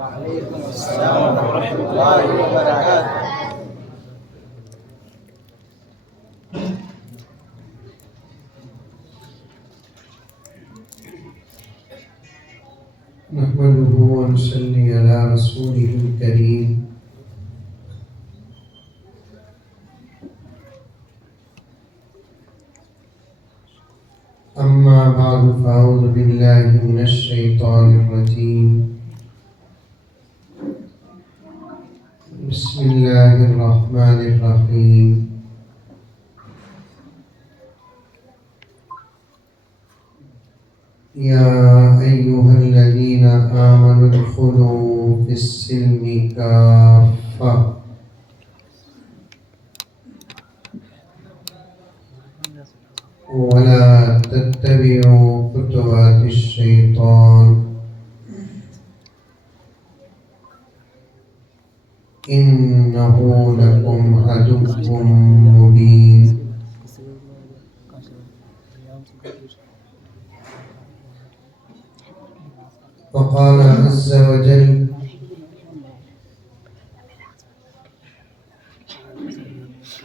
वालेकुम अस्सलाम व रहमतुल्लाहि व बरकातुहू। नहमदुहु व नसल्ली अला रसूलिहिल करीम। अम्मा बअद फ़अऊज़ु बिल्लाहि मिनश शैतानिर रजीम। बिस्मिल्लाहिर रहमानिर रहीम। या अय्युहल्लज़ीना आमनु उदखुलू फिस्सिल्मि काफ़्फ़ा वला तत्तबिउ खुतुवातिश शैतान इन्नहु लकुम अदुव्वुम मुबीन। वक़ाल अज़्ज़ वजल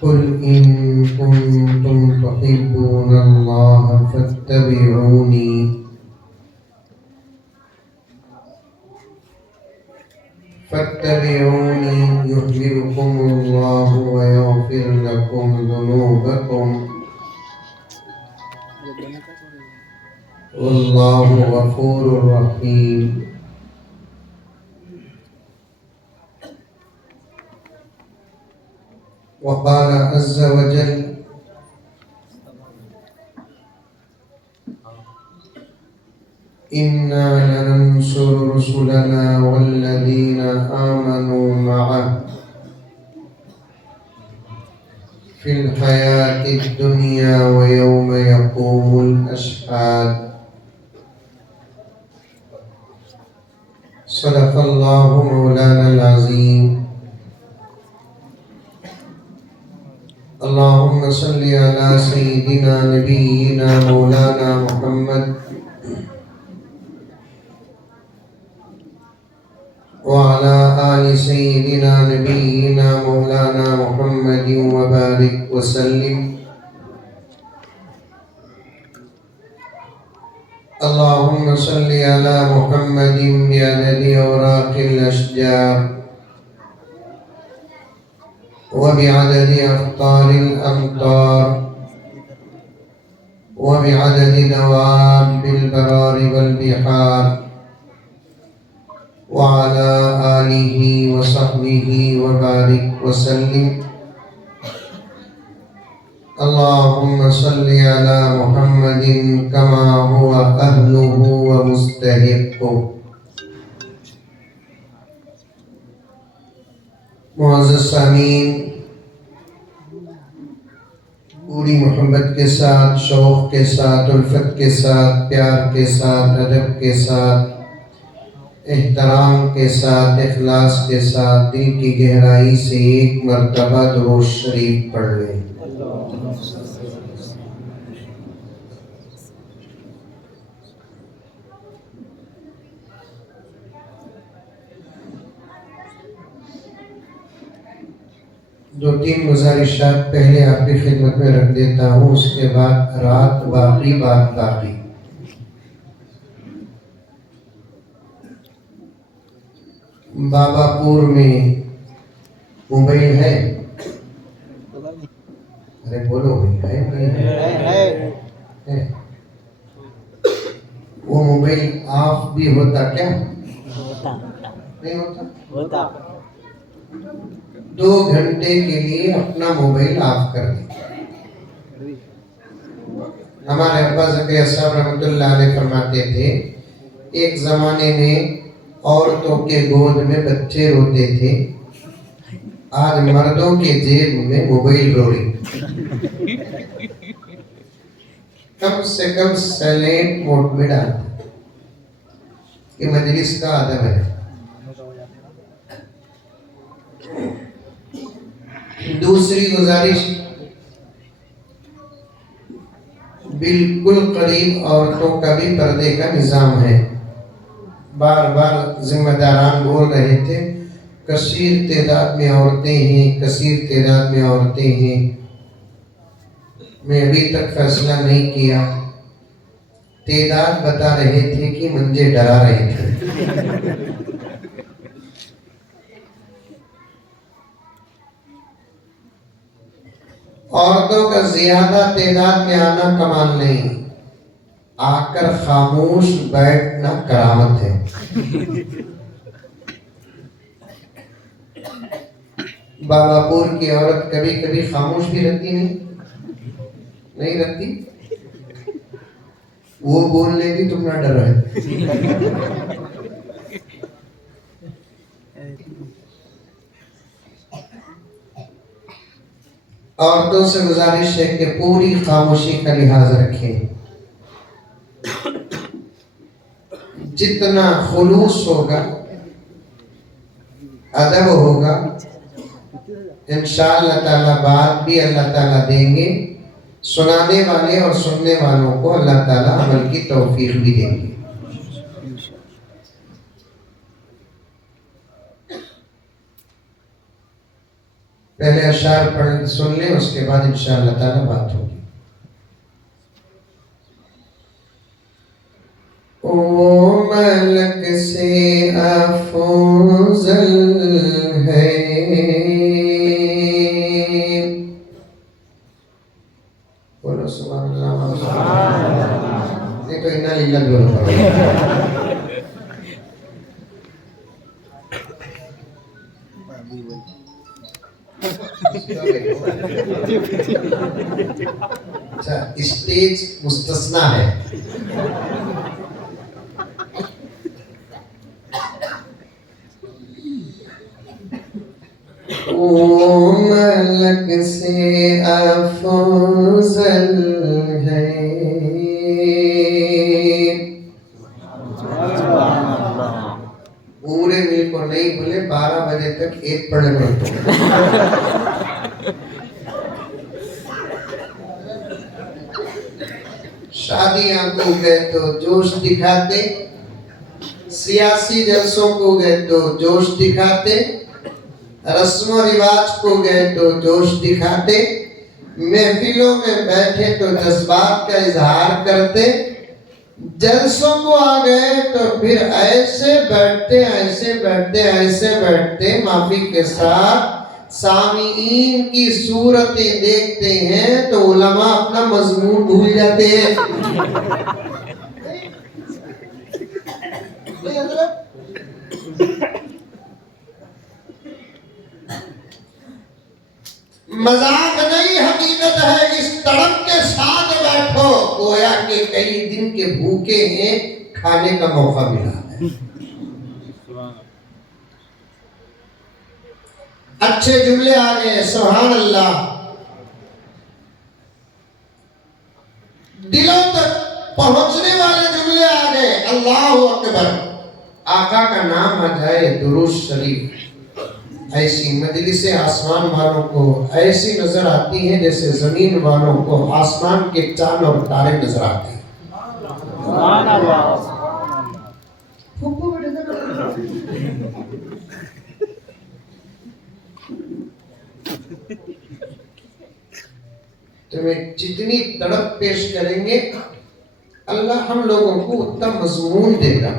कुल इन कुंतुम तुहिब्बूनल्लाह फत्तबिऊनी युहब्बिबकुमुल्लाहु व यग़फिर लकुम ज़ुनूबकुम वल्लाहु गफूरुर रहीम। वक़ाल अज़्ज़ वजल इन्ना लनंसुरु रुसुलना वल्लज़ीना आमनू मअह फिल हयातिद दुनिया व यौम यक़ूमुल अशहाद। सदक़ल्लाहु मौलानल अज़ीम। अल्लाहुम्मा सल्लि अला सय्यिदिना नबिय्यिना मौलाना मुहम्मद व अला आलि सय्यिदिना नबिय्यिना मौलाना मुहम्मदिन व बारिक व सल्लिम। अल्लाहुम्मा सल्लि अला मुहम्मदिन बिअददि औराक़िल अशजार व बिअददि अख़तारिल अमतार व बिअददि दवाबिल बरारि वल बिहार व अला आलिहि व सहबिहि व बारिक व सल्लिम। अल्लाहुम्मा सल्लि अला मुहम्मदिन कमा हुवा अहलुहु व मुस्तहिक़्क़ुहु। मुअज़्ज़ज़ सामीन, पूरी मोहब्बत के साथ, शौक़ के साथ, उल्फत के साथ, प्यार के साथ, अदब के साथ, एहतराम के साथ, इखलास के साथ दिल की गहराई से एक मर्तबा दुरूद शरीफ पढ़ लें। दो तीन गुजारिशात पहले आपकी खिदमत में रख देता हूँ, उसके बाद रात बाकी बात बाकी। बाबापुर में मोबाइल है? अरे बोलो भाई, है। वो मोबाइल ऑफ भी होता क्या? नहीं होता। 2 घंटे के लिए अपना मोबाइल ऑफ कर दें। हमारे अब्बा ज़किया साहब रहमतुल्लाह अलैह फरमाते थे, एक ज़माने में औरतों के गोद में बच्चे रोते थे, आज मर्दों के जेब में मोबाइल रो रही। कम से कम साइलेंट मोड में डाल। ये मजलिस का अदब है। दूसरी गुजारिश, बिल्कुल करीब औरतों का भी पर्दे का निजाम है। बार बार जिम्मेदारान बोल रहे थे, कसीर तादाद में औरतें हैं, कसीर तादाद में औरतें हैं। मैं अभी तक फैसला नहीं किया। तादाद बता रहे थे कि मुझे डरा रहे थे। औरतों का ज्यादा तादाद में आना कमाल नहीं, आकर खामोश बैठना करामत है। बाबापुर की औरत कभी कभी खामोश भी रहती नहीं रहती, वो बोल लेगी तुम ना डर रहे। औरतों से गुजारिश है कि पूरी खामोशी का लिहाज रखें। जितना खुलूस होगा, अदब होगा, इंशाअल्लाह ताला बात भी अल्लाह ताला देंगे। सुनाने वाले और सुनने वालों को अल्लाह ताला अमल की तौफीक भी देंगे। पहले अशार पढ़ सुन लें, उसके बाद इंशाअल्लाह ताला बात होगी। ओ मलक से अफजल है, बोलो सुभान अल्लाह। नहीं तो इन्ना लिल्लाह बोलो। अच्छा, स्टेज मुस्तस्ना है। ओ मलक से अफजल है, पूरे मिल को नहीं बोले, 12 बजे तक एक पढ़ने में। शादियां को गए तो जोश दिखाते, सियासी जलसों को गए तो जोश दिखाते, रस्म रिवाज को गए तो जोश दिखाते, महफिलों में बैठे तो जज्बात का इजहार करते, जलसों को आ गए तो फिर ऐसे बैठते ऐसे बैठते ऐसे बैठते, माफी के साथ सामीईन की सूरतें देखते हैं तो उलमा अपना मजमून भूल जाते हैं। मजाक नहीं, हकीकत है। इस तड़प के साथ बैठो गोया के कई दिन के भूखे हैं, खाने का मौका मिला है। अच्छे जुमले आ गए, सुभान अल्लाह। दिलों तक पहुंचने वाले जुमले आ गए, अल्लाह अकबर। आका का नाम आ जाए, दुरूद शरीफ। ऐसी मजलिस आसमान वालों को ऐसी नजर आती है जैसे जमीन वालों को आसमान के चांद और तारे नजर आते हैं। तुम्हें जितनी तड़प पेश करेंगे, अल्लाह हम लोगों को उतना मजमून देगा।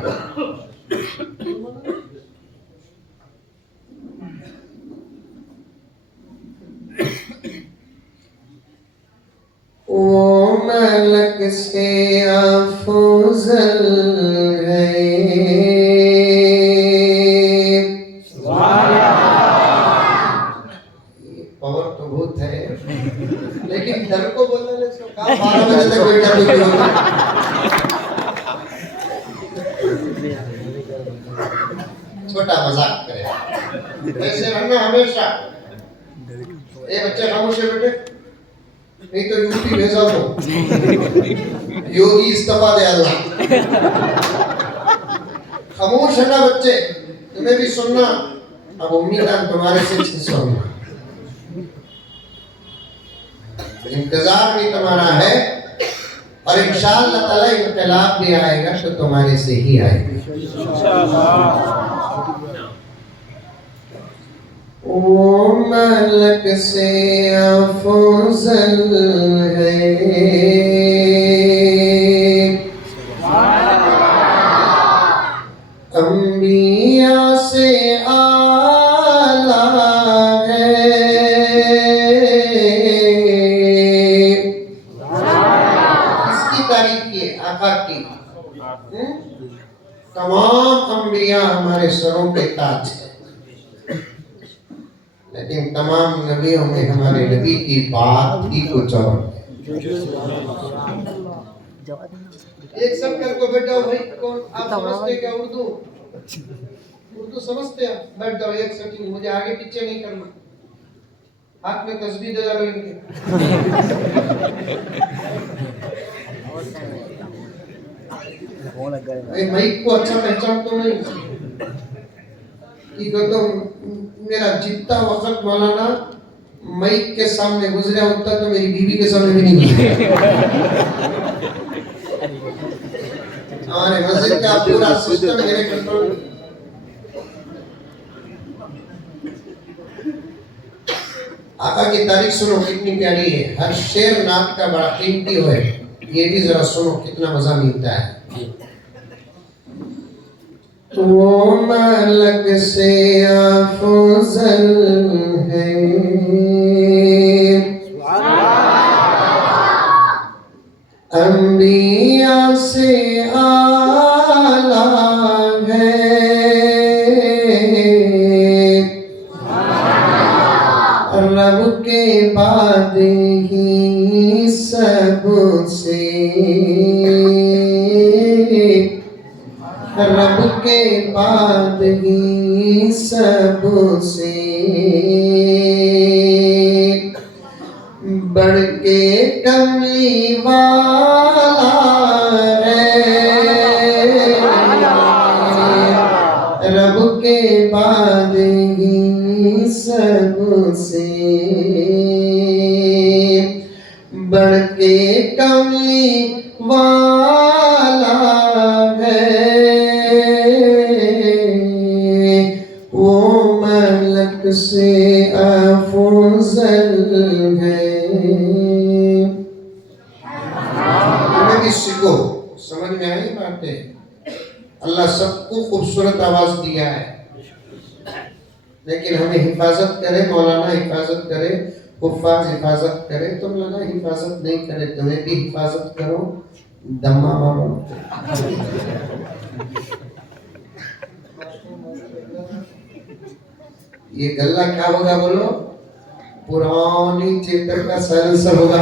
वो मलक से अफजल है, पावर तो बहुत है, लेकिन डर को बोलने से 12 बजे तक बैठा नहीं होगा। छोटा मजाक करे, ऐसे रहना हमेशा। ये बच्चे खामोश है बेटे, नहीं तो यूपी भेजा दो, योगी इस्तीफा दे अल्लाह। खामोश है ना बच्चे, तुम्हें भी सुनना। अब उम्मीद है तुम्हारे से सुनना, इंतजार भी तुम्हारा है। और इंशाअल्लाह ताला इनकलाब भी आएगा तो तुम्हारे से ही आएगा इंशाअल्लाह। वो मलक से अफजल है, अंबिया से आला है, इसकी तारीफ की आका की। तमाम अंबिया हमारे सरों पे ताज है, लेकिन तमाम नबियों में हमारे नबी की बात ही कुछ और है। एक सब करके बैठ जाओ भाई, कौन आप समझते क्या उर्दू? उर्दू समझते हैं? बैठ जाओ एक सेकंड, मुझे आगे पीछे नहीं करना। हाथ में तस्बीह दे डालो इनके। भाई माइक को अच्छा पहचान तो नहीं कि तो मेरा जितना वक्त मौलाना माइक के सामने गुजरा उतना तो मेरी बीवी के सामने भी नहीं गुजरा। हमारे मस्जिद का पूरा सिस्टम मेरे कंट्रोल। आका की तारीफ सुनो कितनी प्यारी है, हर शेर नाक का बड़ा कीमती है, ये भी जरा सुनो कितना मजा मिलता है। वो मलक से अफजल है, अंबिया से आला है, रब के बाद ही सबसे, रब के बाद ही सबसे बढ़ के कमली वाला है, रब के बाद ही सबसे बढ़ के कमली वाला है, वो मलक से अफजल है। हमें भी सीखो, समझ में आई बातें? अल्लाह सबको खूबसूरत आवाज दिया है, लेकिन हमें हिफाजत करे, मौलाना हिफाजत करे, हुफ्फाज हिफाजत करे, तुम लगा हिफाजत नहीं करे, तुम्हें भी हिफाजत करो, दम्मा मारो। ये गल्ला क्या होगा बोलो? पुरानी चेतर का साइलेंसर होगा।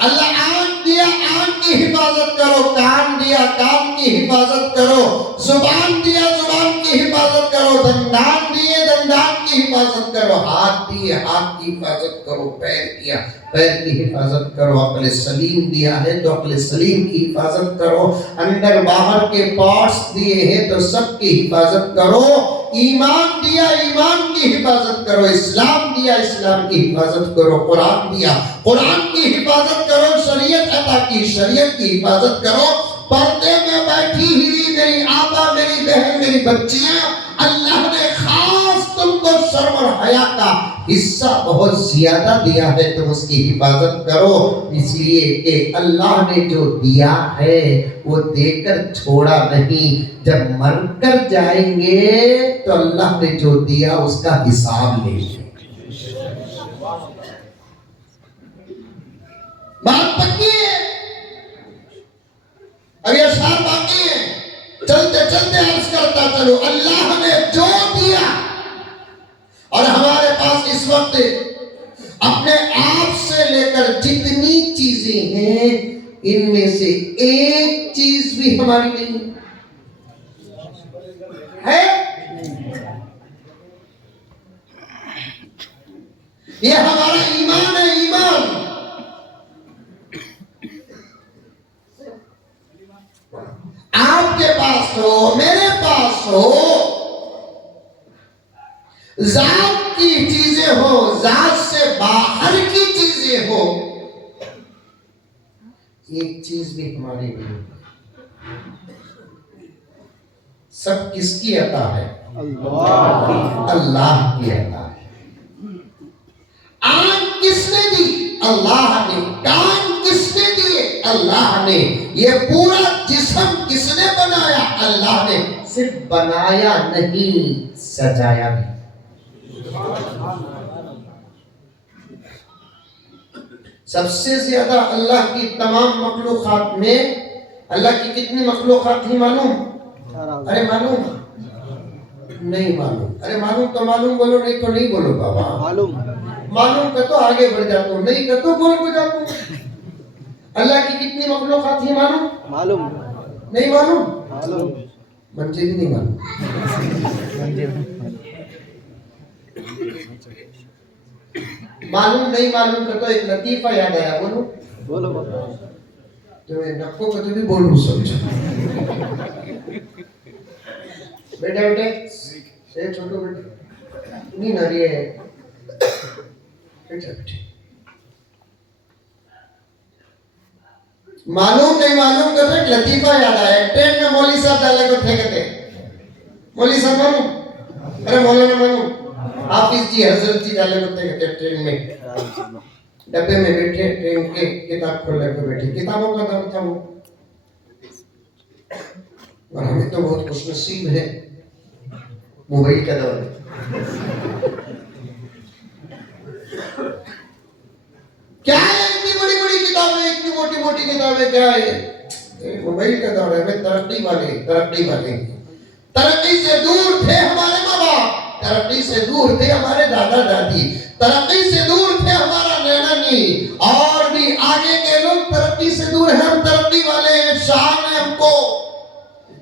अल्लाह आँख दिया, आँख की हिफाजत करो, कान दिया, कान की हिफाजत करो, जुबान दिया, जुबान की हिफाजत करो, दंडान दिए, दंडान की हिफाजत करो, हाथ दिए, हाथ की हिफाजत करो, पैर दिया, पैर की हिफाजत करो, अक्ल सलीम दिया है तो अक्ल सलीम की हिफाजत करो, अंदर बाहर के पार्ट्स दिए हैं तो सबकी हिफाजत करो, ईमान दिया, ईमान की हिफाजत करो, इस्लाम दिया, इस्लाम की हिफाजत करो, कुरान दिया, कुरान की हिफाजत करो, शरीयत अता की, शरीयत की हिफाजत करो। पर्दे में बैठी हुई मेरी आपा, मेरी बहन, मेरी बच्चियां, अल्लाह ने खास तुमको शर्म और हया का हिस्सा बहुत ज्यादा दिया है, तुम उसकी हिफाजत करो, इसलिए कि अल्लाह ने जो दिया है वो देकर छोड़ा नहीं, जब मरकर जाएंगे तो अल्लाह ने जो दिया उसका हिसाब लेंगे। बात पक्की है, अब ये साल बाकी है, चलते चलते अर्ज करता चलो, अल्लाह ने जो दिया और हमारे पास इस वक्त अपने आप से लेकर जितनी चीजें हैं इनमें से एक चीज भी हमारी नहीं है। ये हमारा ईमान है, ईमान। आपके पास हो, मेरे पास हो, जात की चीजें हो, जात से बाहर की चीजें हो, एक चीज भी हमारी नहीं। सब किसकी अता है? अल्लाह की अता है। आंख किसने दी? अल्लाह ने। कान किसने दिए? अल्लाह ने। ये पूरा जिस्म किसने बनाया? अल्लाह ने। सिर्फ बनाया नहीं, सजाया भी। सबसे ज्यादा अल्लाह की तमाम मखलूकात में, अल्लाह की कितनी मखलूकात थी मालूम? अरे मालूम नहीं? मालूम? अरे मालूम तो मालूम बोलो, नहीं तो नहीं बोलो बाबा। मालूम मालूम का तो आगे बढ़ जाता हूँ, नहीं का तो बोल को जाता हूँ। अल्लाह की कितनी मखलूकात थी मालूम? मालूम नहीं मालूम? मालूम मंजे भी नहीं मालूम। मालूम नहीं मालूम का तो एक लतीफा याद आया, बोलो बोलो बाबा। तो मैं नक्को को तो भी बोलूं समझो। बेटा बेटे से छोटो बेटे नहीं ना रही है बेटा बेटे। मालूम नहीं मालूम का तो एक लतीफा याद आया। ट्रेन में मौली साहब डाले को थे कहते, मौली साहब मालूम? अरे मौलाना मालूम? हाफिज जी हजरत जी डाले को थे कहते ट्रेन में, डब्बे में बैठे, ट्रेन के किताब खोल के बैठे। किताबों का दौर था वो, और हमें तो बहुत खुशनसीब है, मोबाइल का दौर है। क्या है इतनी बड़ी बड़ी किताबें, इतनी मोटी मोटी किताबें, क्या है? मोबाइल का दौर है। हमें तरक्की वाले तरक्की से दूर थे हमारे माँ बाप, तरक्की से दूर थे हमारे दादा दादी, तरक्की से दूर थे हमारा नैना नी, और भी आगे के लोग तरक्की से दूर है। हम तरक्की वाले हैं, शान है हमको।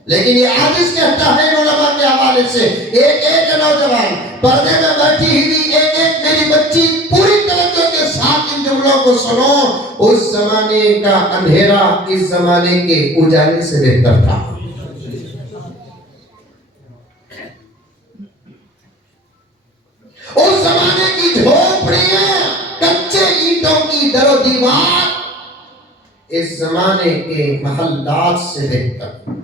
लेकिन ये हादिस कहता है उलमा के हवाले से, एक एक नौजवान पर्दे में बैठी हुई एक एक मेरी बच्ची पूरी तवज्जो के साथ इन जुमलों को सुनो। उस जमाने का अंधेरा इस जमाने के उजाले से बेहतर था। उस जमाने की झोपड़ियां, कच्चे ईंटों की दरो दीवार इस जमाने के महल्लात से बेहतर।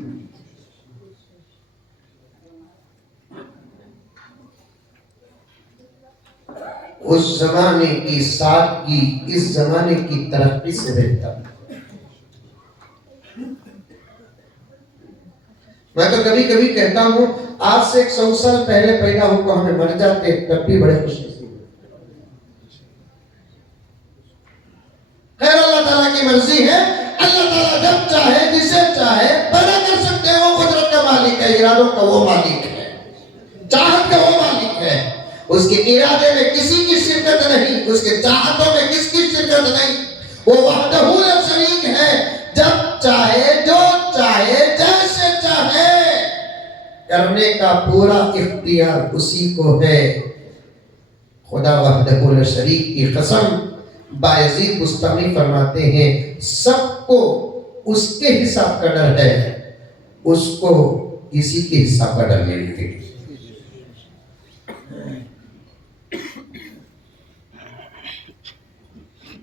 उस जमाने की सादगी इस जमाने की तरक्की से बेहतर। मैं तो कभी कभी कहता हूं, आज से 100 साल पहले पैदा होकर हमें मर जाते तब भी बड़े खुश नसीब। खैर अल्लाह ताला की मर्जी है, अल्लाह ताला जब चाहे जिसे चाहे पैदा कर सकते हैं। वो कुदरत का मालिक है, इरादों का वो मालिक है, चाहत का वो मालिक है। उसके इरादे में किसी की शिरकत नहीं, उसके चाहतों में किसकी शिरकत नहीं। वो वहदहू ला शरीक है, जब चाहे जो चाहे जैसे चाहे करने का पूरा इख्तियार उसी को है। खुदा वहदहू ला शरीक की कसम, बायजीद बुस्तामी फरमाते हैं, सबको उसके हिसाब का डर है, उसको किसी के हिसाब का डर नहीं।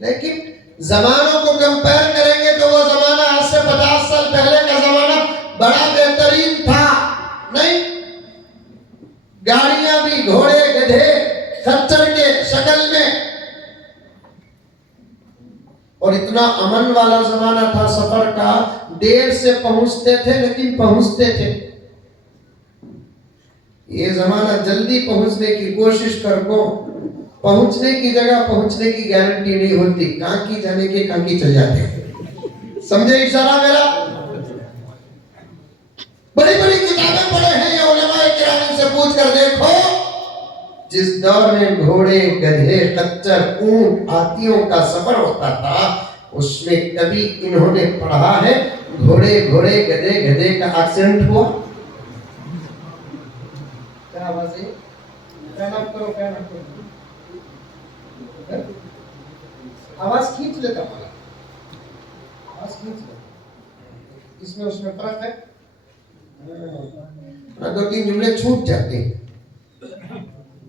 लेकिन जमानों को कंपेयर करेंगे तो वो जमाना आज से 50 साल पहले का जमाना बड़ा बेहतरीन था। नहीं, गाड़ियां भी घोड़े गधे खच्चर के शक्ल में, और इतना अमन वाला जमाना था। सफर का देर से पहुंचते थे लेकिन पहुंचते थे। ये जमाना जल्दी पहुंचने की कोशिश कर को, पहुंचने की जगह पहुंचने की गारंटी नहीं होती। कांकी जाने के कांकी चल जाते हैं। समझे इशारा मेरा? बड़ी बड़ी किताबें पढ़े हैं ये उलमाए किराम से पूछ कर देखो, जिस दौर में घोड़े गधे खच्चर ऊंट हाथियों का सफर होता था, उसमें कभी इन्होंने पढ़ा है घोड़े घोड़े गधे गधे का एक्सीडेंट हुआ? क्या आवाज है? क्या नाम करो आवाज खींच लेता हमारा, आवाज खींच लेता। इसमें उसमें फर्क है। 2-3 जुमले छूट जाते हैं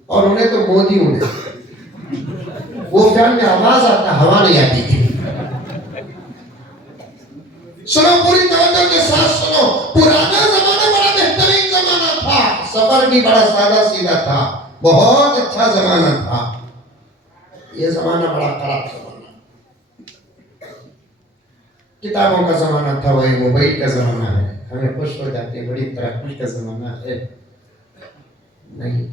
और उन्हें तो मोदी उन्हें वो फैन में आवाज आता, हवा नहीं आती थी। सुनो, पूरी तवज्जो के साथ सुनो। पुराना जमाना बड़ा बेहतरीन जमाना था, सफर भी बड़ा सादा सीधा था, बहुत अच्छा जमाना था। ये जमाना बड़ा खराब जमाना, किताबों का जमाना था, वही मोबाइल का जमाना है। हमें खुश हो जाते हैं, बड़ी तरक्की का जमाना है। नहीं,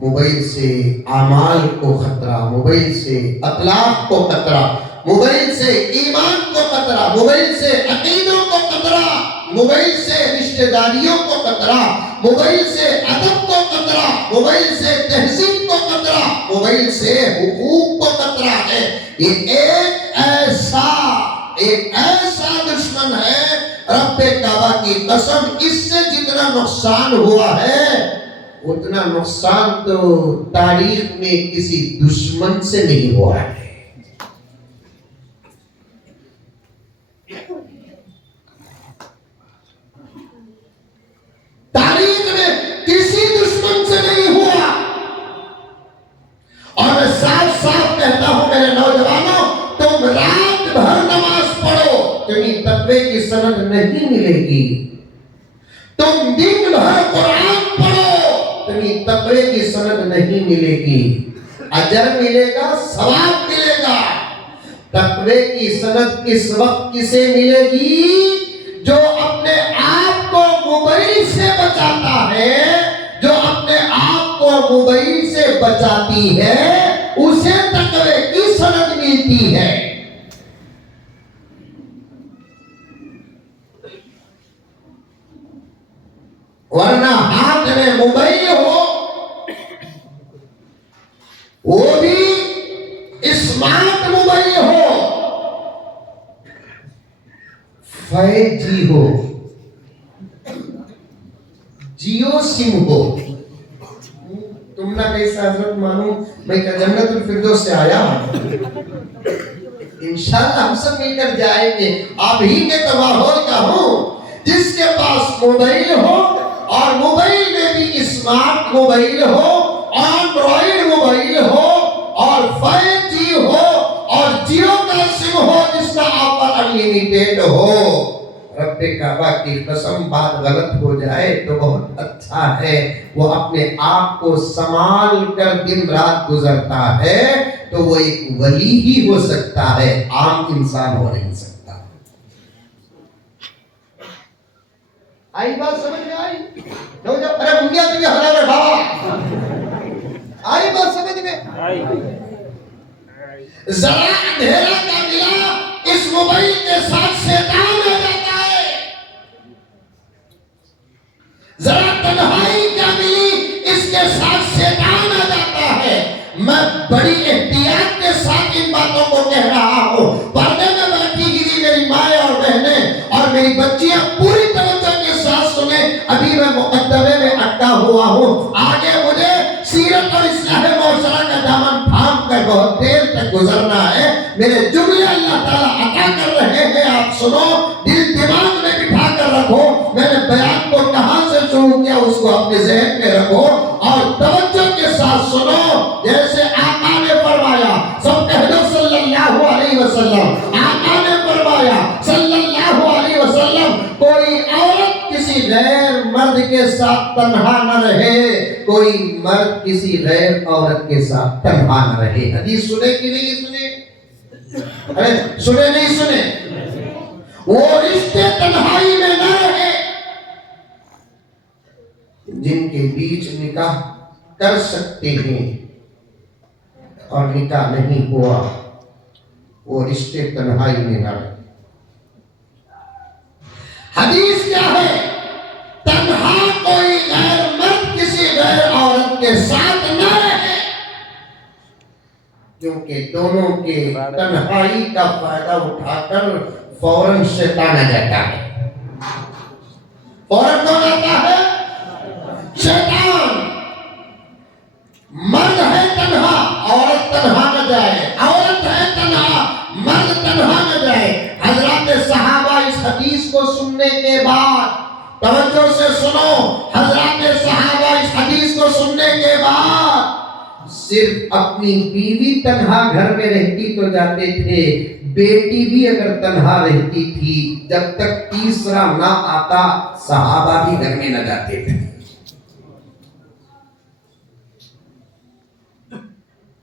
मोबाइल से आमाल को खतरा, मोबाइल से अखलाक को खतरा, मोबाइल से ईमान को खतरा, मोबाइल से अकीदों को खतरा, मोबाइल से रिश्तेदारियों को खतरा, मोबाइल से अदब को खतरा, मोबाइल से तहजीब को खतरा, मोबाइल से हुकूक को खतरा है। ये एक ऐसा दुश्मन है, रब्बे काबा की कसम, इससे जितना नुकसान हुआ है उतना नुकसान तो तारीख में किसी दुश्मन से नहीं हुआ है। तारीख में किसी दुश्मन से नहीं हुआ। और मैं साफ साफ कहता हूं मेरे नौजवानों, तुम रात भर नमाज पढ़ो, तुम्हें तकवे की सनद नहीं मिलेगी। तुम दिन भर कुरान पढ़ो, तुम्हें तकवे की सनद नहीं मिलेगी। अजर मिलेगा, सवाब मिलेगा। तकवे की सनद किस वक्त किसे मिलेगी? जो अपने आप को मोबाइल से बचाता है, जो अपने आप को मोबाइल से बचाती है, उसे तकवे की सनद मिलती है। वरना हाथ में मोबाइल हो, वो भी स्मार्ट मोबाइल हो, 5G हो, जियो सिम हो, तुम ना कैसा हजरत मानो मैं क्या जन्नतुल फिरदौस से आया। इंशाअल्लाह हम सब मिलकर जाएंगे। आप ही के तो माहौल का हूं, जिसके पास मोबाइल हो और मोबाइल में भी स्मार्ट मोबाइल हो, एंड्रॉइड मोबाइल हो और 5G हो और जियो का सिम हो, जिसका ऑफर अनलिमिटेड हो। रब्बे काबा की कसम, बात गलत हो जाए तो बहुत अच्छा है। वो अपने आप को संभाल कर दिन रात गुजरता है तो वो एक वली ही हो सकता है, आम इंसान हो नहीं सकता। आई बात समझ में आई? तो जब अरे मुंडिया तुझे हरा रे बाबा, आई बात समझ में आई? जरा अंधेरा का मिला इस मोबाइल के साथ शैतान आ जाता है, जरा तन्हाई क्या मिली इसके साथ शैतान आ जाता है। मैं बड़ी एहतियात के साथ इन बातों को कह रहा हूं। पर्दे में बैठी गिरी मेरी माए और बहनें और मेरी बच्चियां पूरी तवज्जो के साथ सुने। अभी मैं मुकद्दमे में अटका हुआ हूं, आगे मुझे सीरत और इस्लाह मौशरा का दामन थाम कर बहुत देर तक गुजरना है। मेरे जुमले अल्लाह ताला अता कर रहे हैं, आप सुनो, दिल दिमाग में बिठा कर रखो। मैंने बयान को कहां से शुरू किया उसको अपने ज़हन में रखो और तवज्जो के साथ सुनो। जैसे आका ने फरमाया, सब कह दो सल्लल्लाहु अलैहि वसल्लम, आका ने फरमाया सल्लल्लाहु अलैहि वसल्लम, कोई औरत किसी गैर मर्द के साथ तन्हा न रहे, कोई मर्द किसी गैर औरत के साथ तन्हा न रहे। हदीस सुने कि नहीं सुने? अरे सुने नहीं सुने? वो रिश्ते तन्हाई में न रहे जिनके बीच निकाह कर सकते हैं और निकाह नहीं हुआ, वो रिश्ते तन्हाई में न रहे। हदीस क्या है? तन्हा कोई गैर मर्द किसी गैर औरत के साथ न रहे, क्योंकि दोनों के तन्हाई का फायदा उठाकर फौरन शैतान आ जाता है। फौरन कौन आता है? शैतान। मर्द है तन्हा, औरत तन्हा न जाए, औरत है तन्हा, मर्द तन्हा न जाए। हजरत सहाबा इस हदीस को सुनने के बाद, तवज्जो से सुनो, हजरत सहाबा इस हदीस को सुनने के बाद सिर्फ अपनी बीवी तन्हा घर में रहती तो जाते थे, बेटी भी अगर तन्हा रहती थी, जब तक तीसरा ना आता सहाबा भी घर में न जाते थे।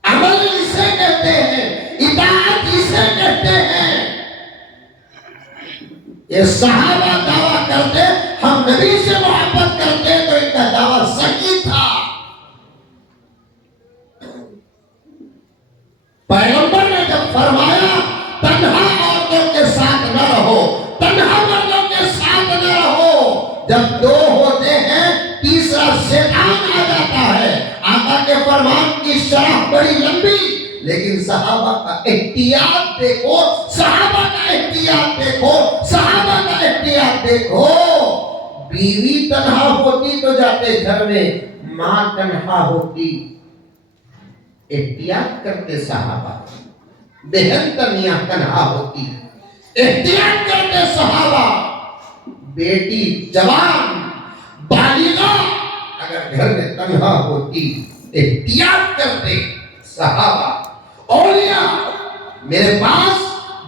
अमल इसे कहते हैं, इताअत इसे कहते हैं। ये सहाबा दावा करते हम नबी से मोहब्बत करते, तो इनका दावा सही था। पैगंबर ने जब फरमाया तन्हा औरतों के साथ न रहो, तन्हा मर्दों के साथ न रहो, जब दो होते हैं तीसरा शैतान आ जाता है। आका के फरमान की शरह बड़ी लंबी, लेकिन सहाबा का एहतियात देखो, सहाबा का एहतियात देखो, सहाबा का एहतियात देखो। बीवी तन्हा होती तो जाते घर में, मां तन्हा होती एहतियात करते सहाबा, बहन तनिया तन्हा होती एहतियात करते सहाबा, बेटी जवान बालिगा अगर घर में तन्हा होती एहतियात करते सहाबा। औलिया मेरे पास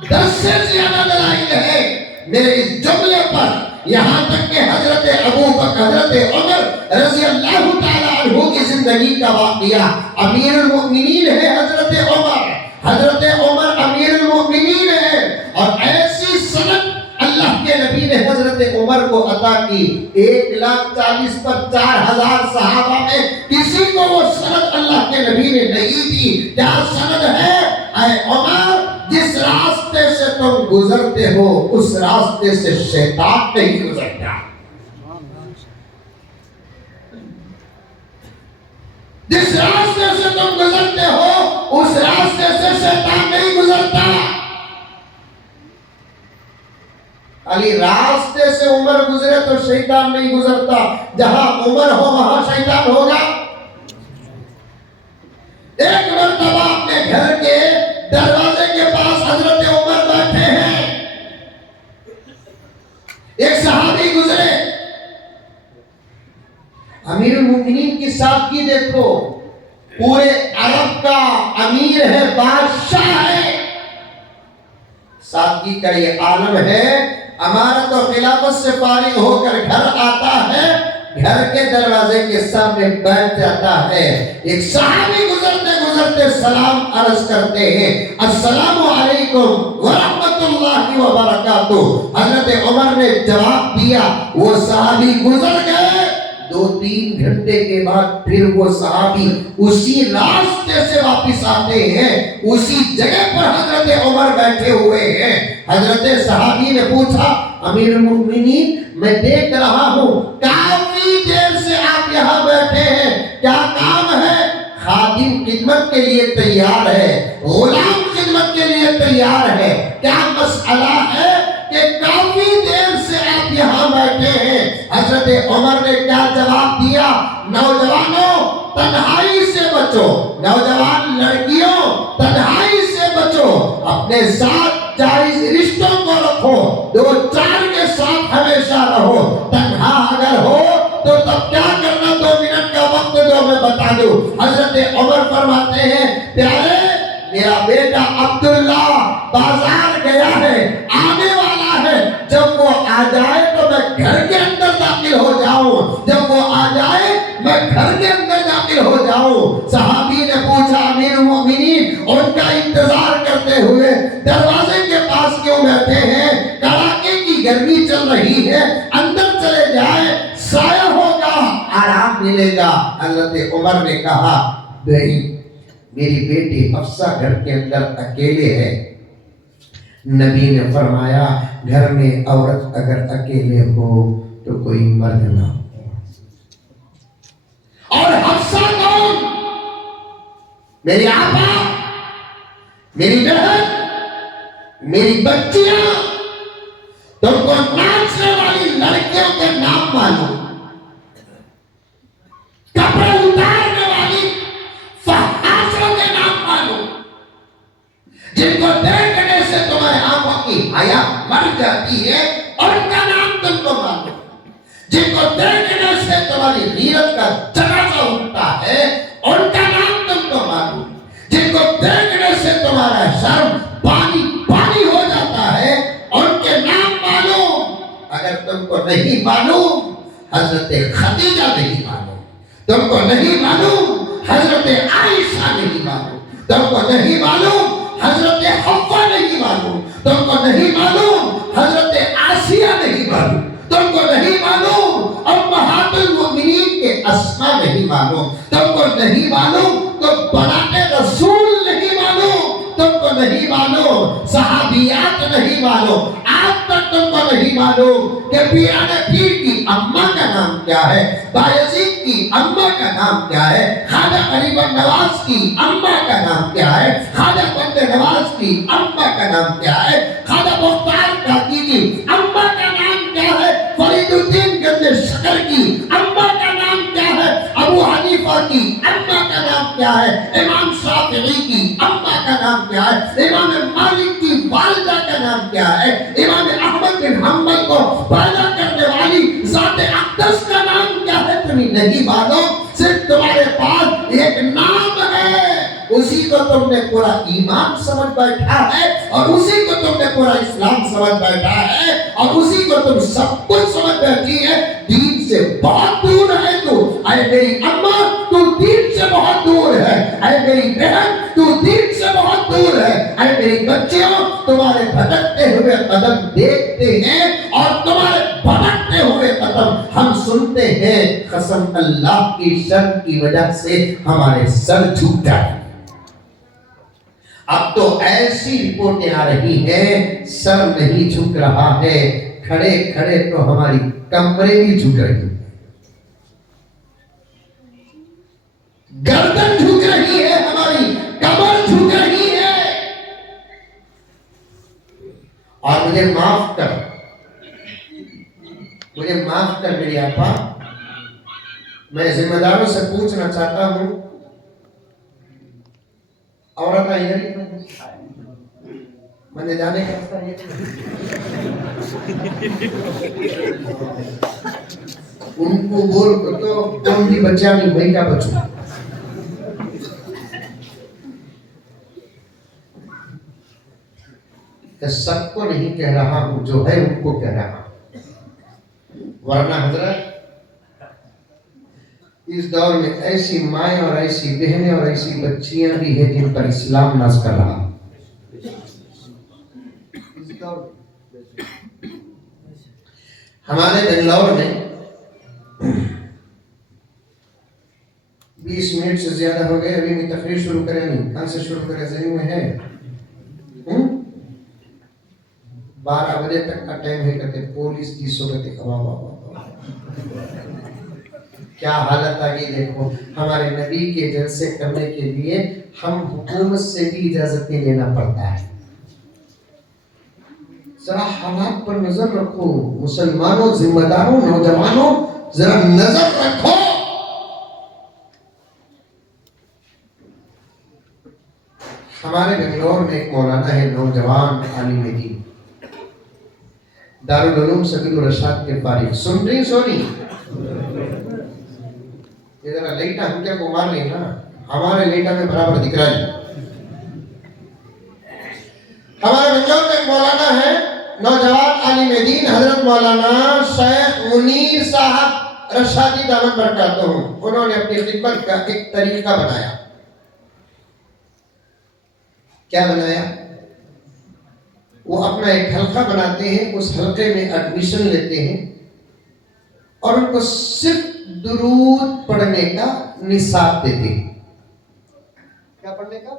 10 से ज्यादा दलाइल है मेरे इस जुमले पर, यहाँ तक कि हजरत अबू बकर, हजरत उमर रज़ी अल्लाह तआला अन्हु की जिंदगी का वाक़िया। अमीरुल मोमिनीन है हजरत उमर, हजरत उमर अमीरुल मोमिनीन है, और ऐसी सनद अल्लाह के नबी ने हजरत उमर को अता की। 1,40,000 पर 4,000 सहाबा में किसी को वो सनद अल्लाह के नबी ने नहीं दी। क्या सनद है? ऐ उमर, जिस रास्ते से तुम गुजरते हो उस रास्ते से शैतान नहीं गुजरता। जिस रास्ते से तुम गुजरते हो उस रास्ते से शैतान नहीं गुजरता। खाली रास्ते से उमर गुजरे तो शैतान नहीं गुजरता, जहां उमर हो वहां शैतान होगा। एक मर्तबा अपने घर के दरवाजे के पास हजरत उमर बैठे हैं, एक सहाबी गुजरे। अमीरुल मोमिनीन की सादगी देखो, पूरे अरब का अमीर है, बादशाह है, सादगी का ये आलम है। अमारत और खिलाफत से फारिग होकर घर आता है, घर के दरवाजे के सामने बैठ जाता है। एक सहाबी गुजरते गुजरते सलाम अर्ज करते हैं, अस्सलामु अलैकुम व रहमतुल्लाहि व बरकातुहू। हजरत उमर ने जवाब दिया, वो सहाबी गुजर गए। 2-3 घंटे के बाद फिर वो सहाबी उसी रास्ते से वापस आते हैं, उसी जगह पर हजरत उमर बैठे हुए हैं। हजरत सहाबी ने पूछा, अमीरुल मोमिनीन, मैं देख रहा हूँ काफी देर से आप यहाँ बैठे हैं, क्या काम है? खादिम खिदमत के लिए तैयार है, गुलाम खिदमत के लिए तैयार है, क्या मसला है कि काफी देर से आप यहाँ बैठे हैं? हजरत उमर ने क्या जवाब दिया, नौजवानों तन्हाई से बचो, नौजवान लड़कियों तन्हाई से बचो, अपने साथ जायज रिश्तों को रखो, 2-4 के साथ हमेशा रहो। तन्हा अगर हो तो तब क्या करना, 2 मिनट का वक्त दो, मैं बता दूं। हजरत उमर फरमाते हैं, प्यारे मेरा बेटा अब्दुल्ला बाजार गया है, आने वाला है, जब वो आ जाए तो मैं घर के अंदर दाखिल हो जाऊं, जब वो आ जाए मैं घर के अंदर दाखिल हो जाऊं। सहाबी ने पूछा, अमीरुल मोमिनीन, उनका इंतजार करते हुए दरवाजे के पास क्यों बैठे हैं? कड़ाके की गर्मी चल रही है, अंदर चले जाए, साया होगा, आराम मिलेगा। हजरत उमर ने कहा, नहीं, मेरी बेटी हफ्सा घर के अंदर अकेले है। नबी ने फरमाया, घर में औरत अगर अकेले हो तो कोई मर्द ना हो। और हफ्सा कौन? मेरी आपा, मेरी बहन, मेरी बच्चियां, तुमको नाचने वाली लड़कियों के नाम मालूम, कपड़े उतारने वाली फहाशों के नाम मालूम, जिनको देखने से तुम्हारे आंखों की हया मर जाती है, उनका नाम तुमको मालूम, जिनको देखने से तुम्हारी नीयत का जनाजा उठता है, उनका नाम तुमको मालूम। अगर तुमको नहीं मालूम हजरत खदीजा नहीं मालूम, तुमको नहीं मालूम हजरत आयशा नहीं मालूम, तुमको नहीं मालूम हजरत हव्वा नहीं मालूम, तुमको नहीं मालूम हजरत आसिया नहीं मालूम, तुमको नहीं मालूम उम्महातुल मोमिनीन के अस्मा नहीं मालूम, तुमको नहीं मालूम तो बनाते रसूल नहीं मालूम, तुमको नहीं मालूम सहाबियात नहीं मालूम, आज तक तुमको नहीं मालूम कि पीराने पीर की अम्मा का नाम क्या है, बायजीद की अम्मा का नाम क्या है, ख्वाजा गरीब नवाज की अम्मा का नाम क्या है, ख्वाजा बंदे नवाज की अम्मा का नाम क्या है, ख्वाजा मुख्तार काकी की अम्मा का नाम क्या है, फरीदुद्दीन गंदे शकर की अम्मा का नाम क्या है, अबू हनीफा की अम्मा का नाम क्या है, इमाम शाफिई की अम्मा का नाम क्या है, इमाम मालिक की वालिदा का नाम क्या है, इमाम अहमद बिन हम्बल को पैदा करने वाली ज़ात अक़दस का नाम क्या है, तुम्हें नहीं मालूम। सिर्फ तुम्हारे पास एक नाम है, उसी को तुमने पूरा ईमान समझ बैठा है और उसी को तुमने पूरा इस्लाम समझ बैठा है और उसी को तुम सब कुछ समझ बैठी है। दीन से बहुत दूर है तू, अरे मेरी अम्मा तू दीन से बहुत दूर है, अरे मेरी बहन तू दीन से बहुत दूर है, अरे मेरी बच्चियों तुम्हारे भटकते हुए कदम देखते हैं और तुम्हारे भटकते हुए कदम हम सुनते हैं। कसम अल्लाह की शर्त की वजह से हमारे सर झुक जाए। अब तो ऐसी रिपोर्टें आ रही हैं सर नहीं झुक रहा है, खड़े खड़े तो हमारी कमरें भी झुक रही हैं, गर्दन झुक रही है, हमारी कमर झुक रही है। और मुझे माफ कर, मुझे माफ कर मेरी आपा, मैं जिम्मेदारों से पूछना चाहता हूं, औरत इधर ही मैंने जाने का रास्ता नहीं, उनको बोल तो कौन भी बच्चा नहीं वही का बच्चों। सबको नहीं कह रहा हूं, जो है उनको कह रहा हूं, वरना हजरत इस दौर में ऐसी माएं और ऐसी बहनें और ऐसी बच्चियां भी हैं जिन पर इस्लाम नाज कर रहा। हमारे बेंगलौर में 20 मिनट से ज्यादा हो गए, अभी मैं तकरीर शुरू करें नहीं, कहां से शुरू करें, जहन में है 12 बजे तक का टाइम है, कहते पुलिस की सोगते क्या हालत आ गई। देखो हमारे नबी के जलसे करने के लिए हम हुकूमत से भी इजाजत लेना पड़ता है। जरा हालात पर नजर रखो, मुसलमानों, जिम्मेदारों, नौजवानों, जरा नजर रखो। हमारे बेंगलोर में एक मौलाना है, नौजवान आलिम दीन, दारुल उलूम सगीर रशाद के फारिग। सुन रही सोनी, ये जरा लेटा हम क्या को मार रही ना, हमारे लेटा में बराबर दिख रहा है। हमारे बेंगलोर में एक मौलाना है, नौजवान आलिम दीन, हजरत मौलाना शेख मुनीर साहब रशादी दामन बरकातहू। उन्होंने अपनी खिदमत का एक तरीका बनाया। क्या बनाया? वो अपना एक हल्का बनाते हैं, उस हल्के में एडमिशन लेते हैं और उनको सिर्फ दुरूद पढ़ने का निसाब देते हैं। क्या पढ़ने का?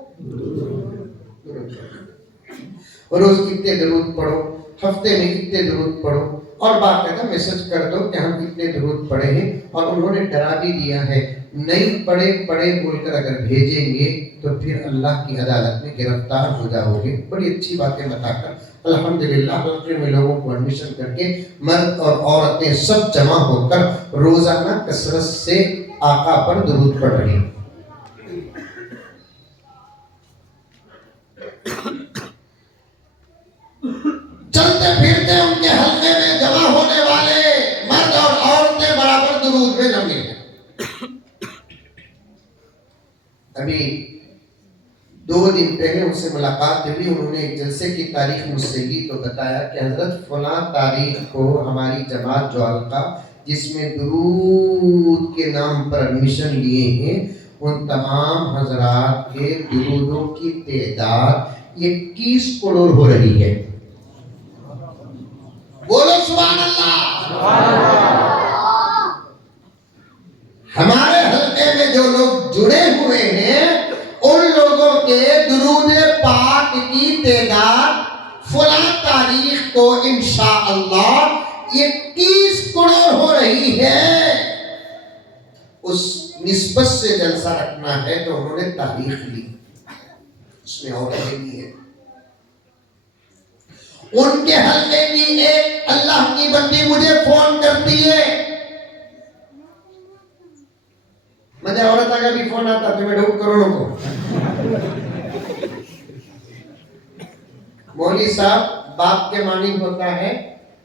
रोज कितने दुरूद पढ़ो, हफ्ते में कितने दुरूद पढ़ो और बाकायदा मैसेज कर दो कि हम कितने दुरूद पढ़े हैं। और उन्होंने डरा भी दिया है, नहीं पढ़े पढ़े बोलकर अगर भेजेंगे तो फिर अल्लाह की अदालत में गिरफ्तार हो जाओगे। बड़ी अच्छी बातें बताकर अल्हम्दुलिल्लाह हल्के में लोगों को एडमिशन करके मर्द और औरतें सब जमा होकर रोजाना कसरत से आका पर दुरूद पढ़ रही हैं। चलते फिरते उनके हल्के में जमा होने वाले मर्द और औरतें बराबर दुरूद में जमी हैं। अभी 2 2 दिन पहले उनसे मुलाकात हुई, उन्होंने एक जलसे की तारीख मुझसे ली तो बताया कि हजरत फलां तारीख को हमारी जमात जो हल्का जिसमें दुरूद के नाम पर एडमिशन लिए हैं, उन तमाम हजरात के दुरूदों की तादाद 21 करोड़ हो रही है। बोलो सुभान अल्लाह। हमारे हल्के में जो लोग जुड़े हुए हैं उन लोगों के दुरूद पाक की तादाद फलां तारीख को इंशाअल्लाह 21 करोड़ हो रही है। उस निस्बत से जलसा रखना है तो उन्होंने तारीख ली, उसमें और भी है। उनके हल्के की एक अल्लाह की बंदी मुझे फोन करती है, मुझे औरत का भी फोन आता तो मैं ढूंढ करोड़ों को, मौली साहब बाप के मानी होता है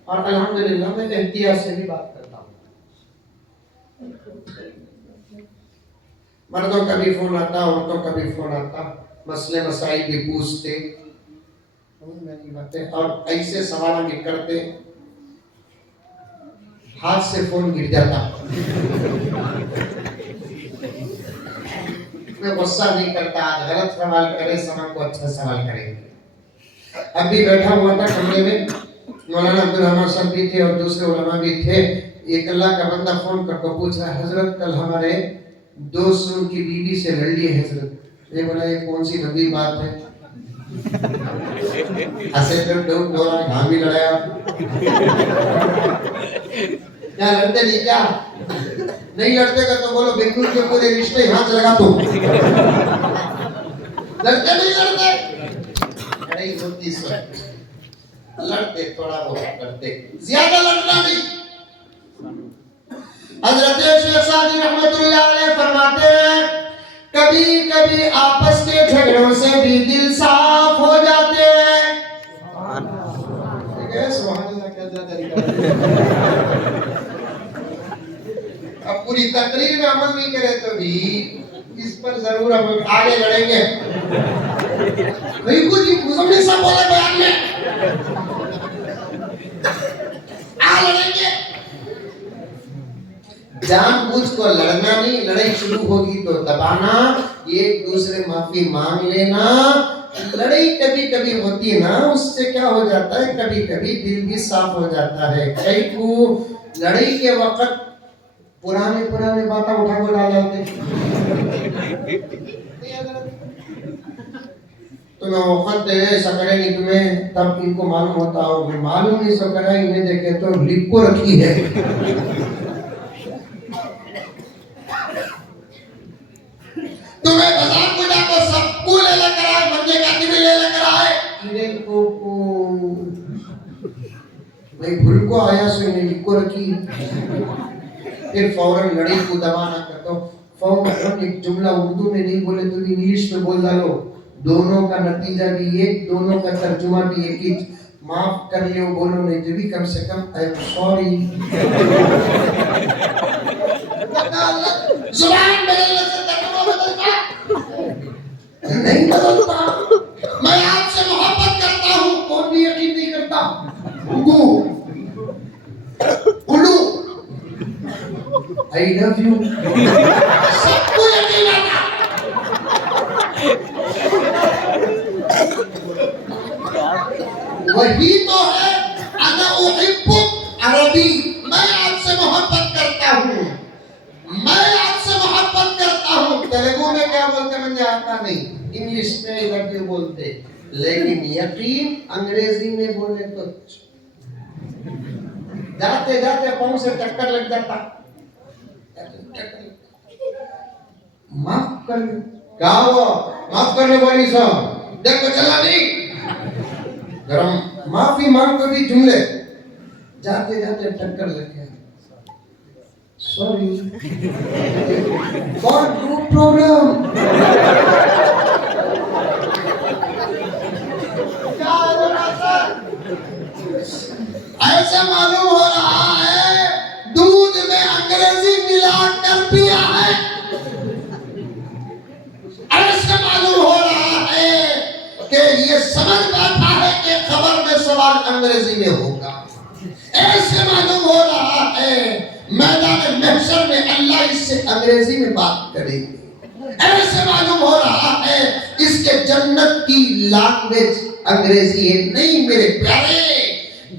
और अल्हम्दुलिल्लाह मैं एहतियात से भी बात करता हूँ। मर्दों का भी फोन आता, औरतों का भी फोन आता, मसले मसाइल भी पूछते और ऐसे सवाल भी करते, हाथ से फोन गिर जाता। मैं गुस्सा नहीं करता, आज गलत सवाल करे, समय को अच्छा सवाल करेंगे। अभी बैठा हुआ था कमरे में, मौलाना अब्दुल रहमान साहब भी थे और दूसरे उलमा भी थे। एक अल्लाह का बंदा फोन करके पूछ रहा है, हजरत कल हमारे दोस्त उनकी बीवी से लड़ लिए हजरत। ये बोला ये कौन सी गंदी बात है? ऐसे तो घाम भी लड़ाया, क्या लड़ते नहीं क्या? नहीं लड़ते का तो बोलो बेंगलुरु के पूरे रिश्ते यहाँ से लगा दो। लड़ते नहीं लड़ते, लड़ाई होती लड़ते थोड़ा बहुत करते, ज्यादा लड़ना नहीं। हजरत शेख सादी रहमतुल्लाह अलैह फरमाते हैं कभी कभी आपस के झगड़ों से भी दिल साफ हो जाते हैं। सुभान अल्लाह, क्या तरीका। अब पूरी तकरीर में अमल नहीं करे तो भी इस पर जरूर हम आगे लड़ेंगे। बिल्कुल जी, मुझे सब बोले बयान में आ लड़ेंगे। जानबूझ को लड़ना नहीं, लड़ाई शुरू होगी तो दबाना, एक दूसरे माफी मांग लेना। लड़ाई कभी कभी होती है ना, उससे क्या हो जाता है, कभी कभी दिल भी साफ हो जाता है। कई को लड़ाई के वक्त पुराने बातें उठा को डाल डालते, तुम्हें वक्त दे ऐसा करेंगे तुम्हें, तब इनको मालूम होता हो, मैं मालूम नहीं सो करा, इन्हें देखे तो लिख को रखी है। तुम्हें बाजार पूजा को सबको ले लेकर आए, बंदे का भी ले लेकर आए, इन्हें को भाई भूल को आया सो इन्हें लिख को रखी। फिर फौरन लड़ी को दबाना कर दो, फौरन एक जुमला उर्दू में नहीं बोले तो इंग्लिश में बोल डालो, दोनों का नतीजा भी एक, दोनों का तर्जुमा भी एक ही। माफ कर लियो बोलो नहीं तो भी कम से कम आई एम सॉरी। जुबान बदलने से तर्जुमा बदलता नहीं बदलता। मैं आपसे मोहब्बत करता हूँ, कौन भी यकीन नहीं करता। उल्लू I love you, सबको यकीन आता। वही तो है अना उहिब्बुक अरबी, मैं आपसे मोहब्बत करता हूँ, मैं आपसे मोहब्बत करता हूँ। तेलुगु में क्या बोलते मुझे आता नहीं, इंग्लिश में I love you बोलते, लेकिन यकीन अंग्रेजी में बोले तो जाते जाते पाँव से टक्कर लग जाता। माफ कर, माफ करने वाली साहब देखो चला नहीं गरम, माफी मांग को भी जुमले जाते जाते टक्कर लग गया। Sorry for no problem. ऐसा मालूम हो रहा है दूध में अंग्रेजी मिलाकर पिया है। ऐसा मालूम हो रहा है है खबर में सवाल अंग्रेजी में होगा। ऐसे मालूम हो रहा है मैदान महशर में अल्लाह इससे अंग्रेजी में बात करेगी। ऐसे मालूम हो रहा है इसके जन्नत की लैंग्वेज अंग्रेजी है। नहीं मेरे प्यारे,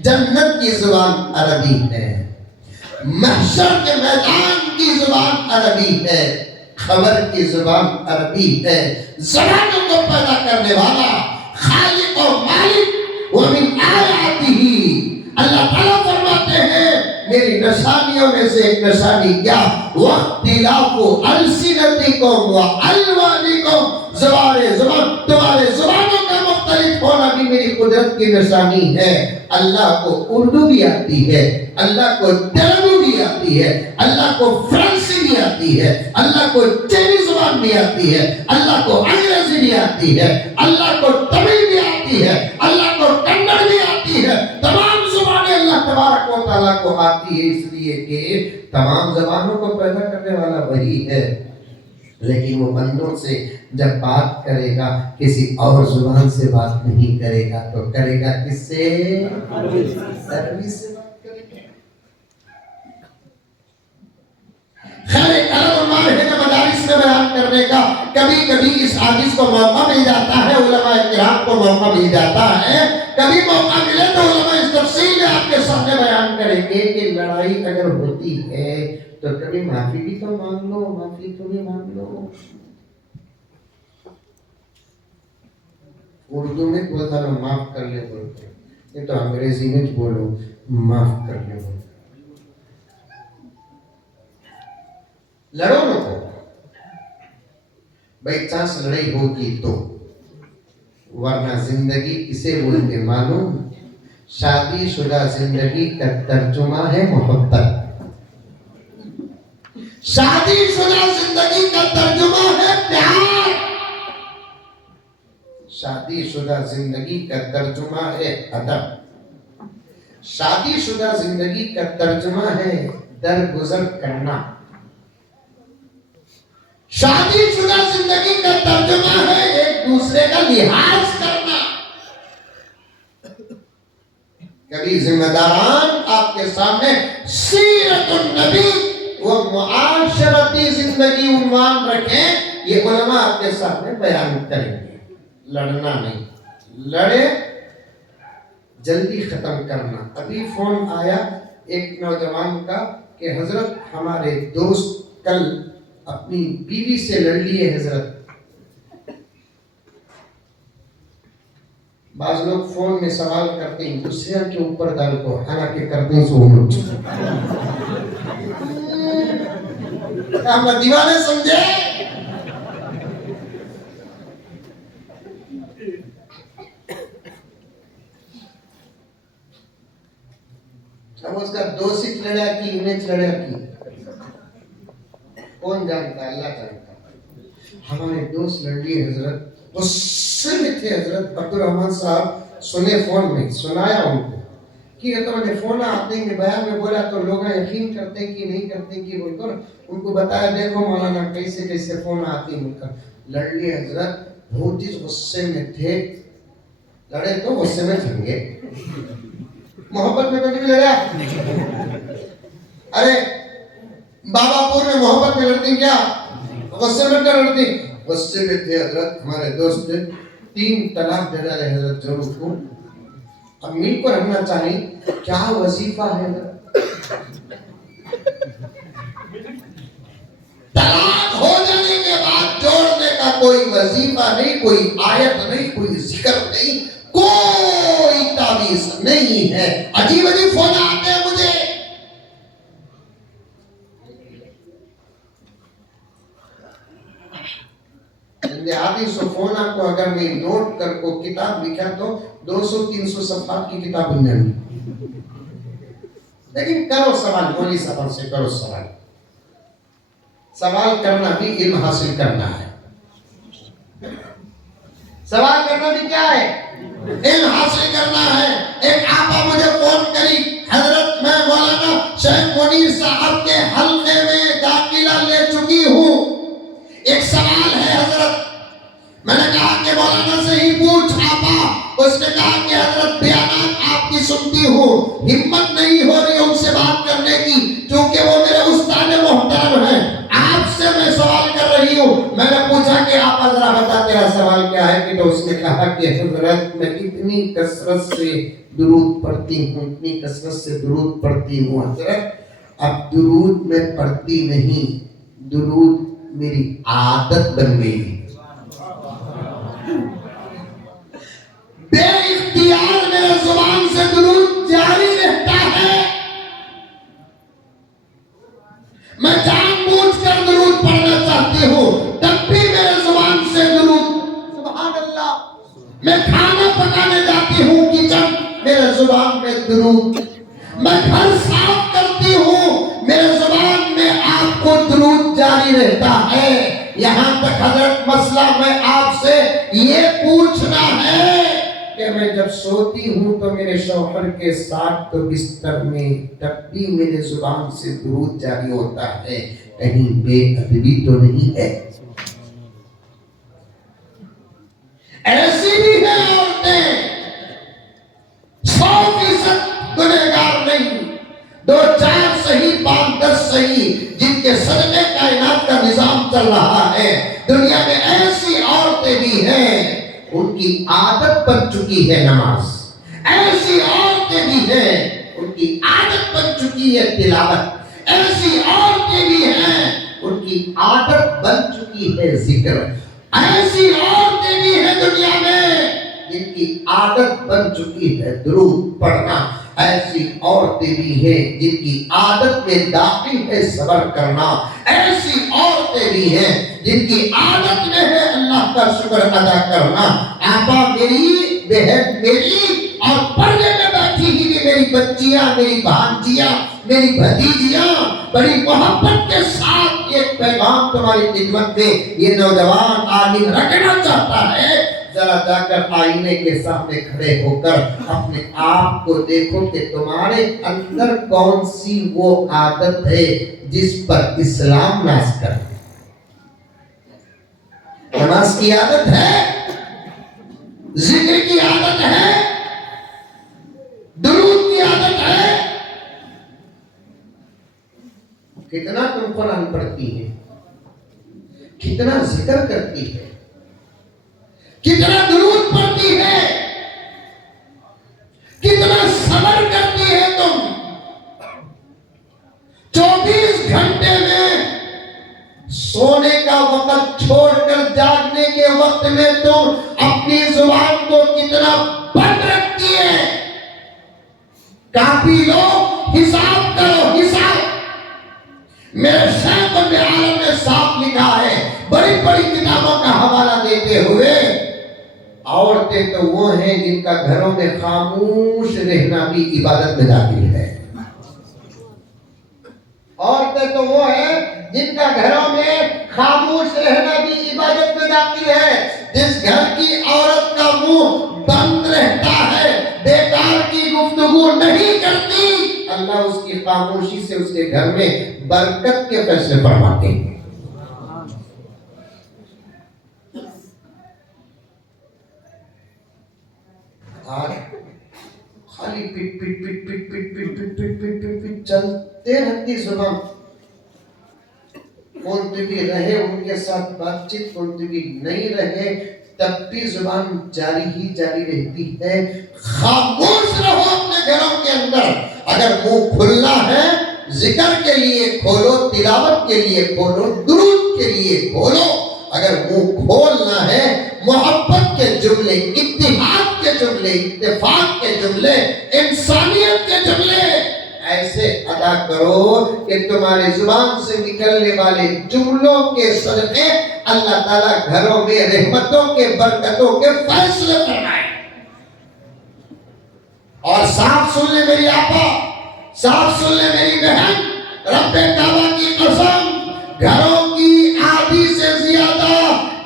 जन्नत की जुबान अरबी है, महशर के मैदान की जुबान अरबी है, खबर की जुबान अरबी है। ज़बानों को पैदा करने वाला खालिक और मालिक व मिन आयातिही, अल्लाह ताला फरमाते हैं मेरी निशानियों में से एक निशानी क्या, वख्तिलाफु अलसिनतिकुम व अलवानिकुम, तुम्हारे जुबानों का मुख्तलिफ होना भी मेरी कुदरत की निशानी है। अल्लाह को उर्दू भी आती है, अल्लाह को तेलुगु भी आती है, अल्लाह को फ्रांसी भी आती है, अल्लाह को चीनी जुबान भी आती है, अल्लाह को अंग्रेजी भी आती है, अल्लाह को तमिल भी आती है, अल्लाह को कन्नड़ भी आती है। तमाम जुबानें अल्लाह तबारक व तआला को आती है, इसलिए कि तमाम ज़बानों को पैदा करने वाला वही है। लेकिन वो बंदों से जब बात करेगा किसी और जुबान से बात नहीं करेगा, तो करेगा किससे? अरबी से बात करेगा। खैर मदारिस में बयान करने का कभी कभी इस हादिस को मौका मिल जाता है, उलमा किराम को मौका मिल जाता है। कभी मौका मिले तो उलमा इस तफसील में आपके सामने बयान करेंगे कि लड़ाई अगर होती है तो कभी माफी भी तो मांग लो, माफी तो भी मांग लो। उर्दू में बोलता है माफ कर ले बोलते, ये तो अंग्रेजी में बोलो माफ कर ले बोलते। लड़ो न को, बाई चांस लड़ाई होगी तो, वरना जिंदगी किसे बोलते मालूम? शादीशुदा जिंदगी का तर्जुमा है मोहब्बत। शादीशुदा जिंदगी का तर्जुमा है प्यार। शादीशुदा जिंदगी का तर्जुमा है अदब। शादीशुदा जिंदगी का तर्जुमा है दरगुजर करना। शादीशुदा जिंदगी का तर्जुमा है एक दूसरे का लिहाज करना। कभी जिम्मेदारान आपके सामने सीरतुन नबी वो मुआशरती जिंदगी उन्वान रखें, ये उलमा आपके सामने बयान करेंगे। लड़ना नहीं, लड़े जल्दी खत्म करना। अभी फोन आया एक नौजवान का कि हजरत हमारे दोस्त कल अपनी बीवी से लड़ लिए हजरत। बाज लोग फोन में सवाल करते हैं दूसरे के ऊपर डाल को, हालांकि करते हैं सो हम दीवाने समझे। अब उसका दोषित लड़ा की इमेज लड़ा की कौन जानता? अल्लाह जानता। हमारे दोस्त लड़ लिए हजरत, गुस्से में थे हजरत। अब्दुल रहमान साहब सुने, फोन में सुनाया उनको कि तो मैंने फोन आपने में बयान में बोला तो लोग यकीन करते कि नहीं करते कि बोलकर उनको बताया देखो मौलाना कैसे कैसे फोन आती उनका। लड़ लिए हजरत, बहुत ही गुस्से में थे। लड़े तो गुस्से में झंगे, मोहब्बत में कभी लड़ा? अरे बाबापुर में मोहब्बत में लड़ती क्या, गुस्से में क्या लड़ती? गुस्से में थे हजरत। हमारे दोस्त 3 तलाक दे डाले हजरत जरूर को। अब मिल को रहना चाहिए, क्या वजीफा है? तलाक हो जाने के बाद जोड़ने का कोई वजीफा नहीं, कोई आयत नहीं, कोई जिक्र नहीं, कोई तावीज नहीं है। अजीब अजीब फोन आते हैं मुझे। फोन आपको अगर मैं नोट कर को किताब लिखा तो 200-300 सफ़ा की किताब बन जाएगी। लेकिन करो सवाल, मौली सवाल से करो सवाल। सवाल करना भी इल्म हासिल करना है। सवाल करना भी क्या है? इल्म हासिल करना है। एक आपा मुझे फोन करी, हजरत मैं मौलाना शेख मुनीर साहब के हल्के में दाखिला ले चुकी हूँ, एक सवाल है हजरत। मैंने कहा कि मौलाना से ही पूछ आपा। उसने कहा कि हजरत तो उसने कहा कि हजरत मैं इतनी कसरत से दुरूद पढ़ती हूँ, इतनी कसरत से दुरूद पढ़ती हूँ हजरत, अब दुरूद में पढ़ती नहीं, दुरूद मेरी आदत बन गई। बेइख्तियार मेरे जुबान से दुरूद जारी रहता है। मैं जानबूझकर दुरूद पढ़ना चाहती हूँ, तब भी मेरे जुबान से दुरूद, सुभान अल्लाह। मैं खाना पकाने जाती हूँ किचन, मेरे जुबान में दुरूद। मैं घर साफ करती हूँ, मेरे जुबान में आपको दुरूद जारी रहता है। यहाँ तक हजरत मसला मैं आपसे ये पूछना है कि मैं जब सोती हूँ तो मेरे शौहर के साथ तो बिस्तर में, तब भी मेरे जुबान से दुरूद जारी होता है, कहीं बेअदबी तो नहीं है? ऐसी भी है औरतें 100% गुनहगार नहीं, 2-4 सही 5-10 सही, जिनके सदके कायनात का निजाम चल रहा है। दुनिया में ऐसी औरतें भी हैं, उनकी आदत बन चुकी है नमाज। ऐसी औरतें भी हैं, उनकी आदत बन चुकी है तिलावत। ऐसी औरतें भी हैं, उनकी आदत बन चुकी है जिक्र। ऐसी औरतें भी हैं दुनिया में, जिनकी आदत बन चुकी है दुरूद पढ़ना। ऐसी औरतें भी हैं जिनकी आदत में दाखिल है सब्र करना। ऐसी औरतें भी हैं जिनकी आदत में है अल्लाह का शुक्र अदा करना। आपा मेरी, बहन मेरी, और पर्दे में बैठी हुई भी मेरी बच्चियां, मेरी भांजियां, मेरी भतीजियां, बड़ी मोहब्बत के साथ एक पैगाम तुम्हारी खिदमत में ये नौजवान आलिम रखना चाहता है। जरा जाकर आईने के सामने खड़े होकर अपने आप को देखो कि तुम्हारे अंदर कौन सी वो आदत है जिस पर इस्लाम नाज करता है। नमाज की आदत है, जिक्र की आदत है, दुरूद की आदत है। कितना तुम कुरान पढ़ती है, कितना जिक्र करती है, कितना दुरूद पढ़ती है, कितना सब्र करती है तुम। 24 घंटे में सोने का वक्त छोड़कर जागने के वक्त में तुम अपनी जुबान को कितना बंद रखती है। काफी लो, हिसाब करो, हिसाब। मेरे शेख आलम ने साफ लिखा है, बड़ी बड़ी किताबों का हवाला देते हुए, औरतें तो वो हैं जिनका घरों में खामोश रहना भी इबादत में दाखिल है। औरतें तो वो हैं जिनका घरों में खामोश रहना भी इबादत में दाखिल है। जिस घर की औरत का मुंह बंद रहता है, बेकार की गुफ्तगू नहीं करती, अल्लाह उसकी खामोशी से उसके घर में बरकत के फैसले फरमाते हैं। खाली पिट पिट पिट पिट पिट पिट पिट पिट पिट पिट पिट चलते रहती जुबान। बोलते भी रहे उनके साथ बातचीत, बोलते भी नहीं रहे, तब भी जुबान जारी ही जारी रहती है। खामोश रहो अपने घरों के अंदर। अगर मुंह खुलना है जिक्र के लिए खोलो, तिलावत के लिए खोलो, दुरूद के लिए खोलो। अगर मुंह खोलना है मोहब्बत के जुमले, इत्तिहाद के जुमले, इत्तेफाक के जुमले, इंसानियत के जुमले ऐसे अदा करो कि तुम्हारे जुबान से निकलने वाले जुमलों के सदके अल्लाह ताला घरों में रहमतों के, बरकतों के फैसले फरमाए। और साफ सुन ले मेरी आपा, साफ सुन ले मेरी बहन, रब्बे काबा की कसम, घरों की आधी से ज्यादा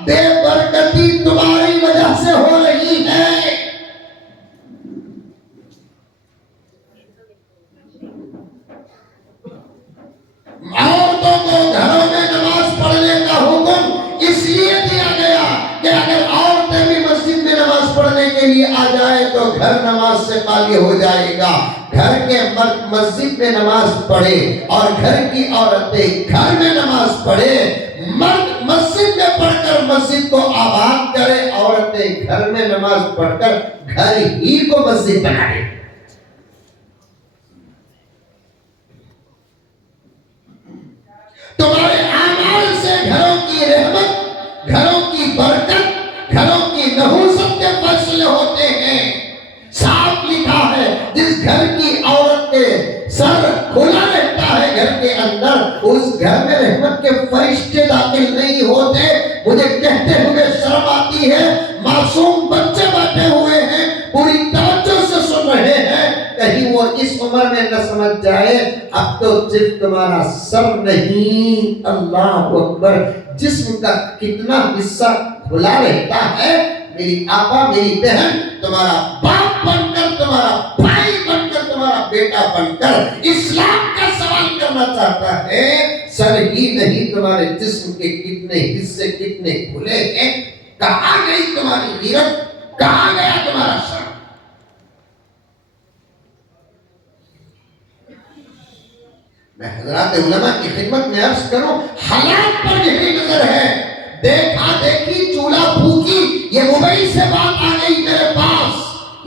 बेबरकती तुम्हारी वजह से हो रही है। औरतों को घरों में नमाज पढ़ने का हुक्म इसलिए दिया गया कि अगर औरतें भी मस्जिद में नमाज पढ़ने के लिए आ जाए तो घर नमाज से खाली हो जाएगा। घर के मर्द मस्जिद में नमाज पढ़े और घर की औरतें घर में नमाज पढ़े। मर्द मस्जिद में पढ़कर मस्जिद को आबाद करे, औरतें घर में नमाज पढ़कर घर ही को मस्जिद बना दे। तुम्हारे आमाल से घरों की रहमत, घरों की बरकत, घरों की नहूसत के फैसले होते हैं। साफ लिखा है, जिस घर की औरत के सर खुला रहता है घर के अंदर, उस घर में रहमत के फरिश्ते दाखिल नहीं होते। मुझे कहते हुए शर्म आती है, मासूम बच्चे बैठे हुए हैं, पूरी तवज्जो से सुन रहे हैं, कहीं वो इस उम्र में न समझ जाए अब तो सिर्फ तुम्हारा सर नहीं, अल्लाह अकबर, जिस्म का कितना हिस्सा खुला रहता है। मेरी आपा, मेरी बहन, तुम्हारा बाप बनकर, तुम्हारा भाई बनकर, तुम्हारा बेटा बनकर इस्लाम का सवाल करना चाहता है। सर ही नहीं, तुम्हारे जिस्म के कितने हिस्से, कितने खुले हैं। कहाँ गई तुम्हारी गिरफ्त, कहाँ गया तुम्हारा सर? मैं हज़रात उलमा की खिदमत में अर्ज करूं, हालात पर गहरी नजर है। देखा देखी, चूल्हा फूकी, ये मोबाइल से बात आ गई मेरे पास।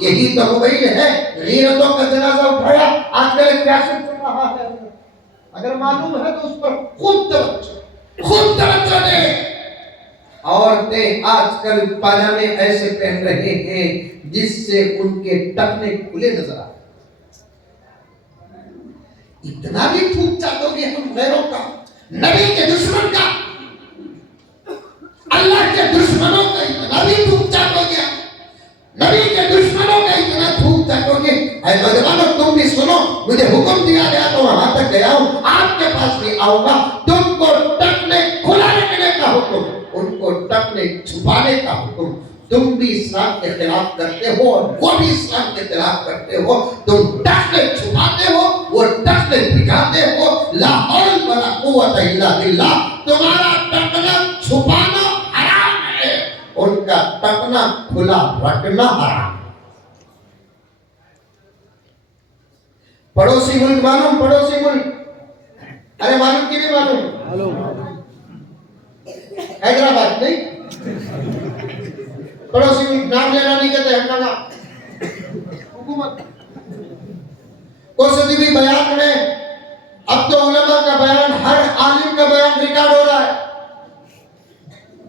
यही तो मोबाइल है, गीरतों का जनाजा उठाया, आजकल क्या चल रहा है। अगर मालूम है तो उस पर खुद तवज्जो दे। औरतें आजकल पाजामे ऐसे पहन रहे हैं जिससे उनके टखने खुले नजर आते। इतना भी थूक चाटोगे तुम गैरों का, नबी के दुश्मन का, अल्लाह के दुश्मनों का इतना भी थूक चाटोगे, नबी के दुश्मनों का इतना थूक चाटोगे। ऐ नौजवानों, तुम भी सुनो, मुझे हुक्म दिया गया तो वहां तक गया हूं, आपके पास भी आऊंगा। तुमको टकने खुला रखने का हुक्म, उनको टकने छुपाने का हुक्म। तुम भी इस्लाम के खिलाफ करते हो और वो भी इस्लाम के खिलाफ करते हो। तुम टकने छुपाते हो, वो टकने दिखाते हो। ला हौल वला कुव्वत इल्ला बिल्लाह। तुम्हारा टकना छुपाना हराम है, उनका टकना खुला रखना हराम। पड़ोसी मुल्क मालूम, पड़ोसी मुल्क, अरे मालूम कि नहीं मालूम? हैदराबाद नहीं, पड़ोसी मुल्क, नाम लेना नहीं कहते, हटाना हुकूमत। कोई भी बयान में, अब तो उलमा का बयान, हर आलिम का बयान रिकॉर्ड हो रहा है।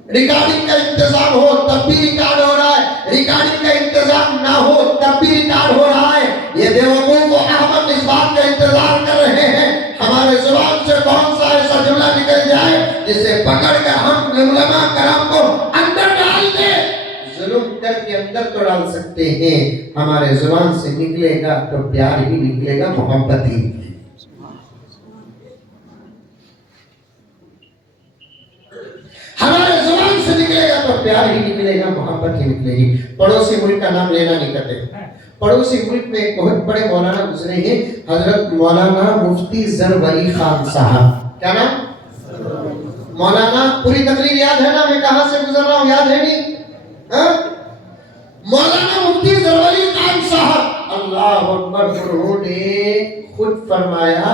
रिकॉर्डिंग का इंतजाम हो तब भी रिकॉर्ड हो रहा है, रिकॉर्डिंग का इंतजाम ना हो तब भी रिकॉर्ड हो रहा है। ये बेवकूफ को अहमद इस बात का इंतजार कर रहे हैं हमारे जुबान से कौन सा ऐसा जुमला निकल जाए जिसे पकड़कर हम उलमा कराम को अंदर डाल दे। जुल्म करके अंदर तो डाल सकते हैं, हमारे जुबान से निकलेगा तो प्यार ही निकलेगा, मोहब्बत ही। हमारे जुबान से निकलेगा तो प्यार ही निकलेगा, मोहब्बत ही निकलेगी। पड़ोसी मुल्क का नाम लेना नहीं करते। पड़ोसी मुल्क में एक बहुत बड़े मौलाना गुजरे हैं, हजरत मौलाना मुफ्ती ज़रवरी खान साहब। क्या नाम? मौलाना। पूरी तकरीर याद है ना, मैं कहां से गुजर रहा हूं, याद है नहीं? मौलाना मुफ्ती ज़रवरी खान साहब, अल्लाह अकबर, उन्होंने खुद फरमाया,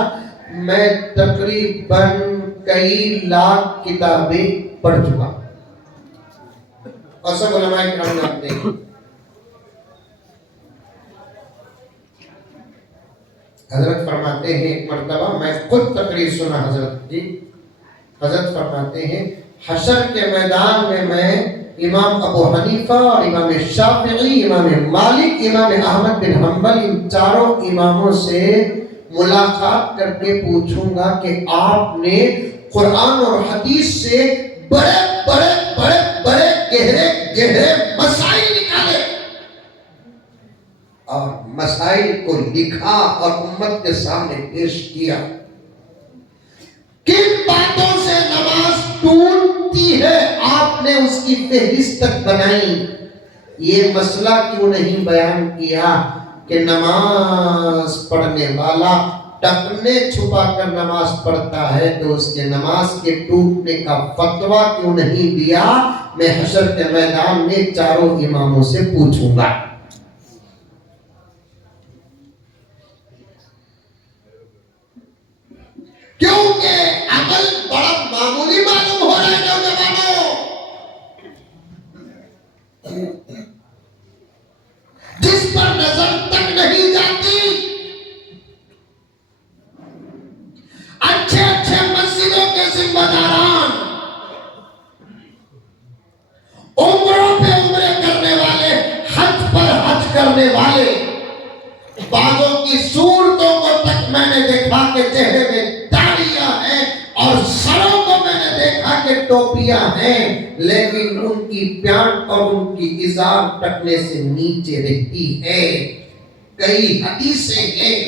मैं तकरीबन कई लाख किताबें पढ़ चुका और सब उलमा किराम जानते हैं। हजरत फरमाते हैं, एक मर्तबा मैं खुद तकरीर सुना हजरत जी। हजरत फरमाते हैं, हशर के मैदान में मैं इमाम अबू हनीफा और इमाम शाफिई, इमाम मालिक, इमाम अहमद बिन हम्बल, इन चारों इमामों से मुलाकात करके पूछूंगा कि आपने कुरान और हदीस से बड़े बड़े बड़े बड़े गहरे गहरे मसाइल निकाले और मसाइल को लिखा और उम्मत के सामने पेश किया। किन बातों से नमाज टूटती है आपने उसकी फहरिस्त तक बनाई। ये मसला क्यों नहीं बयान किया कि नमाज पढ़ने वाला टकने छुपा कर नमाज पढ़ता है तो उसके नमाज के टूटने का फतवा क्यों नहीं दिया। मैं हशर के मैदान में चारों इमामों से पूछूंगा। क्योंकि अमल बड़ा मामूली मालूम हो रहा है नौजवानों। टोपियां हैं, लेकिन उनकी पैंट और उनकी इज़ार टखने से नीचे रहती है। कई हदीसें हैं,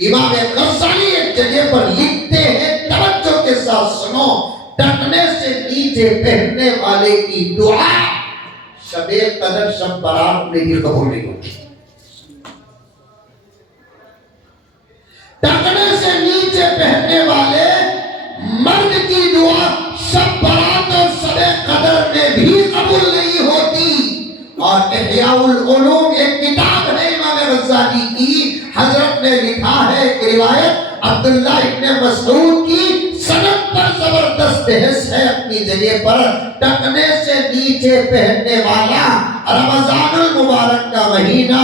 इमाम गज़ाली एक जगह पर लिखते हैं, तवज्जो के साथ सुनो, टखने से नीचे पहनने वाले की दुआ शबे कदर शब बारात में भी कबूल नहीं होती। टखने से नीचे पहनने वाले मर्द की दुआ शब बारात और शबे कदर में भी कबूल नहीं होती। और इह्याउल उलूम एक किताब है इमाम गज़ाली की, हजरत ने लिखा है एक रिवायत अब्दुल्लाह इब्न मसऊद की, सनद पर जबरदस्त बहस है अपनी जगह पर। टखने से नीचे पहनने वाला रमजानुल मुबारक का महीना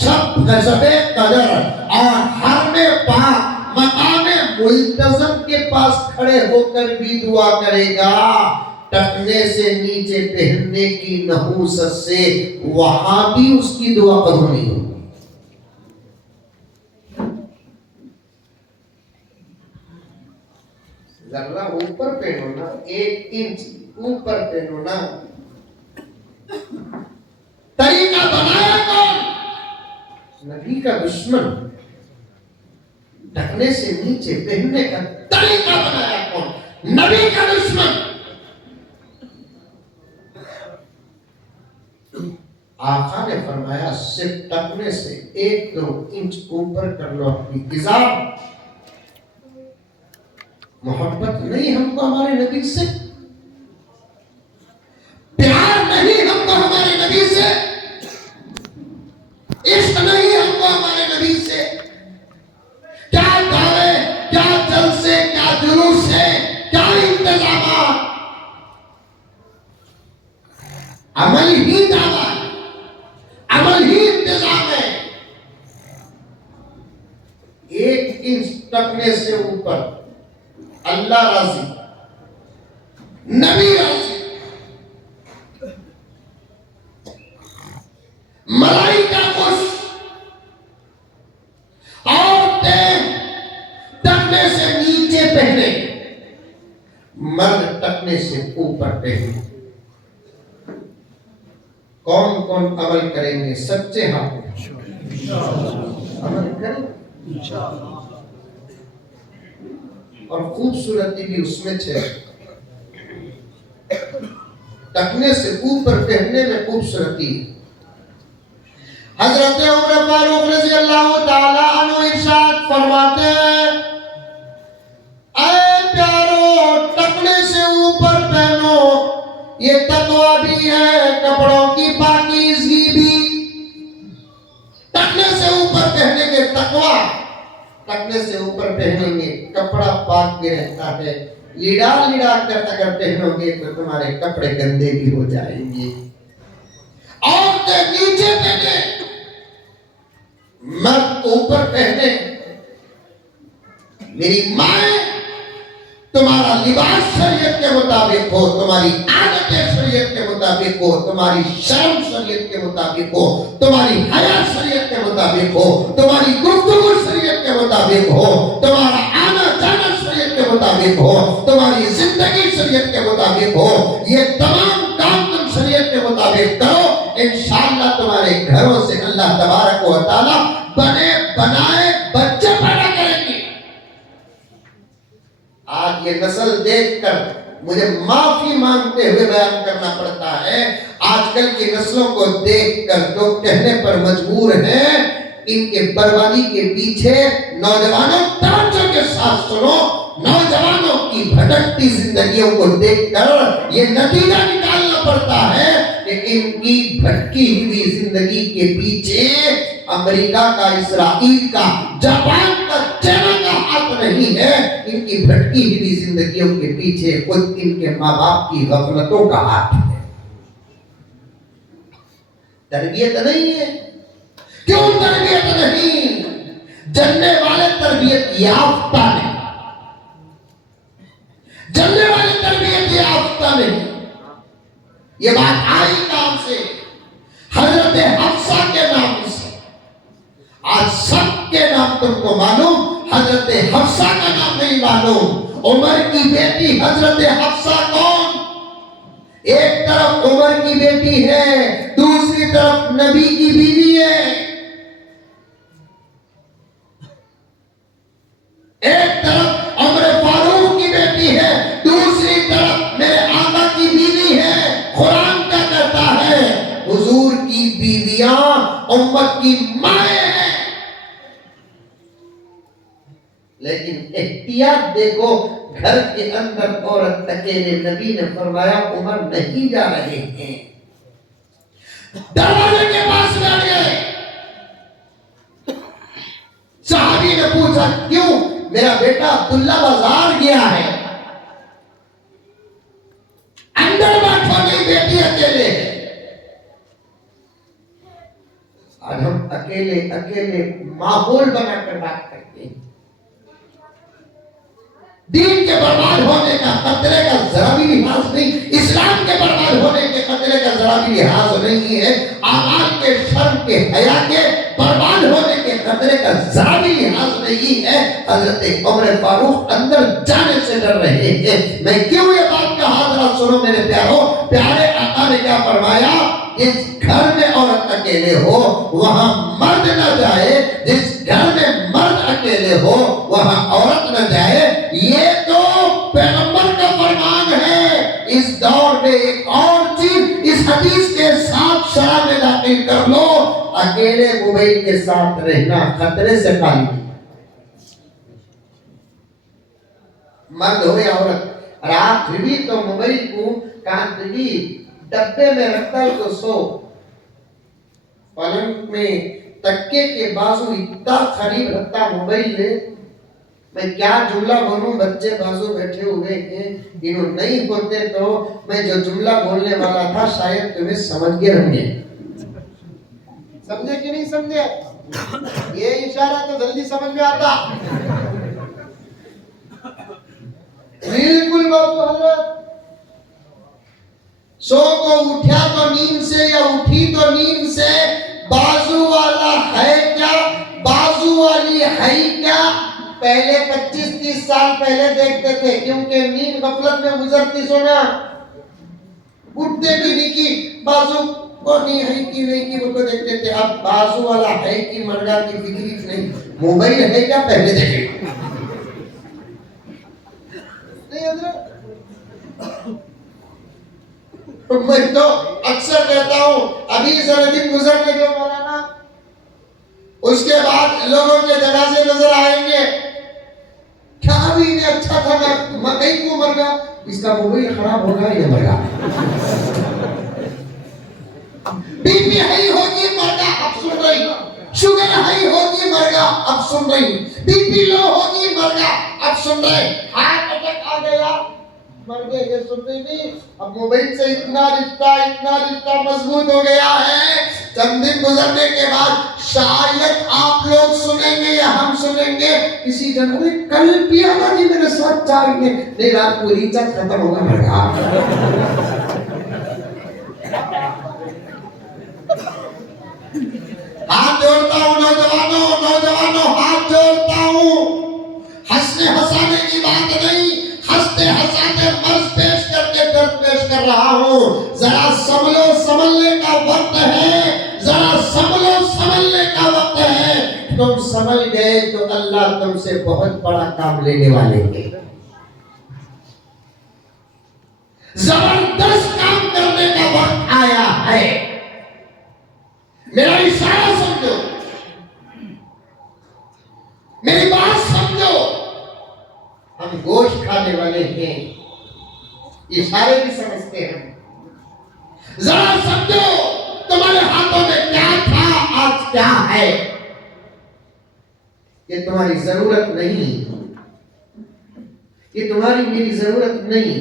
शबे कदर और हरमे पाक मकामे मुल्तज़म के पास खड़े होकर भी दुआ करेगा। टखने से नीचे पहनने की नहूसत से वहां भी उसकी दुआ कबूल नहीं होगी। जरा ऊपर पहनो ना, 1 इंच ऊपर पहनो ना। तरीका बनाया कौन? नबी का दुश्मन। ढकने से नीचे पहनने का तरीका बनाया कौन? नबी का दुश्मन। आका ने फरमाया सिर्फ ढकने से 1-2 इंच ऊपर कर लो अपनी इज़ार। मोहब्बत नहीं हमको हमारे नबी से, प्यार नहीं हमको हमारे नबी से, इश्क नहीं हमको हमारे नबी से। क्या दावे, क्या जलसे, क्या जुलूस है, क्या इंतजाम। अमल ही दावा, अमल ही इंतजाम है। 1 इंच टकने से ऊपर अल्लाह राजी, नबी राजी, मलाइका खुश। औरतें टकने से नीचे पहने, मर्द टकने से ऊपर पहने। कौन कौन अमल करेंगे? सच्चे हाथ अमल करें और खूबसूरती भी उसमें छे। टकने से ऊपर पहनने में खूबसूरती। हजरत उमर फारूक रज़ी अल्लाह ताला अन्हु इरशाद फरमाते हैं, ऐ प्यारो टकने से ऊपर पहनो, ये तकवा भी है, कपड़ों की पाकीज़गी भी। टकने से ऊपर पहनेंगे तकवा, टकने से ऊपर पहनेंगे कपड़ा पाक भी रहता है। लीड़ा लीड़ा कर अगर पहनोगे तो तुम्हारे कपड़े गंदे भी हो जाएंगे। और नीचे पहने, मर्द ऊपर पहने। मेरी माए, तुम्हारा लिबास शरीयत के मुताबिक हो, तुम्हारी आदतें शरीयत के मुताबिक हो, तुम्हारी शर्म शरीयत के मुताबिक हो, तुम्हारी हया शरीयत के मुताबिक हो, तुम्हारी गुफ्तगू शरीयत के मुताबिक हो, तुम्हारा आना जाना शरीयत के मुताबिक हो, तुम्हारी जिंदगी शरीयत के मुताबिक हो। ये तमाम काम तुम शरीयत के मुताबिक करो, इंशाअल्लाह तुम्हारे घरों से अल्लाह तबारक व तआला बने बनाए बच्चे पैदा करेंगे। आज ये नस्ल देखकर मुझे माफी मांगते हुए बयान करना पड़ता है, आजकल की नस्लों को देखकर लोग कहने पर मजबूर हैं, इनके बर्बादी के पीछे नौजवानों तवज्जो के साथ सुनो, नौजवानों की भटकती जिंदगियों को देखकर ये नतीजा निकालना पड़ता है कि इनकी भटकी हुई जिंदगी के पीछे अमेरिका का, इसराइल का, जापान का, चाइना का हाथ नहीं है। इनकी भटकी हुई जिंदगियों के पीछे खुद इनके माँ बाप की गफलतों का हाथ है। तरबियत नहीं है। क्यों तरबियत नहीं? जन्ने वाले तरबियत याफ्ता नहीं, जन्ने वाले तरबियत याफ्ता नहीं। ये बात आई काम से? हजरत हफ्सा के नाम से। आज सबके नाम तुमको मालूम, हजरत हफ्सा का नाम नहीं मालूम। उमर की बेटी हजरत हफ्सा कौन? एक तरफ उमर की बेटी है, दूसरी तरफ नबी की बीवी है। एक तरफ उमर फारूक की बेटी है, दूसरी तरफ मेरे आका की बीवी है। कुरान क्या कहता है? हुजूर की बीवियां उम्मत की माए हैं। लेकिन एहतियात देखो, घर के अंदर औरत अकेले, नबी ने फरमाया उमर नहीं जा रहे हैं। दरवाजे के पास बैठ गए। सहाबी ने पूछा क्यों? मेरा बेटा अब्दुल्ला बाजार गया है, अंदर बैठो, नहीं बेटी अकेले है। आज हम अकेले अकेले माहौल बनाकर बात करते हैं। दीन के बर्बाद होने का खतरे का जरा भी लिहाज नहीं, इस्लाम के बर्बाद होने के खतरे का जरा भी लिहाज नहीं है। आमाल के, शर्म के, हया के बर्बाद होने के खतरे का जरा भी लिहाज नहीं है। हजरत उमर फारूक अंदर जाने से डर रहे हैं। मैं क्यों ये बात कहा, जरा सुनो मेरे प्यारों। प्यारे आका ने क्या फरमाया? जिस घर में औरत अकेले हो वहां मर्द न जाए, जिस घर में मर्द अकेले हो वहां औरत न जाए। ये तो पैगंबर का फरमान है। इस दौर में एक और चीज इस हदीस के साथ शरा में दाखिल कर लो, अकेले मोबाइल के साथ रहना खतरे से खाली। मर्द हो या औरत, रात भी तो मोबाइल को कांतगी डब्बे में रखकर तो सो। पलंग में तकिए के बाजू इतना करीब रखता मोबाइल ले। मैं क्या जुमला बोलूं, बच्चे बाजू बैठे हुए हैं, इन्हों नहीं होते तो मैं जो जुमला बोलने वाला था शायद तुम्हें समझ गए होंगे। समझे कि नहीं समझे? ये इशारा तो जल्दी समझ में आता। बिल्कुल बाबू। सो को उठा तो नींद से या उठी तो नींद से, बाजू वाला है क्या, बाजू वाली है क्या? पहले 25-30 साल पहले देखते थे, क्योंकि नींद गफलत में गुजरती। सोना उठते भी नहीं की बाजू को नहीं है कि नहीं की, वो तो देखते थे। अब बाजू वाला है कि मरगा की फिक्र नहीं, मोबाइल है क्या पहले देखे नहीं। हजरत मैं तो अक्सर कहता हूँ, अभी जरा दिन गुजर के जो मौलाना, उसके बाद लोगों के जनाजे नजर आएंगे। क्या भी ने अच्छा था ना, मकई को मर गया, इसका मोबाइल खराब होगा ये मर गया। बीपी हाई होगी मर गया, अब सुन रही। शुगर हाई होगी मर गया, अब सुन रही। बीपी लो होगी मर गया, अब सुन रहे। हार्ट अटैक आ गया, मर गए, ये सुनते नहीं। अब मोबाइल से इतना रिश्ता मजबूत हो गया है। चंद दिन गुजरने के बाद शायद आप लोग सुनेंगे या हम सुनेंगे, किसी जन ने कल पिया था जी मेरे साथ चाय में, नहीं रात को रिचार्ज खत्म होगा मर गया। हाथ जोड़ता हूँ नौजवानों हाथ जोड़ता हूँ। हंसने हंसाने की बात नहीं, हंसते हंसाते मर्ज पेश करके दर्द पेश कर रहा हूँ। जरा संभलो, संभलने का वक्त है। जरा संभलो, संभलने का वक्त है। तुम संभल गए तो अल्लाह तुमसे बहुत बड़ा काम लेने वाले हैं। जबरदस्त काम करने का वक्त आया है। मेरा इशारा समझो, मेरी बात समझो। हम गोश्त खाने वाले हैं, इशारे भी समझते हैं। जरा समझो, तुम्हारे हाथों में क्या था, आज क्या है। ये तुम्हारी जरूरत नहीं, ये तुम्हारी मेरी जरूरत नहीं।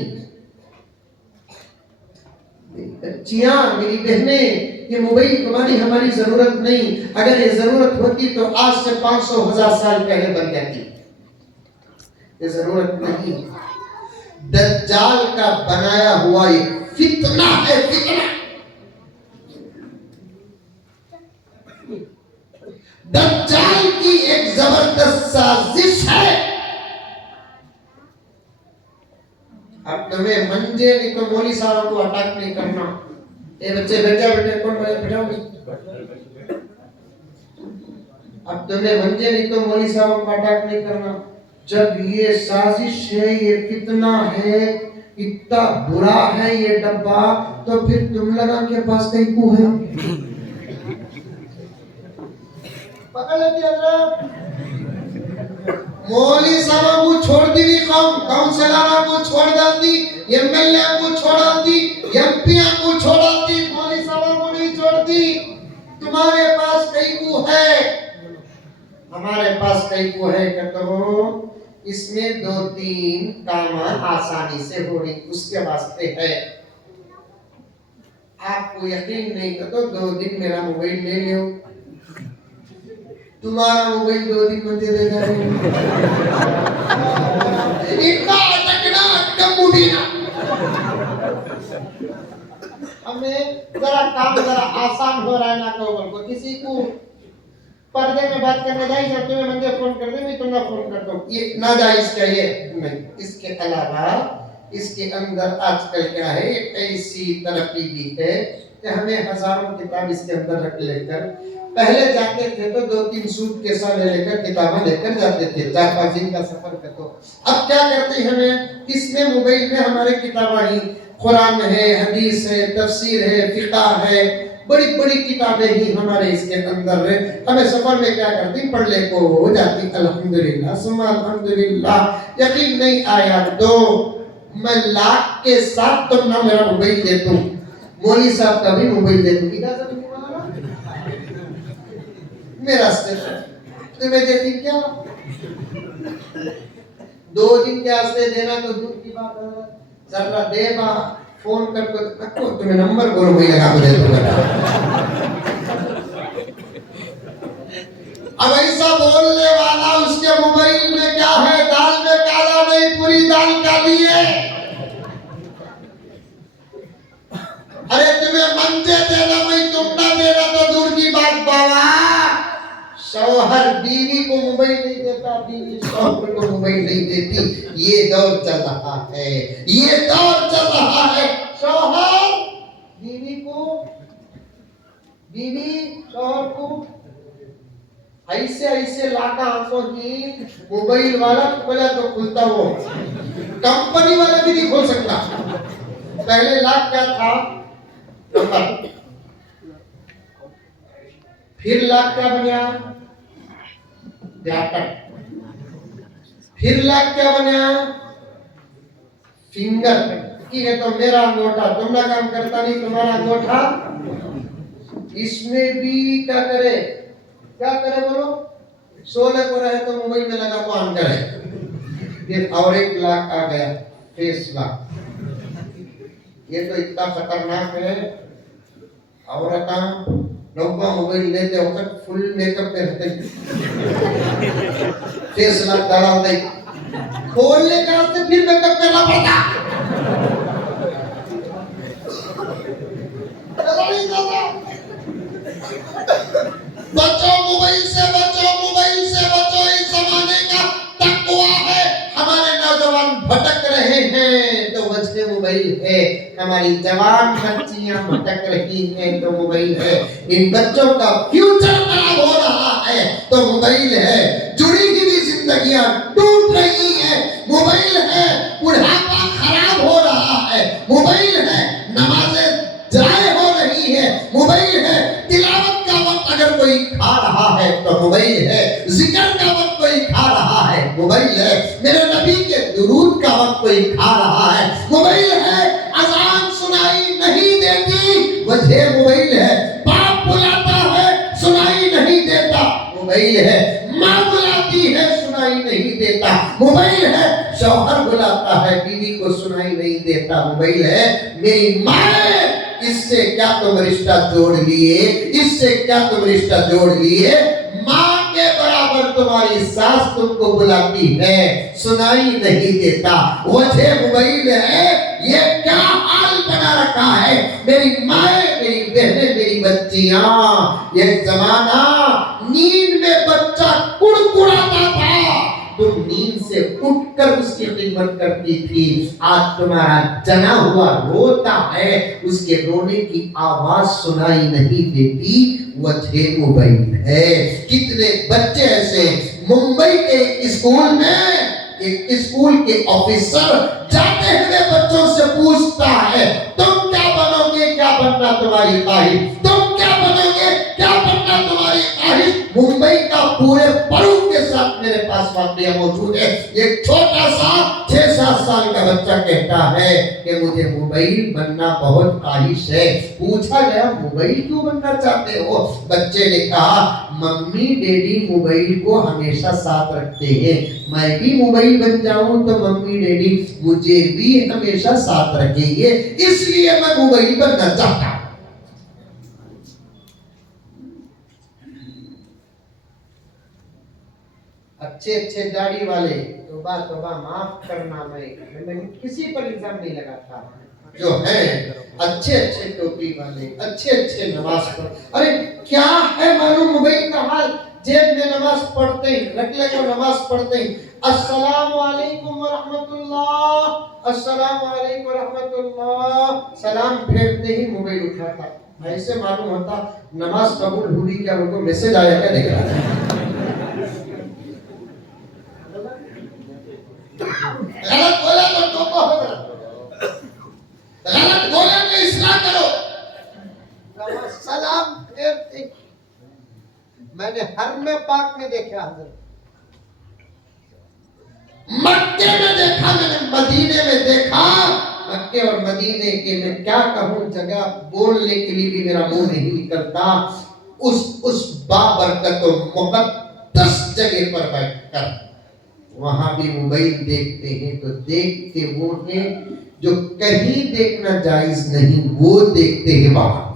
बच्चियां, मेरी बहनें, ये मोबाइल तुम्हारी हमारी जरूरत नहीं। अगर ये जरूरत होती तो आज से 500,000 साल पहले बन जाती। ये जरूरत नहीं। दज्जाल का बनाया हुआ एक फितना है, फितना। दज्जाल की एक जबरदस्त साजिश है। अब तो तुम्हें मंजे नहीं तो मौली साहब को अटैक नहीं करना। ये बच्चे बैठ जाओ, बेटे कौन बैठाओ। अब तुम्हें मंजे नहीं तो मौली साहब को अटैक नहीं करना। जब ये साजिश है, ये फितना है, इतना बुरा है ये डब्बा, तो फिर तुम लगा के पास कहीं को है। पकड़ लेती हजरत। मौली साहब को छोड़ दी नहीं, काउंसलर को छोड़ डालती, एमएलए को छोड़ाती, एमपी को छोड़ाती, मौली साहब को नहीं छोड़ती। तुम्हारे पास कहीं को है, हमारे पास कहीं को है। कहते हो इसमें 2-3 काम आसानी से हो रही, उसके वास्ते है। आपको यकीन नहीं कर तो 2 दिन मेरा मोबाइल ले लो, तुम्हारा मोबाइल 2 दिन में दे देगा। इतना अटकना अटकम मुड़ीना। हमें जरा काम जरा आसान हो रहा है ना। को किसी को पर्दे में बात करने जाए, जब तुम्हें मंदिर फोन कर दे, मैं तुम्हें फोन करता हूँ, ये नाजायज का ये नहीं। इसके अलावा इसके अंदर आजकल क्या है, एक ऐसी तरक्की भी है कि हमें हजारों किताब इसके अंदर रख लेकर, पहले जाते थे तो 2-3 सूटकेस लेकर किताबें लेकर जाते थे 4-5 दिन का सफर का। तो अब क्या करते हैं, हमें इसमें मोबाइल में हमारे किताबें ही, कुरान है, हदीस है, तफसीर है, फिक़ह है, बड़ी बड़ी किताबें ही हमारे इसके अंदर है। हमें सफर में क्या करती, पढ़ ले को हो जाती। अल्हम्दुलिल्लाह सुम्मा अल्हम्दुलिल्लाह। यकीन नहीं आया तो मैं लाख के साथ तुम ना मेरा मोबाइल दे दूं, मौली साहब का भी मोबाइल दे दूं, इजाजत नहीं मांगना मेरा से तुम्हें देती क्या 2 दिन के वास्ते देना तो दूर की बात है। जरा देवा फोन करके तुम्हें नंबर बोलो, वही लगा के दे दूंगा। अब ऐसा बोलने वाला उसके मोबाइल में क्या है, दाल में काला नहीं, पूरी दाल काली है। अरे तुम्हें मंजे देना मैं, तुम ना देना तो दूर की बात बाबा। शौहर बीवी को मोबाइल नहीं देता, बीवी शौहर को मोबाइल नहीं देती। ये दौर चल रहा है, ये दौर चल रहा है। शौहर बीवी को, बीवी शौहर को ऐसे ऐसे लाका आंखों की मोबाइल वाला बोला तो खुलता, वो कंपनी वाला भी नहीं खोल सकता। पहले लाख क्या था नंबर, फिर लाख क्या बना डाटा, फिर लाख क्या बना फिंगर की है। तो मेरा अंगूठा तुम्हारा काम करता नहीं, तुम्हारा अंगूठा इसमें भी क्या करे, क्या करे बोलो, 16 को रहे तो मोबाइल में लगा को ऑन करे। फिर और 1 लाख आ गया, फेस लॉक। ये तो इतना खतरनाक है। औरत नौका मोबाइल लेते वक्त फुल मेकअप में रहते, फेस लॉक डालते, खोलने का से फिर मेकअप करना पड़ता। बचो मोबाइल से, बचो मोबाइल से बचो। इस जमाने का तकवा है। हमारे नौजवान भटक रहे हैं तो वजह मोबाइल है, हमारी जवान बच्चियां भटक रही हैं तो मोबाइल है। इन बच्चों का फ्यूचर खराब हो रहा है तो मोबाइल है। जुड़ी हुई जिंदगियां टूट रही हैं, मोबाइल है। बुढ़ापा खराब हो रहा है, मोबाइल है। नमाजें जाए हो रही है, मोबाइल है। तिलावत का वक्त अगर कोई खा रहा है तो मोबाइल है। जिक्र का वक्त कोई खा रहा है, मोबाइल है। मेरे नबी के दुरूद का वक्त कोई खा रहा है, मोबाइल है। अजान सुनाई नहीं देती, वजह मोबाइल है। बाप बुलाता है, सुनाई नहीं देता, मोबाइल है। माँ बुलाती है, सुनाई नहीं देता, मोबाइल है। शौहर बुलाता है, बीवी को सुनाई नहीं देता, मोबाइल है। मेरी माँ, इससे क्या तुम रिश्ता जोड़ लिए, इससे क्या तुम रिश्ता जोड़ लिए। माँ के बराबर तुम्हारी सास तुमको बुलाती है, सुनाई नहीं देता, वजह मोबाइल है। ये क्या हाल बना रखा है मेरी माए, मेरी बहनें, मेरी बच्चियां। ये जमाना नींद में बच्चा कुड़कुड़ाता था, तुम नींद से उठकर उसकी खिदमत करती थी, आज तुम्हारा जना हुआ रोता है, उसके रोने की आवाज सुनाई नहीं देती, वजह मोबाइल है। कितने बच्चे ऐसे, मुंबई के स्कूल में एक स्कूल के ऑफिसर जाते हुए बच्चों से पूछता है, तुम क्या बनोगे, क्या बनना तुम्हारी ख्वाहिश, तुम क्या बनोगे, क्या बनना तुम्हारी ख्वाहिश। मुंबई का पूरे प्रूफ के साथ मेरे पास वाकया मौजूद है। एक छोटा सा 6-7 साल का बच्चा कहता है कि मुझे मोबाइल बनना बहुत ख्वाहिश है। पूछा गया मोबाइल क्यों बनना चाहते हो? बच्चे ने कहा मम्मी डैडी मोबाइल को हमेशा साथ रखते हैं, मैं भी मोबाइल बन जाऊं तो मम्मी डैडी मुझे भी हमेशा साथ रखेंगे, इसलिए मैं मोबाइल बनना चाहता हूं। अच्छे अच्छे दाढ़ी वाले, तौबा तौबा माफ करना, मैं किसी पर इल्जाम नहीं लगाता, जो है अच्छे अच्छे टोपी वाले, अच्छे अच्छे नमाज पढ़, अरे क्या है मालूम मोबाइल का हाल, जेब में नमाज पढ़ते ही रख ले, जो नमाज पढ़ते ही अस्सलाम वालेकुम व रहमतुल्लाह, अस्सलाम वालेकुम व रहमतुल्लाह, सलाम फेरते ही मोबाइल उठाता। ऐसे मालूम होता नमाज कबूल हुई क्या, उनको मैसेज आया क्या, देख रहा है। गलत बोला तो टोको, गलत बोला तो इस्लाह करो। सलाम फेरते, मैंने हरम पाक में देखा, मक्के में देखा, मैंने मदीने में देखा। मक्के और मदीने के मैं क्या कहूँ, जगह बोलने के लिए भी मेरा मुंह नहीं निकलता। उस बाबरकत और मुक़द्दस जगह पर बैठकर वहां भी मोबाइल देखते हैं, तो देखते वो हैं जो कहीं देखना जायज नहीं, वो देखते हैं वहां।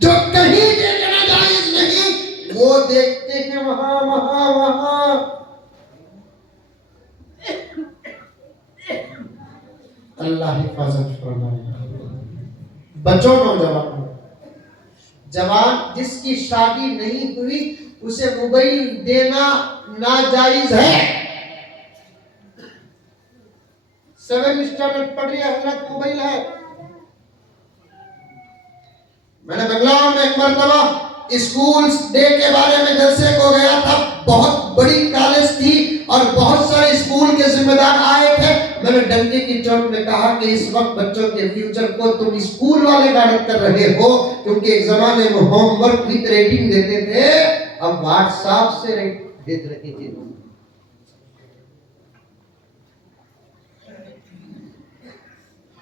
जो कहीं देखना जायज नहीं, वो देखते हैं वहां वहां वहां। अल्लाह हिफाजत फरमाए। बच्चों, नौजवानों, जवान जिसकी शादी नहीं हुई उसे मोबाइल देना नाजायज है। 7 स्टैंडर्ड पढ़ रही है हजरत, मोबाइल है। मैंने बंगलौर में एक मरतबा स्कूल डे के बारे में जलसे को गया था, बहुत बड़ी कॉलेज थी और बहुत सारे स्कूल के जिम्मेदार आए थे। मैंने डंडे की चोट में कहा कि इस वक्त बच्चों के फ्यूचर को तुम स्कूल वाले गाइड कर रहे हो, क्योंकि एक जमाने में होमवर्क विद रेटिंग देते थे, अब व्हाट्सएप से भेज रहे थे।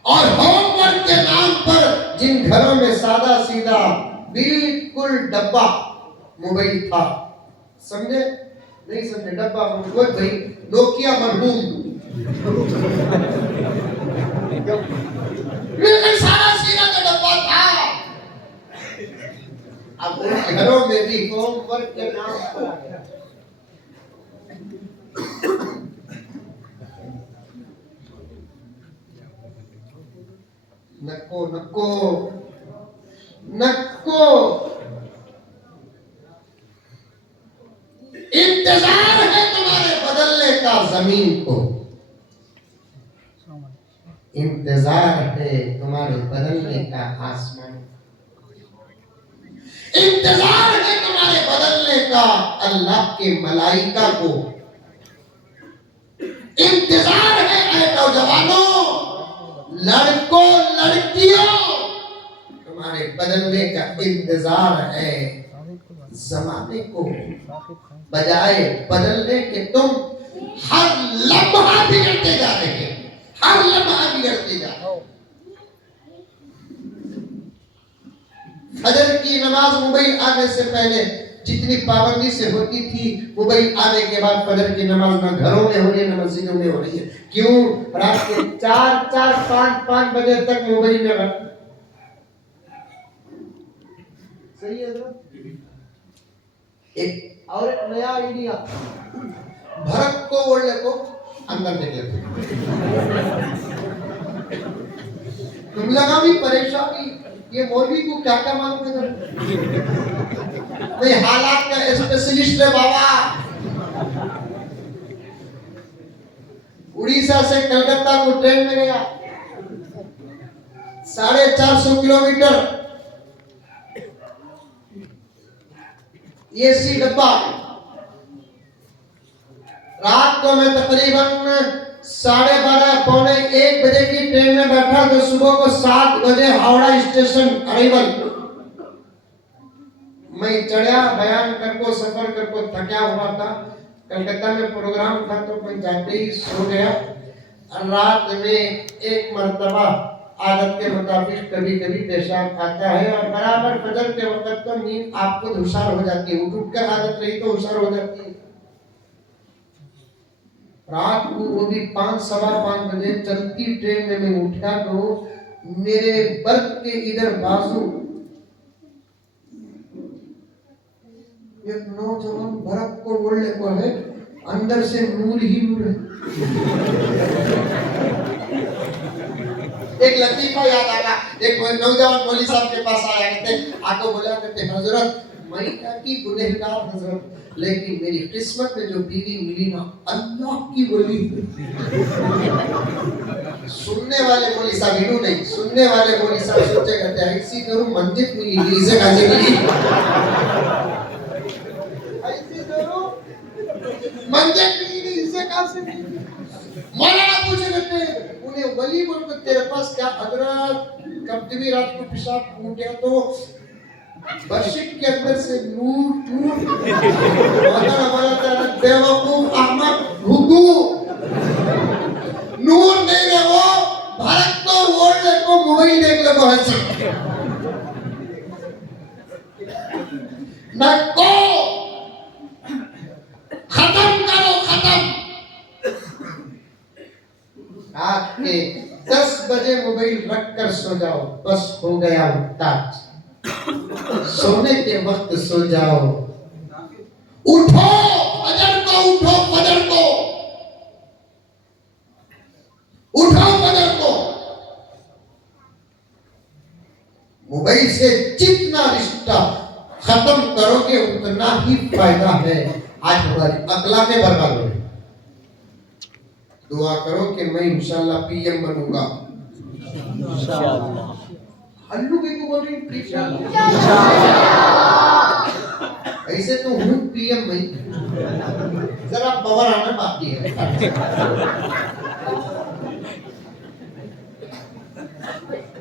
और होमवर्क के नाम पर जिन घरों में सादा सीधा बिल्कुल डब्बा मोबाइल था, समझे नहीं समझे, डब्बा मोबाइल भाई, नोकिया मरहूम, बिल्कुल सादा सीधा तो डब्बा था। अब उन घरों में भी होमवर्क के नाम पर आ गया। नको नको नको, इंतजार है तुम्हारे बदलने का जमीन को, इंतजार है तुम्हारे बदलने का आसमान, इंतजार है तुम्हारे बदलने का अल्लाह के मलाइका को, इंतजार है ऐ नौजवानों, लड़कों लड़कियों, तुम्हारे बदलने का इंतजार है। जमाने को बजाय बदलने के तुम हर लम्हा बिगड़ते जा रहे हैं, हर लम्हा बिगड़ते जा रहे हो। फजर की नमाज मोबाइल आने से पहले जितनी पाबंदी से होती थी, मोबाइल आने के बाद फजर की नमाज न घरों में हो रही है न मस्जिदों में हो रही है। क्यों? रात के 4-4, 5-5 बजे तक मोबाइल में रख, सही है ना? एक और एक नया आइडिया, भरत को ओढ़ने को अंदर निकले, तुम लगा भी परेशानी, ये मौलवी को क्या क्या मालूम है? भाई हालात का स्पेशलिस्ट है बाबा। उड़ीसा से कलकत्ता को ट्रेन में गया, 450 किलोमीटर एसी डब्बा। रात को मैं तकरीबन 12:30 पौने 1 बजे की ट्रेन में बैठा तो सुबह को 7 बजे हावड़ा स्टेशन अराइवल। मैं चढ़ा, बयान करको सफर करको थका हुआ था। कलकत्ता में प्रोग्राम था तो मैं जाते ही सो गया। रात में एक मर्तबा आदत के मुताबिक कभी कभी पेशाब आता है और बराबर फजर के वक्त तो नींद आपको हुशार हो जाती है, उठ कर आदत रही तो हुशार हो जाती है। रात को वो भी 5 सवा 5 बजे चलती ट्रेन में मैं उठा तो मेरे बर्थ के इधर बाजू एक नौजवान बर्फ को ओढ़ने को है, अंदर से नूर ही नूर है। एक लतीफा याद आया, एक नौजवान मौलवी साहब के पास आया, कहते आको बोला कहते हजरत मैं क्या की गुनहगार हजरत, लेकिन मेरी किस्मत में जो बीवी मिली ना अल्लाह की वली। सुनने वाले मौलवी साहब इन्हों नहीं, सुनने वाले मौलवी साहब सोचे कहते ऐसी करूं मंजिल मिली इसे काजे मिली, ऐसी करूं मंजिल मिली इसे कहां से मिली। मौलाना पूछे कहते उन्हें वली बोल के तेरे पास क्या हजरत कभी भी रात को पेशाब टूट गया तो बर्शिक के अंदर से नूर नूर हमारा तेरा बेवकूफ अहमद हुकू नूर नहीं है वो भारत को वर्ल्ड को मोबाइल देख ले बहुत से न को खत्म करो खत्म। रात के 10 बजे मोबाइल रख कर सो जाओ, बस हो गया ताज। सोने के वक्त सो जाओ, उठो फजर को, उठो फजर को, उठो फजर को। मोबाइल से जितना रिश्ता खत्म करोगे उतना ही फायदा है। आज हमारी अखलाक़ें बर्बाद हो रही। दुआ करो कि मैं इंशाल्लाह पीएम बनूंगा इंशाल्लाह। हल्लू भी को बोल रही ऐसे तो हूँ पीएम भाई, जरा पावर आना बाकी है।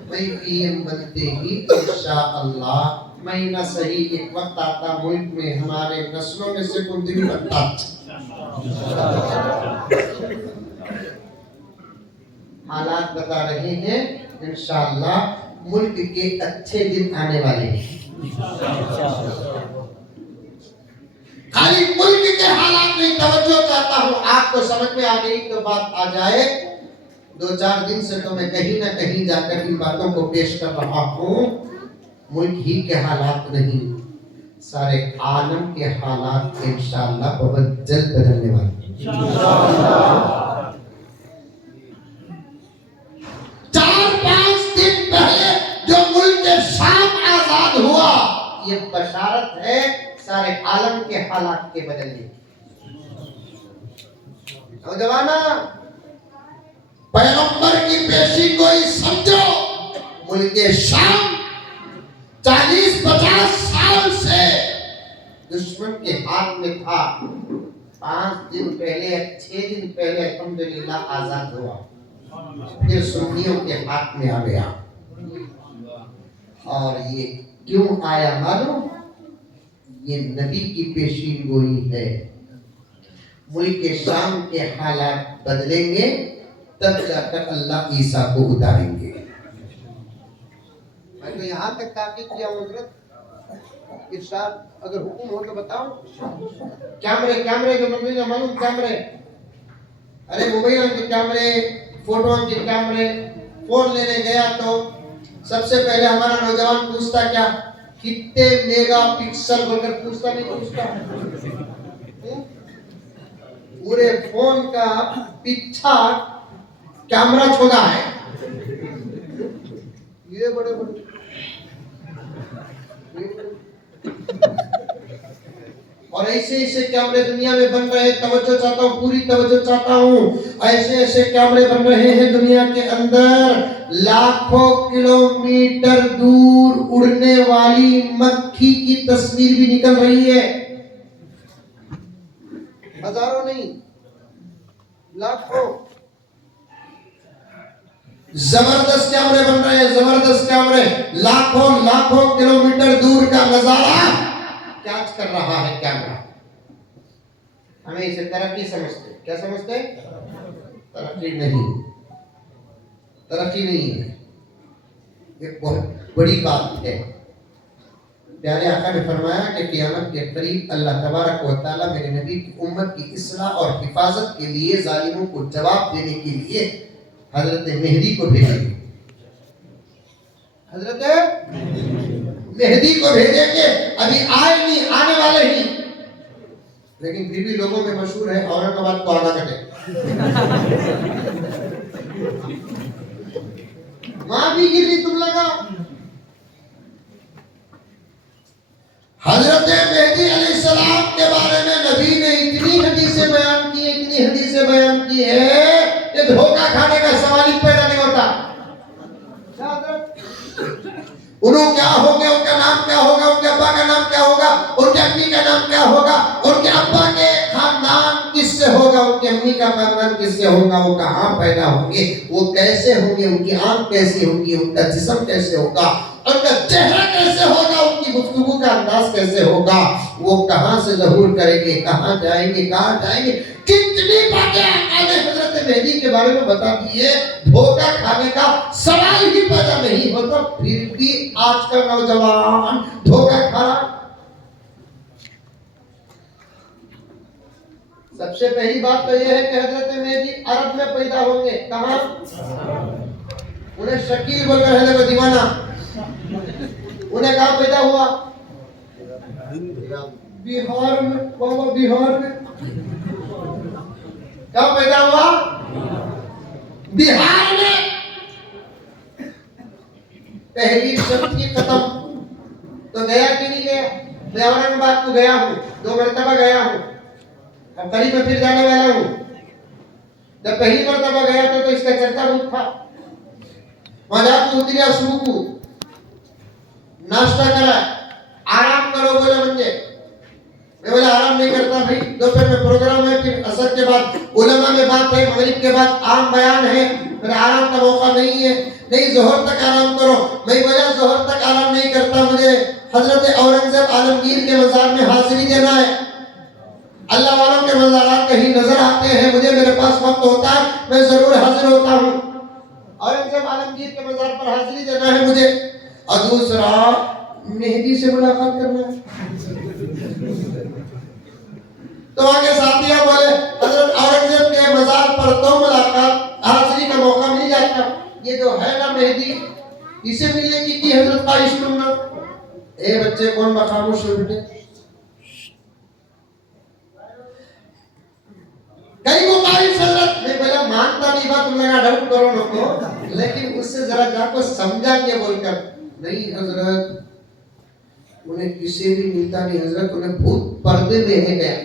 मैं पीएम बनते ही इंशाअल्लाह मैं ना सही एक वक्त आता मुल्क में हमारे नस्लों में से कोई भी बनता। हालात बता रहे हैं इंशाअल्लाह मुल्क के अच्छे दिन आने वाले हैं। खाली मुल्क के हालात में तवज्जो चाहता हूँ, आपको समझ में आ गई तो बात आ जाए। 2-4 दिन से तो मैं कहीं ना कहीं जाकर इन बातों को पेश कर रहा हूँ। मुल्क ही के हालात नहीं, सारे आलम के हालात इंशाअल्लाह बहुत जल्द बदलने वाले हैं। 4-5 दिन पहले जो मुल्क शाम आजाद हुआ, ये बशारत है सारे आलम के हालात के बदलने। नौजवाना पैगंबर की पेशी कोई समझो। मुल्क शाम 40-50 साल से दुश्मन के हाथ में था। 5 दिन पहले 6 दिन पहले अल्हम्दुलिल्लाह आजाद हुआ, फिर सुन्नियों के हाथ में आ गया। और ये क्यों आया मालूम? ये नबी की पेशीन गोई है। मुल्क शाम के हालात बदलेंगे तब जाकर अल्लाह ईसा को उतारेंगे। मैं तो यहाँ तक ताकीद किया हजरत, इरशाद अगर हुक्म हो तो बताओ। कैमरे कैमरे जो मंदिर में मालूम कैमरे, अरे मोबाइल के कैमरे, फोटो के कैमरे। फोन लेने गया तो सबसे पहले हमारा नौजवान पूछता क्या कितने मेगापिक्सल बोलकर पूछता, नहीं पूछता। पूरे फोन का पीछा कैमरा छोड़ा है। ये बड़े बड़े और ऐसे ऐसे कैमरे दुनिया में बन रहे हैं, तवज्जो चाहता हूँ, पूरी तवज्जो चाहता हूँ। ऐसे ऐसे कैमरे बन रहे हैं दुनिया के अंदर, लाखों किलोमीटर दूर उड़ने वाली मक्खी की तस्वीर भी निकल रही है। हजारों नहीं, लाखों। जबरदस्त कैमरे बन रहे हैं, जबरदस्त कैमरे, लाखों लाखों किलोमीटर दूर का नजारा कैच कर रहा है कैमरा। हमें इसे तरक्की समझते, क्या समझते? तरक्की नहीं, तरक्की नहीं है, एक बहुत बड़ी बात है। प्यारे आका ने फरमाया कि क़यामत के करीब अल्लाह तबारक व तआला मेरे नबी की उम्मत की इस्लाह और हिफाजत के लिए, जालिमों को जवाब देने के लिए हजरत मेहदी को भेजेंगे। हजरत मेहदी को भेजेंगे, अभी आए नहीं, आने वाले ही, लेकिन फिर भी लोगों में मशहूर है औरंगाबाद को आगा कटे। वहां भी गिर रही, तुम लगाओ। हजरत मेहदी अलैहिस्सलाम के बारे में नबी ने इतनी हदीसें बयान की, इतनी हदीसें बयान की है कि धोखा खाने का सवाल ही पैदा नहीं होता। उन्होंने क्या हो गया, उनका नाम क्या होगा, उनके अब्बा का नाम क्या होगा, उनके अम्मी का नाम क्या होगा, उनके अब्बा के खानदान किससे होगा, उनकी अम्मी का खानदान किससे होगा, वो कहाँ पैदा होंगे, वो कैसे होंगे, उनकी आंख कैसी होगी, उनका जिस्म कैसे होगा, उनका चेहरा कैसे होगा, उनकी गुफ्तगू का अंदाज कैसे होगा, वो कहाँ से ज़हूर करेंगे, कहाँ जाएंगे, कहाँ जाएंगे, कितनी बातें आका ने हजरत मेहदी के बारे में बता दी है। धोखा खाने का सवाल ही पैदा नहीं होता, फिर भी आज का नौजवान धोखा खा रहा। सबसे पहली बात तो यह है कि हजरत मेहदी अरब में पैदा होंगे। कहाँ? उन्हें शकील बोलकर है देखो दीवाना, उन्हें कहाँ पैदा हुआ? बिहार में। बाबा बिहार में कब पैदा हुआ? बिहार में। पहली शर्त की खत्म, तो गया कि नहीं गया? मैं औरंगाबाद को गया हूँ, 2 मरतबा गया हूँ, अब करीब में फिर जाने वाला हूँ। जब पहली मरतबा गया था तो इसका चर्चा बहुत था। वहां जाकर उतरिया, शुरू को नाश्ता करा, आराम करो बोले मुझे। मैं बोला आराम नहीं करता भाई, दोपहर में प्रोग्राम है, फिर असर के बाद उलमा में बात है, मगरिब के बाद आम बयान है, मेरा आराम का मौका नहीं है। नहीं, जोहर तक आराम करो। मैं बोला जोहर तक आराम नहीं करता, मुझे हजरत औरंगजेब आलमगीर के मजार में हाजिरी देना है। अल्लाह वालों के मज़ारात कहीं नजर आते हैं, मुझे मेरे पास वक्त होता है, मैं जरूर हाजिर होता हूँ। औरंगजेब आलमगीर के मजार पर हाजिरी देना है मुझे, और दूसरा मेहदी से मुलाकात करना है। तो आगे साथिया बोले हजरत औरंगजेब के मजार पर तो मुलाकात, हाजिरी का मौका मिल जाता, ये जो है ना मेहदी, इसे मिलने की हजरत का इश्क ना। ए बच्चे कौन खामोश हो बेटे, कई को मारी हजरत। मैं बोला मानता नहीं बात, तुम लगा डाउट करो नको, लेकिन उससे जरा जाको समझा के बोलकर, नहीं हजरत उन्हें किसी भी मिलता नहीं हजरत, उन्हें भूत पर्दे में है गया।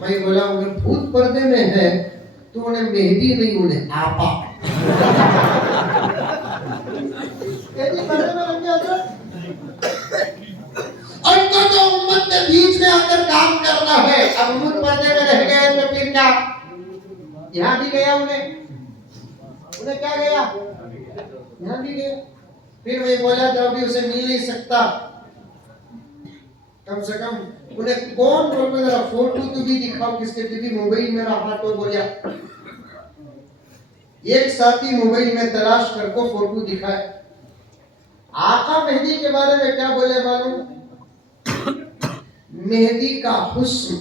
मैं बोला उन्हें भूत पर्दे में है तो उन्हें मेहदी नहीं, उन्हें आपा। उनको तो उम्मत के बीच में आकर काम करना है। अब भूत पर्दे में रह गए तो फिर क्या? यहाँ भी गया उन्हें क्या गया, यहाँ भी गया। फिर मैं बोला तो अभी उसे मिल नहीं सकता, कम से कम उन्हें कौन बोल, जरा फोटो तो भी दिखाओ किसके, भी मोबाइल में रहा तो बोलिया। एक साथी मोबाइल में तलाश करको फोटो दिखाए। आका मेहदी के बारे में क्या बोले मालूम? मेहदी का हुस्न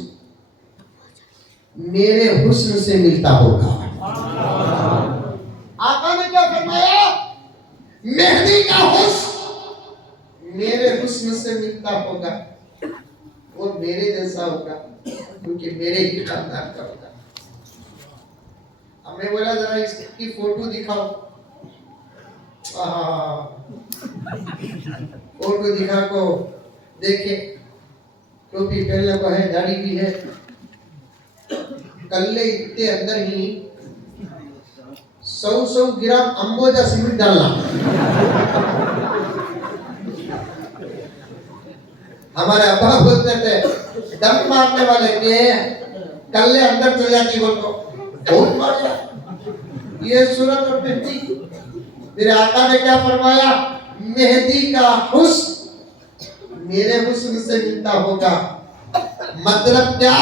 मेरे हुस्न से मिलता होगा। आका ने क्या फरमाया? मेहदी का हुस्न मेरे हुस्न से मिलता होगा, वो मेरे जैसा होगा, क्योंकि मेरे ही खानदान का होगा। अब मैं बोला जरा इसकी फोटो दिखाओ। फोटो दिखा को देखे टोपी पहनने को है, दाढ़ी भी है, कल्ले इतने अंदर ही 100 ग्राम अंबोजा सीमेंट डालना। हमारे अब्बा बोलते थे दम मारने वाले के कल्ले अंदर चले जाती बोल को बहुत बढ़िया। ये सूरत और मेहंदी, मेरे आका ने क्या फरमाया, मेहंदी का हुस्न मेरे हुस्न से मिलता होगा। मतलब क्या,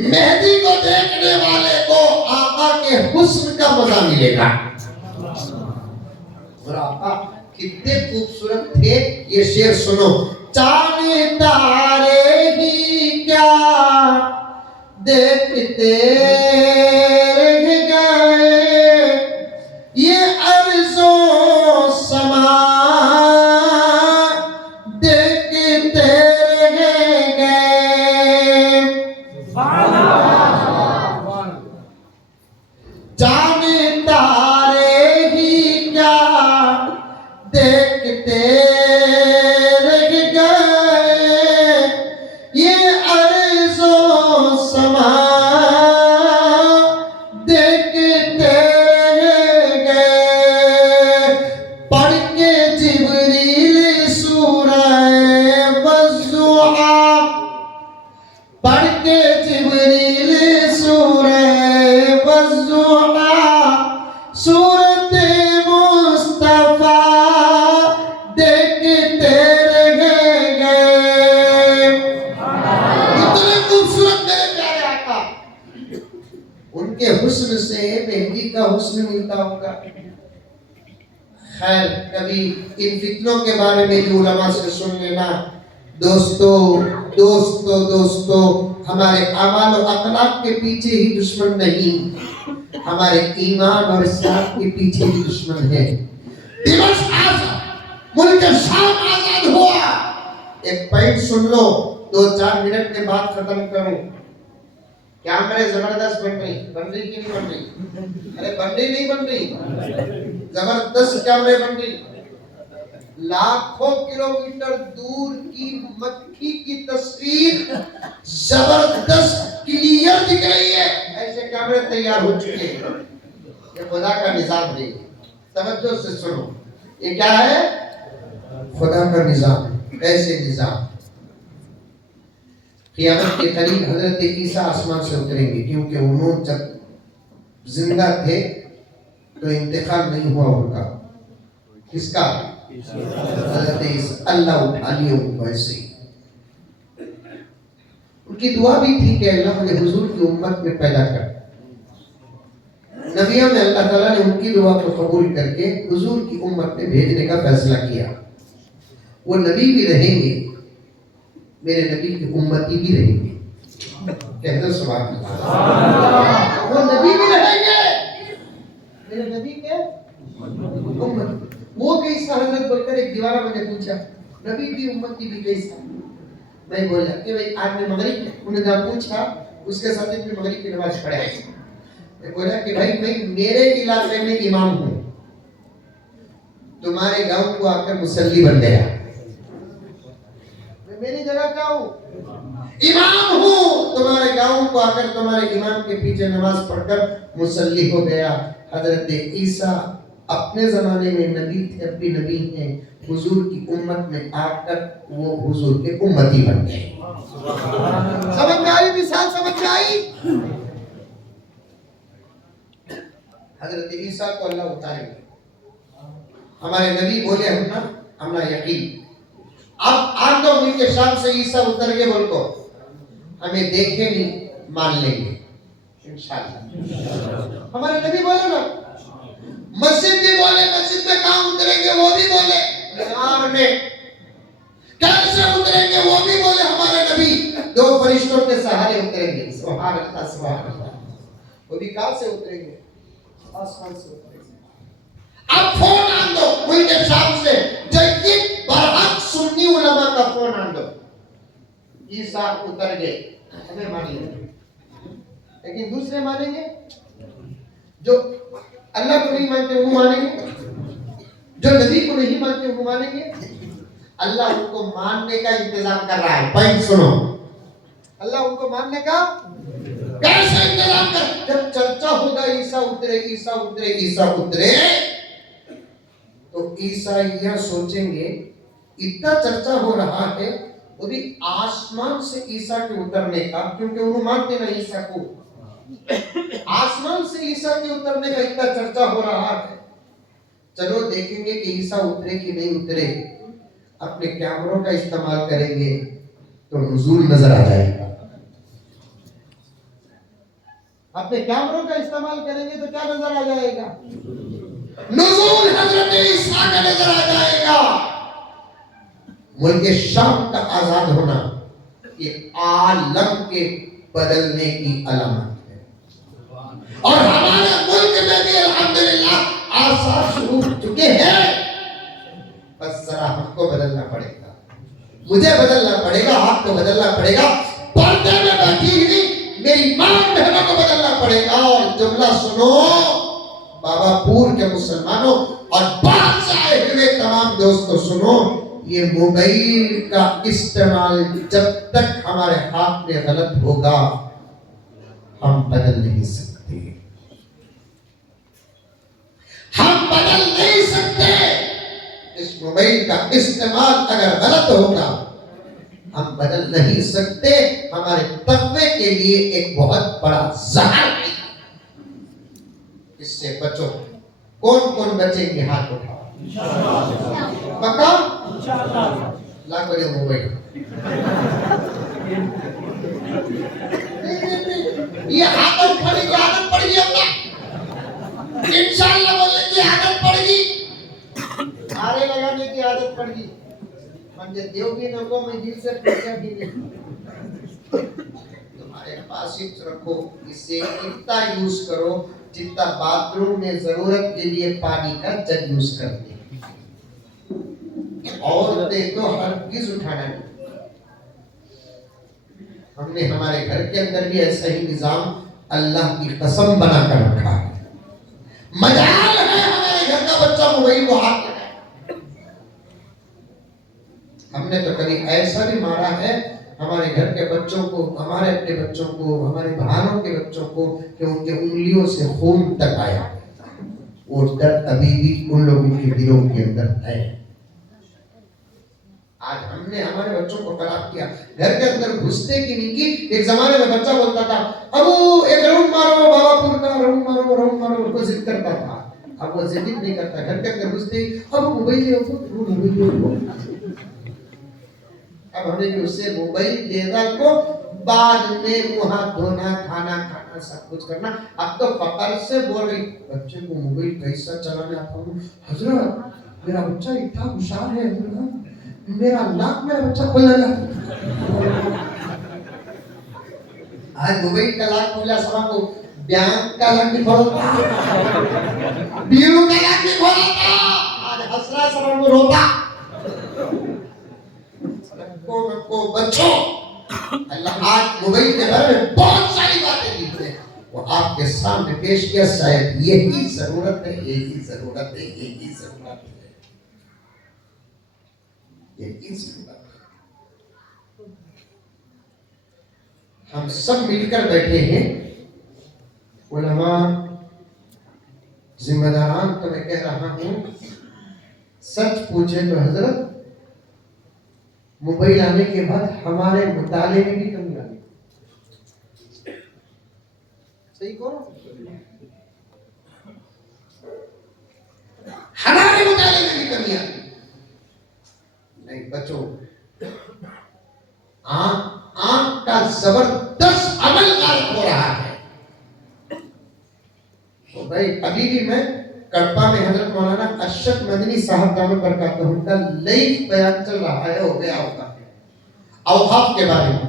मेहंदी को देखने वाले को आका के हुस्न का मजा मिलेगा। और आका कितने खूबसूरत थे, ये शेर सुनो। चांद तारे ही क्या देखते रह गए, ये अर्ज़ो समा देखते रह गए। चांद तारे ही क्या देखते रह गए, ये अर्ज़ो समा देखते रह गए। पढ़ के जिब्रील सूरह वज़्ज़ुहा, पढ़ के जिब्रील सूरह वज़्ज़ुहा, सूरत मुस्तफा देखते रह गए। कितने खूबसूरत मेरे प्यारे आका, उनके हुस्न से मेहंदी का हुस्न मिलता होगा। खैर, कभी इन फितनों के बारे में भी उलमा से सुन लेना। दोस्तों दोस्तों दोस्तों, हमारे अमाल और अखलाक के पीछे ही दुश्मन नहीं, हमारे ईमान और इस्लाम के पीछे ही दुश्मन है। दिवस आजाद, मुल्क शाम आजाद हुआ। एक पॉइंट सुन लो, 2-4 मिनट के बाद खत्म करूं। कैमरे जबरदस्त बन रही कि नहीं बन रही? अरे बन रही नहीं बन रही? जबरदस्त कैमरे बन रही। लाखों किलोमीटर दूर की मक्खी की तस्वीर जबरदस्त क्लियर दिख रही है। ऐसे कैमरे तैयार हो चुके हैं। ये खुदा का निजाम है। तवज्जो से सुनो, ये क्या है? खुदा का निजाम। कैसे निजाम? क़यामत के करीब हजरत ईसा आसमान से उतरेंगे, क्योंकि उन्होंने जब जिंदा थे तो इंतकाल नहीं हुआ उनका। किसका? हजरत ईसा। अल्लाह उठा लिया उनको ऐसे ही। उनकी दुआ भी थी कि अल्लाह मुझे हुजूर की उम्मत में पैदा कर। नबियों में अल्लाह ताला ने उनकी दुआ को कबूल करके हुजूर की उम्मत में भेजने का फैसला किया। वो नबी भी रहेंगे, मेरे नबी की उम्मती भी रहेंगे। कहते हो सुभान अल्लाह। वो नबी भी रहेंगे, मेरे नबी के उम्मत। वो कैसा हजरत बोलकर एक दीवाना मैंने पूछा, नबी भी उम्मती भी कैसा? मैं बोला कि भाई आज मैं मगरिब, उन्होंने जब पूछा उसके साथ इतनी मगरिब की नमाज पढ़ाई। मैं बोला कि भाई मैं मेरे इलाके में इमाम हूँ, तुम्हारे गांव को आकर मुसल्ली बन गया। मैं मेरी जगह क्या हूँ? इमाम हूँ, तुम्हारे गांव को आकर तुम्हारे इमाम के पीछे नमाज पढ़कर मुसल्ली हो गया। हजरत ईसा अपने जमाने में नबी थे, अब भी नबी हैं। हुजूर की उम्मत में आकर वो हुजूर के उम्मती बन गए। समझ में आई मिसाल? समझ में आई? हजरत ईसा को अल्लाह उतारेंगे। हमारे नबी बोले हमना यकीन। अब आज तो उनके शाम से ईसा उतर के बोल को हमें देखे नहीं मान लेंगे इंशाअल्लाह। हमारे नबी बोले ना, मस्जिद भी बोले, मस्जिद में कहाँ उतरेंगे वो भी बोले, मीनार में कैसे उतरेंगे वो भी बोले। हमारे नबी 2 फरिश्तों के सहारे उतरेंगे। सुभान अल्लाह सुभान अल्लाह। वो भी कहाँ से उतरेंगे? आसमान से उतरेंगे। अब फोन आन दो उनके शाम से, जयद बरहक सुन्नी उलमा का फोन आन दो। ईसा उतर गए, हमें मानेंगे, लेकिन दूसरे मानेंगे। जो अल्लाह को नहीं मानते वो मानेंगे, जो नबी को नहीं मानते वो मानेंगे। अल्लाह उनको मानने का इंतजाम कर रहा है। पॉइंट सुनो, अल्लाह उनको मानने का कैसे इंतजाम कर, जब चर्चा होगा ईसा उतरे ईसा उतरे ईसा उतरे, तो ईसा यह सोचेंगे इतना चर्चा हो रहा है, वो भी आसमान से ईसा के उतरने का, क्योंकि वो मानते ना ईसा को, आसमान से ईसा के उतरने का इतना चर्चा हो रहा है, चलो देखेंगे कि ईसा उतरे कि नहीं उतरे, अपने कैमरों का इस्तेमाल करेंगे तो नुज़ूल नजर आ जाएगा। अपने कैमरों का इस्तेमाल करेंगे तो क्या नजर आ जाएगा? नुज़ूल हज़रत ईसा का नजर आ जाएगा। मुल्क शाम का आजाद होना ये आलम के बदलने की अलामत है। और हमारे मुल्क में भी अल्हम्दुलिल्लाह आसार शुरू हो चुके हैं, बस जरा हमको बदलना पड़ेगा, मुझे बदलना पड़ेगा, आपको बदलना पड़ेगा, पर्दे में बैठी हुई मेरी मां बहनों को बदलना पड़ेगा। और जुमला सुनो बाबापुर के मुसलमानों और बाहर से आए हुए तमाम दोस्तों, सुनो, ये मोबाइल का इस्तेमाल जब तक हमारे हाथ में गलत होगा हम बदल नहीं सकते, हम बदल नहीं सकते। इस मोबाइल का इस्तेमाल अगर गलत होगा हम बदल नहीं सकते। हमारे तक़वे के लिए एक बहुत बड़ा जहर है, इससे बचो। कौन कौन बचेंगे? हाथ उठाओ। पक्का? ला करो मोबाइल। ये आदत पड़ेगी अपना, इंशाअल्लाह बोलने की आदत पड़ेगी, नारे लगाने की आदत पड़ेगी। मंजे देव भी नको, मैं दिल से पूछा भी नहीं। तुम्हारे पास ही रखो, इसे इतना यूज करो जितना बाथरूम में जरूरत के लिए पानी का जग यूज करते हैं। औरतें तो हरगिज उठाना नहीं। हमने हमारे घर के अंदर भी ऐसा ही निजाम अल्लाह की कसम बनाकर रखा है। मजाल है हमारे घर का बच्चा मोबाइल को हाथ लगाए। हमने तो कभी ऐसा भी मारा है हमारे घर के बच्चों को, हमारे अपने बच्चों को, हमारे बहनों के बच्चों को, कि उनके उंगलियों से खून तक आया। वो डर अभी भी उन लोगों के दिलों के अंदर है। आज हमने हमारे बच्चों को खराब किया, घर के अंदर घुसते की नहीं की। एक जमाने में बच्चा बोलता था अबू एक राउंड मारो, बाबापुर का राउंड मारो, उनको जिद करता था। अब वो जिद नहीं करता, घर के अंदर घुसते अब मोबाइल ले। अब हमने भी उससे मोबाइल देना को बाद में मुंह हाथ धोना, खाना खाना, सब कुछ करना। अब तो फकर से बोल रही बच्चे को मोबाइल कैसा चलाने आता हूँ। हजरत मेरा बच्चा इतना होशियार है, मेरा नाक मेरा बच्चा खोल लगा। आज मोबाइल का लाख खोला समा को, बैंक का लाख भी खोला, बीरू का लाख भी खोला था। आज हसरा समा को रोता। को बच्चों, अल्लाह आज मोबाइल के बारे में बहुत सारी बातें दी है, वो आपके सामने पेश किया। शायद यही जरूरत है, यही जरूरत है, यही जरूरत है, यही जरूरत है। हम सब मिलकर बैठे हैं, उलमा, जिम्मेदारान, तो मैं कह रहा हूं सच पूछे तो हजरत मोबाइल आने के बाद हमारे मुताले में भी कमी आ गई। सही करो, हमारे मुताले में भी कमी आ गई। नहीं बच्चों, आंख का जबरदस्त अमल हो रहा है। तो भाई अभी भी मैं कड़पा में हजरत मौलाना अशरफ मदनी साहब दामद बरकातहू का लाइव बयान चल रहा है, हो गया होगा औकाफ के बारे में,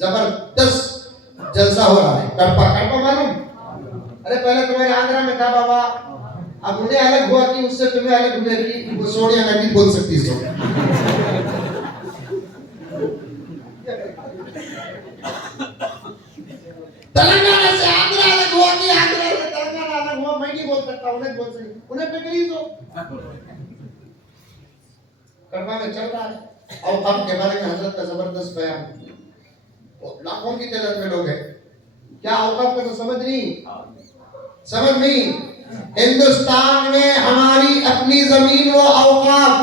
जबरदस्त जलसा हो रहा है। कड़पा मालूम? अरे पहले तुम्हारे आंध्रा में था बाबा, अब उन्हें अलग हुआ कि उससे तुम्हें अलग हुए कि वो सोनिया गांधी बोल सकती है। तेलंगाना से आंध्रा अलग हुआ कि आंध्रा से तेलंगाना अलग हुआ, मैं नहीं बोल सकता, उन्हें बोल सकती, उन्हें पे करी तो कड़पा में चल रहा है। औकाफ के बारे में हजरत का जबरदस्त बयान, लाखों की तादाद में लोग हैं, क्या औकाफ का तो समझ नहीं। हिंदुस्तान में हमारी अपनी जमीन व औकाफ,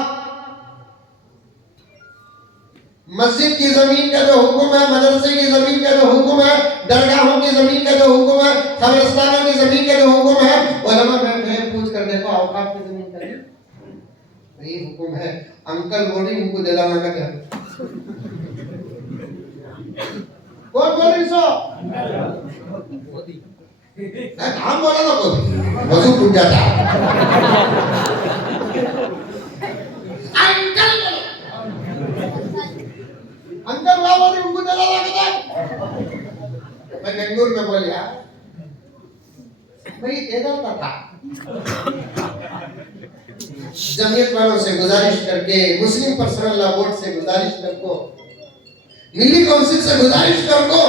मस्जिद की जमीन का जो हुक्म है, मदरसे की जमीन का जो हुक्म है, दरगाहों की जमीन का जो हुक्म है, कब्रिस्तानों की जमीन का जो हुक्म है, उलमा बैठे हैं पूछ कर देखो औकाफ की जमीन का नहीं हुक्म है। अंकल बोली उनको दिलाना का क्या, कौन बोल रही सो हम बोला ना, कोई वजू टूट जाता है। अंकल वहां बोली उनको दिलाना का क्या। मैं बेंगलुरु में बोलिया भाई दे देता था, जमीयत वालों से गुजारिश करके, मुस्लिम पर्सनल लॉ बोर्ड से गुजारिश करको, मिली काउंसिल से गुजारिश करको,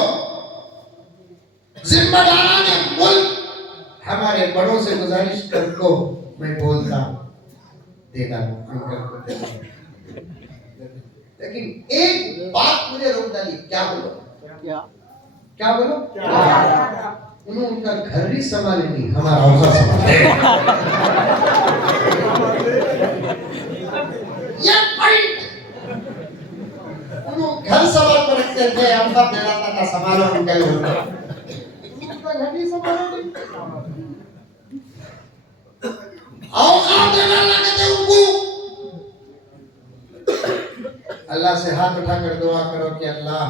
जिम्मेदारान मुल्क हमारे बड़ों से गुजारिश करको, मैं बोलता देगा अंकल को देगा। लेकिन एक बात मुझे रोक डाली, क्या बोलो क्या बोलो, उन्होंने उनका घर भी संभाले नहीं, हमारा औसा संभाले। ये पॉइंट उन्होंने घर संभाल कर रखते थे, हम सब देना था संभालो उनका उनका घर भी संभालो नहीं, औकात देना लगे थे उनको। अल्लाह से हाथ उठाकर दुआ करो कि अल्लाह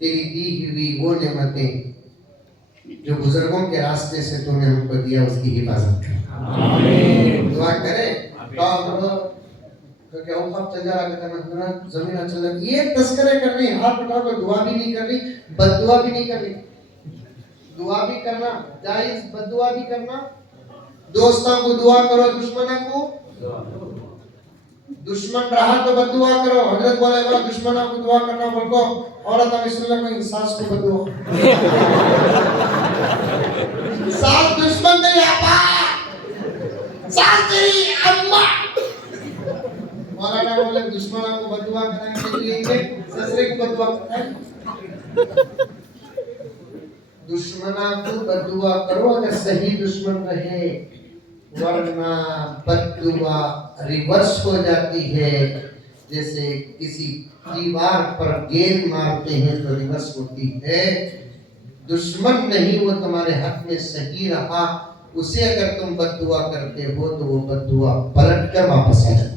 तेरी दी हुई वो नेमतें जो बुजुर्गों के रास्ते से तूने हमको दिया उसकी हिफाजत कर, आमीन। दुआ करे तो क्या औकाफ चल जा रहा है, जमीन चल रही, ये तस्करे कर रही, हाथ उठा कर दुआ भी नहीं कर रही, बददुआ भी नहीं कर रही। दुआ भी करना जायज, बददुआ भी करना। दोस्तों को दुआ करो, दुश्मनों को, दुश्मन रहा तो बददुआ करो। हजरत बोले बोला दुश्मनों को दुआ करना, बोलो औरत में इंसास को बददुआ। सास दुश्मन नहीं आपा, सास तेरी अम्मा। मौलाना बोले दुश्मनों को बददुआ कराएंगे, ससुरे को बददुआ कराएंगे। दुश्मनों को बददुआ करो अगर सही दुश्मन रहे, वरना बददुआ रिवर्स हो जाती है। जैसे किसी दीवार पर गेंद मारते हैं तो रिवर्स होती है। दुश्मन नहीं वो तुम्हारे हक में सही रहा, उसे अगर तुम बददुआ करते हो तो वो बददुआ पलट कर वापस आ जाती।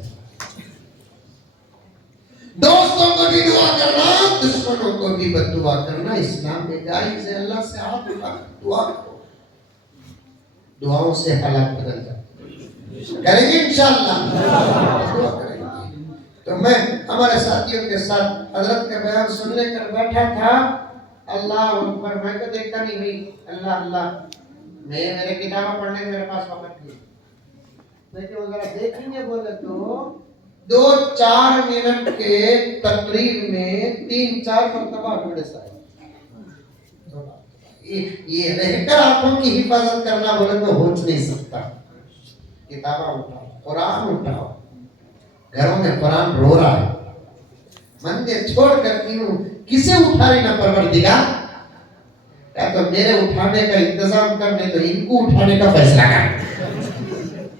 दोस्तों को भी दुआ करना, दुश्मनों को भी बददुआ करना इस्लाम में जायज है। अल्लाह से हाथ उठाकर दुआ करो, दुआओं से हालात बदल जाते करेंगे इंशाअल्लाह, दुआ करेंगे। तो मैं हमारे साथियों के साथ हजरत का बयान सुनने कर बैठा था। अल्लाह अकबर, मैं तो देखता नहीं भाई, अल्लाह अल्लाह, मैं मेरे किताबें पढ़ने के मेरे पास वक्त नहीं, लेकिन वो जरा देखेंगे बोले तो 2-4 मिनट के तकरीर में 3-4 मरतबा ढूंढे ये रहकर आंखों की हिफाजत करना बोले तो हो नहीं सकता। किताबा उठाओ, कुरान उठाओ, घरों में कुरान रो रहा है, मंदिर छोड़कर क्यों किसे उठा रही ना परवरदिगार, या तो मेरे उठाने का इंतजाम कर दे तो इनको उठाने का फैसला कर।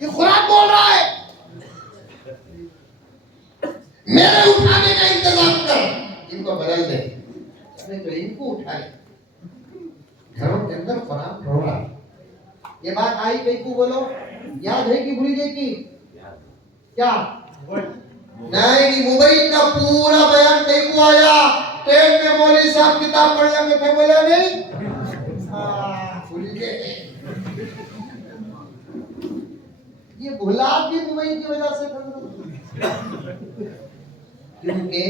ये कुरान बोल रहा है, मेरे उठाने का इंतजाम कर, इनको बदल दे, नहीं तो इनको उठा ले। घरों के अंदर कुरान रो रहा है। ये बात आई गई को बोलो, याद है कि भूल गई की क्या? नहीं, मोबाइल का पूरा बयान कहीं को आया, ट्रेन में मौलवी साहब किताब पढ़ने में थे, बोला नहीं, भूल गए। ये भुला भी मोबाइल की वजह से क्योंकि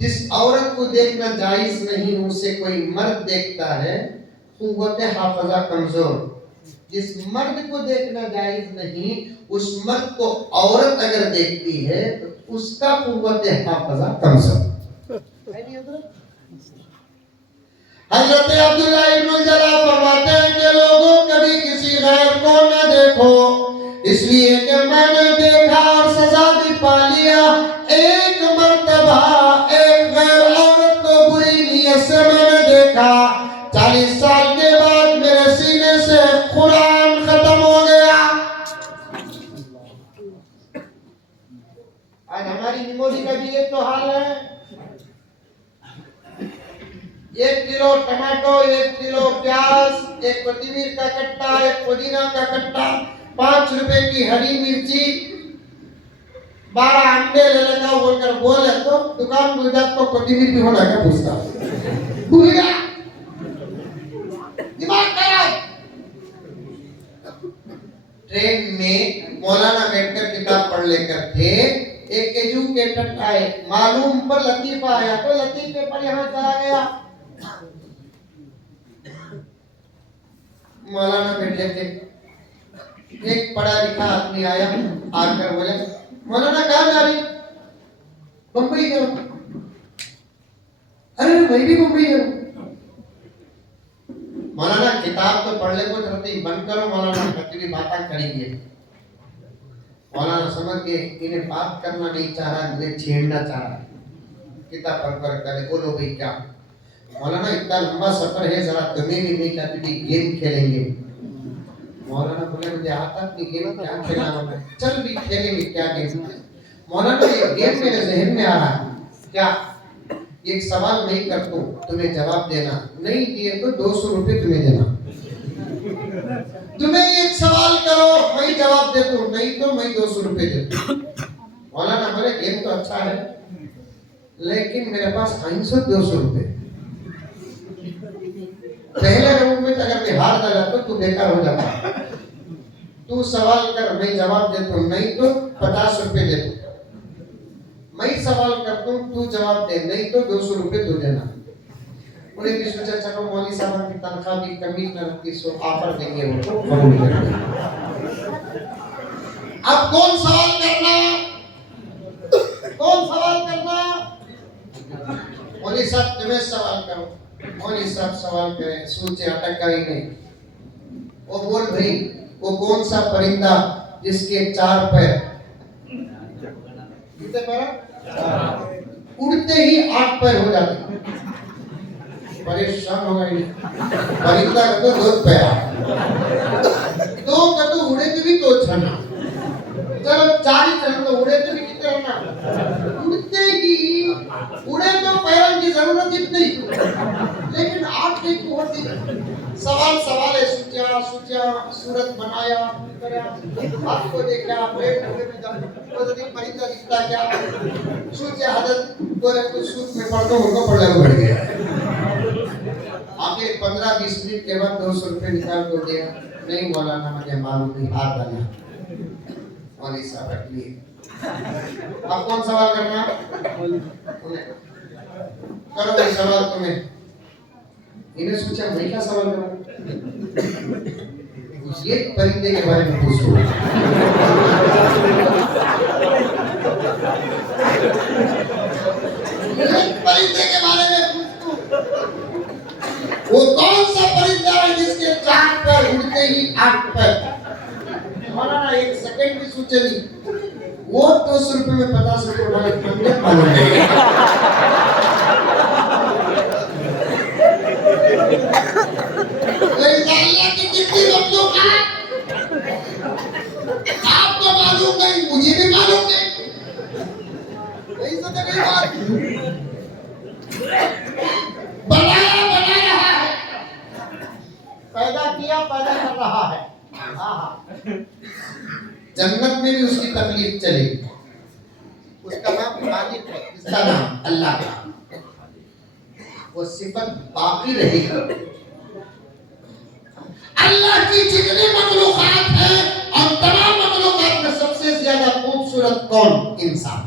जिस औरत को देखना जायज नहीं उसे कोई मर्द देखता है, कुव्वत हाफिजा कमजोर। जिस मर्द को देखना जायज नहीं उस मर्द को औरत अगर देखती है तो उसका कुव्वत हाफिजा कमजोर। हजरत अब्दुल्लाह इब्न जरा फरमाते हैं कि लोगों कभी किसी गैर को न देखो, इसलिए कि मैंने देखा और सजा भी पा लिया। एक आज हमारी मेमोरी का भी ये तो हाल है। 1 किलो टमाटो, 1 किलो प्याज, 1 कोथिमीर का कट्टा, 1 पुदीना का कट्टा, 5 रुपए की हरी मिर्ची, 12 अंडे ले लेगा बोलकर बोले तो दुकान खुल जाए तो कोथिमीर भी होना क्या पूछता भूल गया, दिमाग खराब। ट्रेन में मौलाना बैठकर किताब पढ़ लेकर थे, एक एजुकेटेड आए, मालूम पर लतीफा आया तो लतीफे पर यहाँ चला गया। मौलाना बैठे थे, एक पढ़ा लिखा आदमी आया, आकर बोले मौलाना कहाँ जा रही? बम्बई जाओ। अरे मैं भी बम्बई जाऊँ। मौलाना किताब तो पढ़ ले कुछ रहती, बंद करो मौलाना, कतरी बातें करेंगे। मौलाना समझ के इन्हें बात करना नहीं चाह रहा, मुझे छेड़ना चाह रहा है। किताब पढ़ करे, बोलो भाई क्या? मौलाना इतना लंबा सफर है, जरा तुम्हें भी नहीं कहती गेम खेलेंगे। मौलाना बोले मुझे आता नहीं गेम, क्या खेलना? चल भी खेलेंगे, क्या गेम? मौलाना ये गेम मेरे जहन में आ रहा है, क्या? एक सवाल नहीं करता हूँ, तुम्हें जवाब देना, नहीं दिए तो 200 रुपए तुम्हें देना। तुम्हें एक सवाल करो, मैं जवाब देता हूँ, नहीं तो मैं 200 रुपए देता हूँ। मौलाना बोले गेम तो अच्छा है, लेकिन मेरे पास 200 रुपए। पहले राउंड में अगर मैं हार जाता तो तू बेकार हो जाता। तू सवाल कर, मैं जवाब देता हूँ, नहीं तो 50 रुपए देता हूँ। मैं सवाल करता हूँ, तू जवाब दे, नहीं तो 200 रुपए तू देना। पूरे की सोचा चलो मौली साहब की तनख्वाह भी कमी करती सो ऑफर देंगे वो। अब कौन सवाल करना? कौन सवाल करना? मौली साहब तुम्हें सवाल करो। मौली साहब सवाल करें, सोचे अटका ही नहीं। वो बोल भाई, वो कौन सा परिंदा जिसके 4 पैर, कितने पैर? उड़ते ही 8 पैर हो जाते? परेशान हो गए। परिंदा का तो 2 पैर, 2 का तो उड़े तो भी तो छना, चलो 4 ही चलो तो उड़े तो भी कितने होना? उड़ते ही, उड़े तो पैरों की जरूरत ही नहीं, लेकिन 8 नहीं क्यों होती? सवाल है, सोचा सूरत बनाया, आपको देखा, पेड़ में जब परिंदा दिखता क्या? सोचे हजरत बोले तो सूत में पढ़ दो, उनको पढ़ गया। आखिर 15-20 मिनट के बाद 200 रुपए निकाल को दिया। नहीं मौलाना मुझे मालूम नहीं, हार डाला। मौली साहब रख लिए। अब कौन सवाल करना? करो भाई सवाल तुम्हें। इन्हें सोचा मैं क्या सवाल करूं? ये परिंदे के बारे में पूछो। परिंदे के बारे में पूछो। वो कौन सा परिंदा है जिसके 4 पैर, उड़ते ही 8 पैर? मौलाना 1 सेकंड भी सोचे नहीं। वो 200 रुपए में 50 रुपए वाले पंडित मालूम नहीं। की कितनी मखलूक़ात आपको मालूम नहीं, मुझे भी मालूम नहीं। नहीं सोचा कई बार बनाया बना रहा है, पैदा किया पैदा कर रहा है। जन्नत में भी उसकी तकलीफ चलेगी। उसका नाम मालिक है, इसका नाम अल्लाह का, वो सिफत बाकी रहेगी। अल्लाह की जितनी मखलूक़ात है और तमाम मखलूक़ात में सबसे ज्यादा खूबसूरत कौन? इंसान।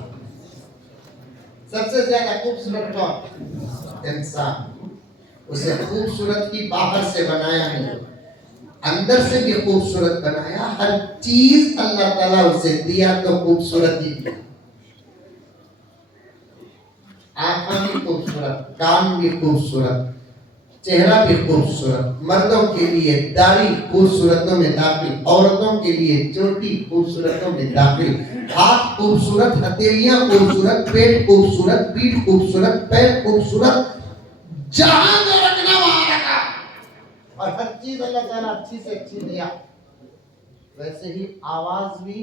सबसे ज्यादा खूबसूरत कौन? इंसान। उसे खूबसूरत ही बाहर से बनाया नहीं, अंदर से भी खूबसूरत बनाया। हर चीज अल्लाह ताला उसे दिया तो खूबसूरत ही दिया। आंखें भी खूबसूरत, कान भी खूबसूरत, चेहरा भी खूबसूरत। मर्दों के लिए दाढ़ी खूबसूरतों में दाखिल, औरतों के लिए चोटी खूबसूरतों में दाखिल। हाथ खूबसूरत, हथेलियां खूबसूरत, पेट खूबसूरत, पीठ खूबसूरत, पैर खूबसूरत, जहां जो रखना वहां रखा। और हर चीज अल्लाह ताला अच्छी से अच्छी दिया। वैसे ही आवाज भी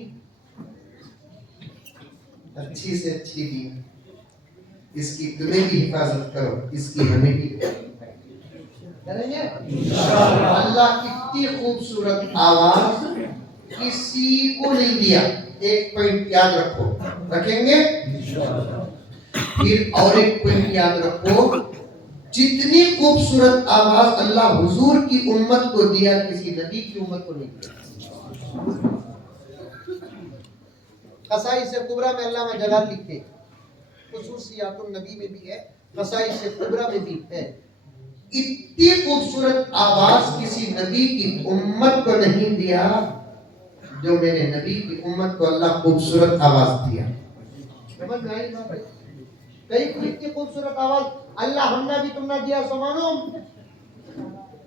अच्छी से अच्छी दीन, इसकी तुम्हें भी हिफाजत करो, इसकी हमें भी करेंगे इंशाअल्लाह। अल्लाह कितनी खूबसूरत आवाज किसी को नहीं दिया। एक पॉइंट याद रखो, रखेंगे फिर और एक पॉइंट याद रखो, जितनी खूबसूरत आवाज अल्लाह हुजूर की उम्मत को दिया, किसी नबी की उम्मत को नहीं दिया। क़साइस कुबरा में अल्लामा जलाल लिखते, खुसूसियातुन नबी में भी है, क़साइस कुबरा में भी है, इतनी खूबसूरत आवाज किसी नबी की उम्मत को नहीं दिया जो मेरे नबी की उम्मत को अल्लाह खूबसूरत आवाज दिया। समझ में आई बात? कई इतनी खूबसूरत आवाज अल्लाह हमने भी तुमने दिया सो मालूम,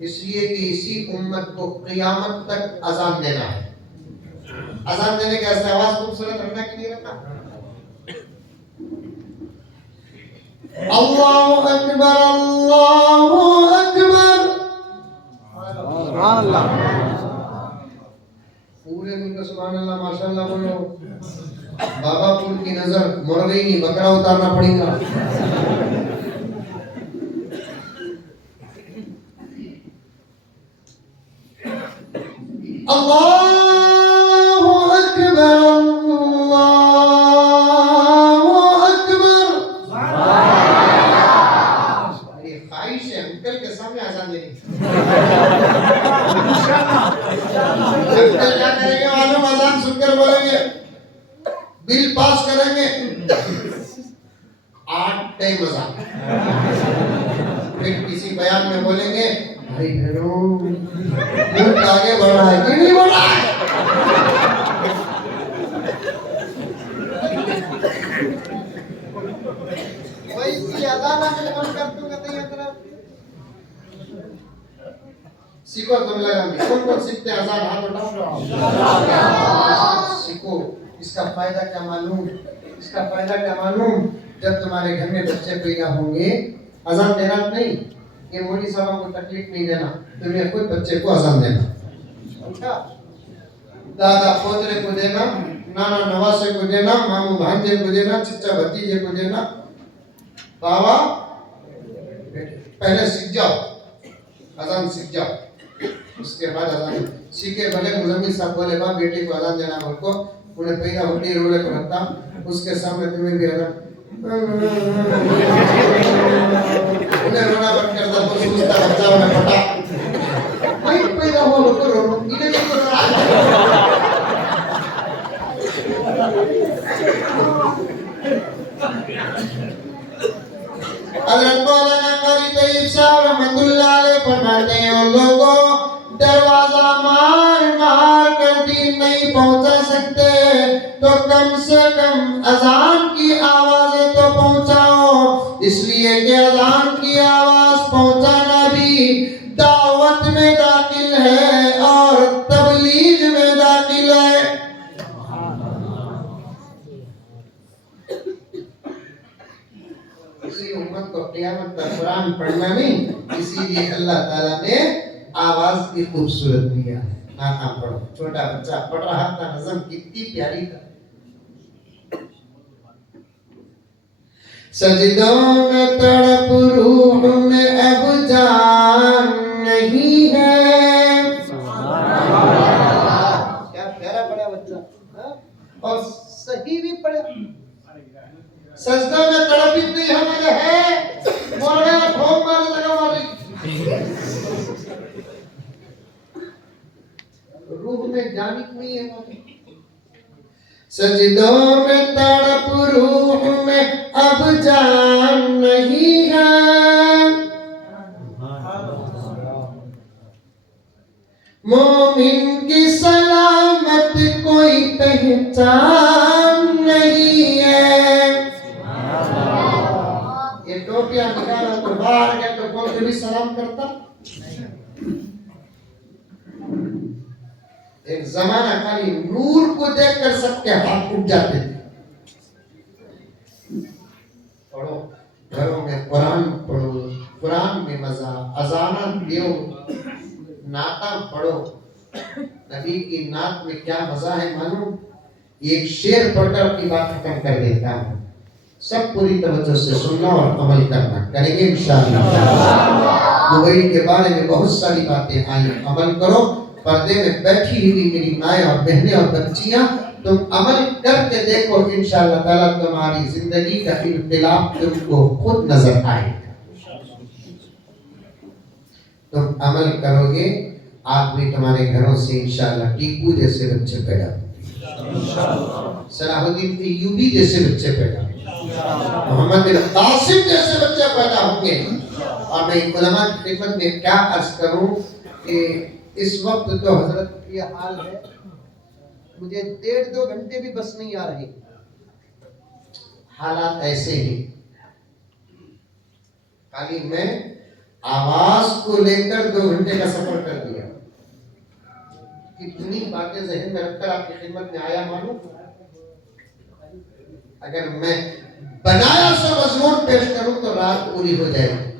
इसलिए कि इसी उम्मत को क़यामत तक अजान देना है। अजान देने के ऐसे आवाज खूबसूरत रखना कि नहीं रखना? अल्लाहु अकबर, अल्लाहु अकबर, सुभान अल्लाह। पूरे मुल्क सुभान अल्लाह माशाअल्लाह बोलो। बाबापुर की नजर मुड़ गई नहीं, बकरा उतारना पड़ेगा। अल्लाहु अकबर, अल्लाहु अकबर। मेरी ख्वाहिश है अंकल के सामने आजान देनी। अंकल क्या करेंगे मालूम? आजान सुनकर बोलेंगे, बिल पास करेंगे 8 टाइम अजान। फिर किसी बयान में बोलेंगे, भाई बहनों मुल्क आगे बढ़ रहा है कि नहीं बढ़ रहा है? वही अजान में कौन कर दूंगा तैयार करा। सीखो तुम लोग, कौन सीखते हैं अजान? हाथ उठाओ, सीखो। इसका फायदा क्या मालूम? इसका फायदा क्या मालूम? जब तुम्हारे घर में बच्चे पैदा होंगे, अजान देना नहीं, ये मौलवी साहब को तकलीफ नहीं देना, तुम्हें खुद बच्चे को अजान देना। अच्छा, दादा पोतरे को देना, नाना नवासे को देना, मामू भांजे को देना, चचा भतीजे को देना। बाबा पहले सीख जाओ, अजान सीख जाओ, उसके बाद अजान सीखे। भले मुजम्मिल साहब बोले बा बेटे को अजान देना, बोल को उन्हें पैदा होती रोले को रखता, उसके सामने तुम्हें भी अजान उन्हें रोना बंद करता, तो सोचता बच्चा उन्हें पटा भाई पैदा हुआ लोग रो इन्हें नहीं करो। हज़रत मौलाना कारी तैयब साहब रहमतुल्लाह अलैह फरमाते हैं, उन लोगों दरवाजा मार मार कर दीन नहीं पहुंचा सकते तो कम से कम अजान की आवाजें तो पहुंचाओ। इसलिए कि अजान की आवाज पहुंचाना भी दावत में दाखिल है और तबलीग में दाखिल है। इसी उम्मत को क़यामत तक कुरान पढ़ना नहीं, इसीलिए अल्लाह ताला ने आवाज की खूबसूरत दिया। नाता पढ़ो, छोटा बच्चा पढ़ रहा था, नज़म कितनी प्यारी था। सजदों में तड़प रूह में अब जान नहीं है। क्या प्यारा पढ़ा बच्चा, और सही भी पढ़ा। सजदों में तड़प इतनी हमारे है, मोरगा ठोक मार लगा मारी, रूह में जान नहीं है। सजदों में तड़प रूह में अब जान नहीं है। मोमिन की सलामत कोई पहचान नहीं है। ये टोपियां निकाला तो बाहर गया तो कौन कभी सलाम करता? एक जमाना खाली नूर को देखकर सबके हाथ उठ जाते थे। पढ़ो, घरों में कुरान पढ़ो, कुरान में मजा, अजाना दियो, नाता पढ़ो। नबी की नात में क्या मजा है मालूम? एक शेर पढ़कर अपनी बात खत्म कर देता हूँ। सब पूरी तवज्जो से सुनना और अमल करना, करेंगे इंशाअल्लाह। दुबई के बारे में बहुत सारी बातें आई, अमल करो। पर्दे में बैठी हुई मेरी माएँ और बहनें और बच्चियां, तुम अमल करके देखो, इंशाअल्लाह ताला तुम्हारी जिंदगी का इनकलाब तुमको खुद नजर आएगा। तुम अमल करोगे, आदमी तुम्हारे घरों से इंशाअल्लाह टीपू जैसे बच्चे पैदा होंगे, सलाहुद्दीन अय्यूबी जैसे बच्चे पैदा होंगे, मोहम्मद बिन कासिम जैसे बच्चे पैदा होंगे। और मैं उलमा की खिदमत में क्या अर्ज करूं कि इस वक्त तो हजरत ये हाल है, मुझे 1.5-2 घंटे भी बस नहीं आ रही, हालात ऐसे ही। खाली मैं आवाज को लेकर 2 घंटे का सफर कर दिया। कितनी बातें ज़हन में रखकर आपकी खिदमत में आया मालूम। अगर मैं बनाया सा मजमून पेश करूं तो रात पूरी हो जाएगी।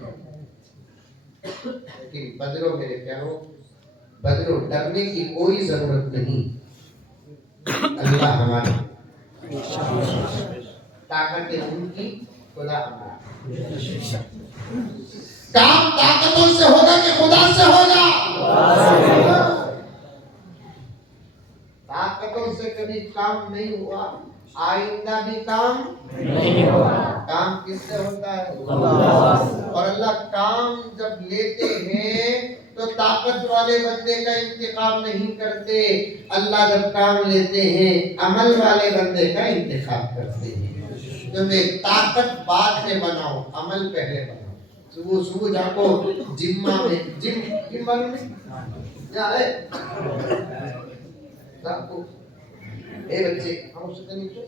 लेकिन बदलो मेरे प्यारों, बदलो, डरने की कोई जरूरत नहीं। अल्लाह हमारी, ताकतें उनकी, खुदा हमारा। काम ताकतों से होगा कि खुदा से होगा? ताकतों से कभी काम नहीं हुआ, आइंदा भी काम नहीं होगा। काम किससे होता है? और अल्लाह काम जब लेते हैं तो ताकत वाले बंदे का इंतखाब नहीं करते। अल्लाह जब काम लेते हैं अमल वाले बंदे का इंतखाब करते हैं। तो वे ताकत बाद में बनाओ, अमल पहले बनाओ। सुबह सुबह जाको जिम्मा में, जिम मालूम है क्या है? जाको ए बच्चे हम उससे नहीं तो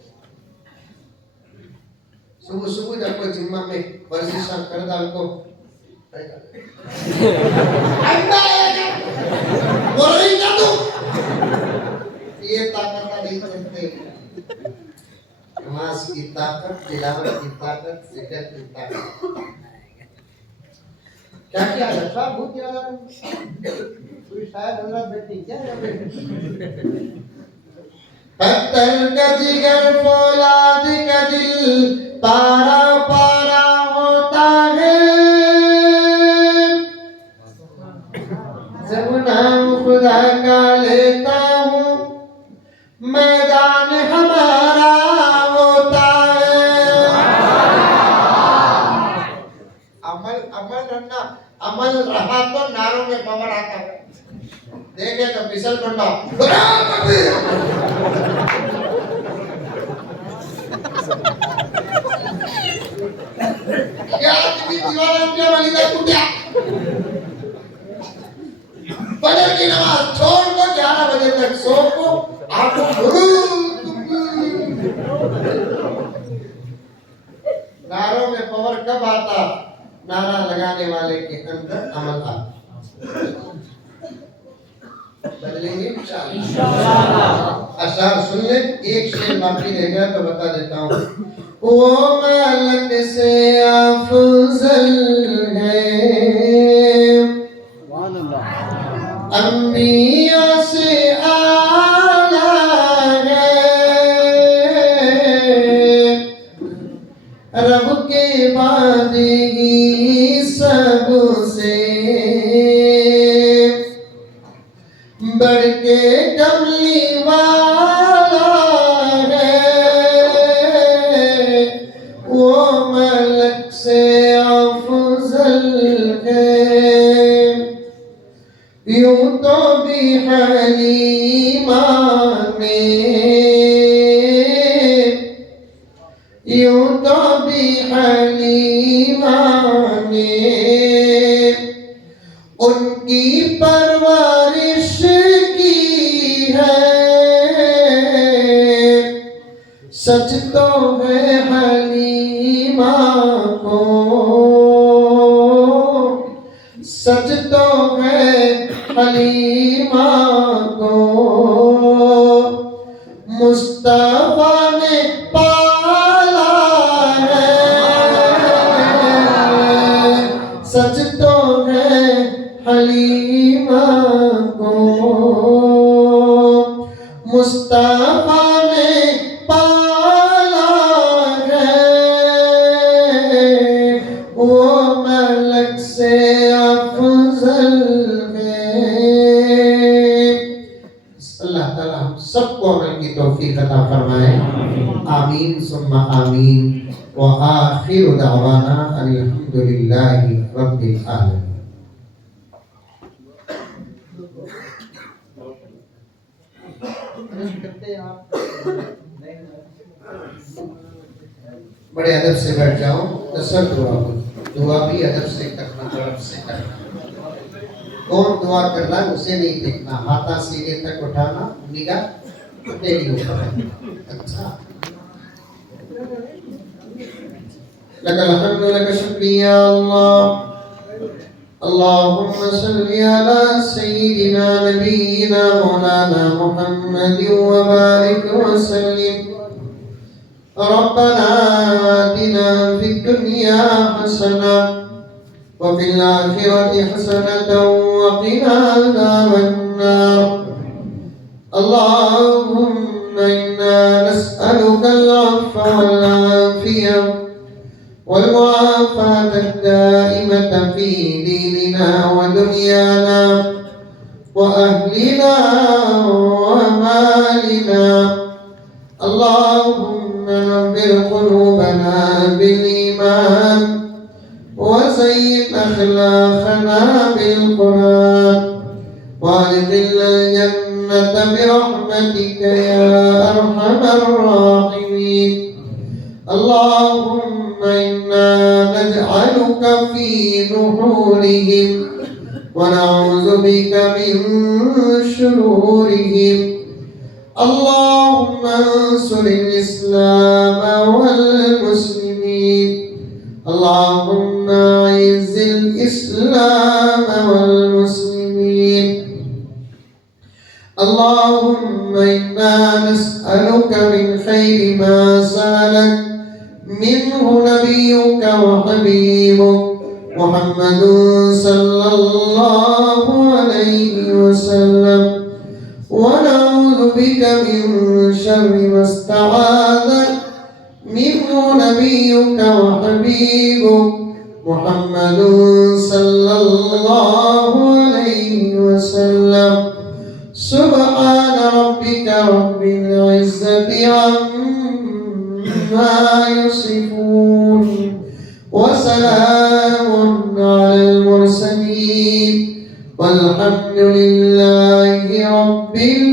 सुबह सुबह जाको जिम्मा में वर्जिश कर डाल को अंडा है वो नहीं जा तू, ये ताकत नहीं करते। नमाज की ताकत, तिलावत की ताकत, जिक्र की ताकत, क्या क्या रखा भूत यार कोई शायद हजरत बैठी क्या पत्थर का जिगर फौलाद का दिल पारा पारा होता है, जब नाम खुदा का लेता हूँ मैदान हमारा होता है। अमल रखना, अमल रहा तो नारों में पावर आता है। देखे तो फिसल पड़ना क्या आदमी दीवाना क्या मलिदा टूटा। फजर की नमाज छोड़ को 11 बजे तक सो को आपको नारों में पावर कब आता? नारा लगाने वाले के अंदर अमल आता। बदलेंगे इंशाअल्लाह। अशार सुन ले, एक शेर बाकी रह गया तो बता देता हूँ। वो मलक से अफजल है, अंबिया से आला है, रब के बाद ही सबसे बढ़ के कमली वाला है, वो मलक से अफजल है। यूं तो भी हलीमा ने, यूं तो भी हलीमा ने उनकी परवरिश की है। सच तो है हलीमा को, सच तो है हलीमा को मुस्तफा ने पाला है। सच तो है हलीमा को मुस्तफा ने तौफीक अता फरमाए। आमीन सुम्मा आमीन। व आखिरु दावाना अल्हम्दुलिल्लाहि रब्बिल आलमीन। बड़े अदब से बैठ जाओ। दसर दुआ भी अदब से करना, तरफ से करना। कौन दुआ कर रहा है उसे नहीं देखना, हाथा सीने तक उठाना, निगाह टेढ़ी ऊपर। अच्छा, लकल हम्दु लक शुक्रिया अल्लाह। अल्लाहुम्मा सल्लि अला सय्यिदिना नबीना मौलाना मुहम्मद व बारिक व सल्लिम। रब्बना आतिना फिद दुनिया हसना व फिल आखिरति हसनतन व क़िना अज़ाबन नार। अल्लाहुम्मा इन्ना नस्अलुका अल-अफ़्व वल आफ़िया वल मुआफ़ात ad-दाइमत फ़ी दीनिना व दुनियाना व अहलिना व मालिना। अल्लाहुम्मा नव्विर क़ुलूबना बिल ईमान व ज़य्यिन अख़लाक़ना बिल क़ुरआन वअदखिलना अल-जन्नत बिरहमतिका या अरहमर राहिमीन। अल्लाहुम्मा इन्ना नजअलुका फ़ी नुहूरिहिम व नऊज़ु बिका मिन शुरूरिहिम। अल्लाहुम्मा अंसुरिल इस्लाम वल मुस्लिमीन। अल्लाहुम्मा अइज़्ज़िल इस्लाम वल मुस्लिमीन। अल्लाहुम्मा इन्ना नस्अलुका मिन खैरि मा सअलक मिन्हु नबियुका व हबीबुक मुहम्मदुन सल्लल्लाहु अलैहि वसल्लम व नऊज़ु बिका मिन शर्रि मा इस्तआज़क मिन्हु नबियुका व हबीबुक मुहम्मदुन सल्लल्लाहु अलैहि वसल्लम। सुब्हान रब्बिका रब्बिल इज़्ज़ति अम्मा यसिफून व सलामुन अलल मुरसलीन वल्हम्दुलिल्लाहि रब्बिल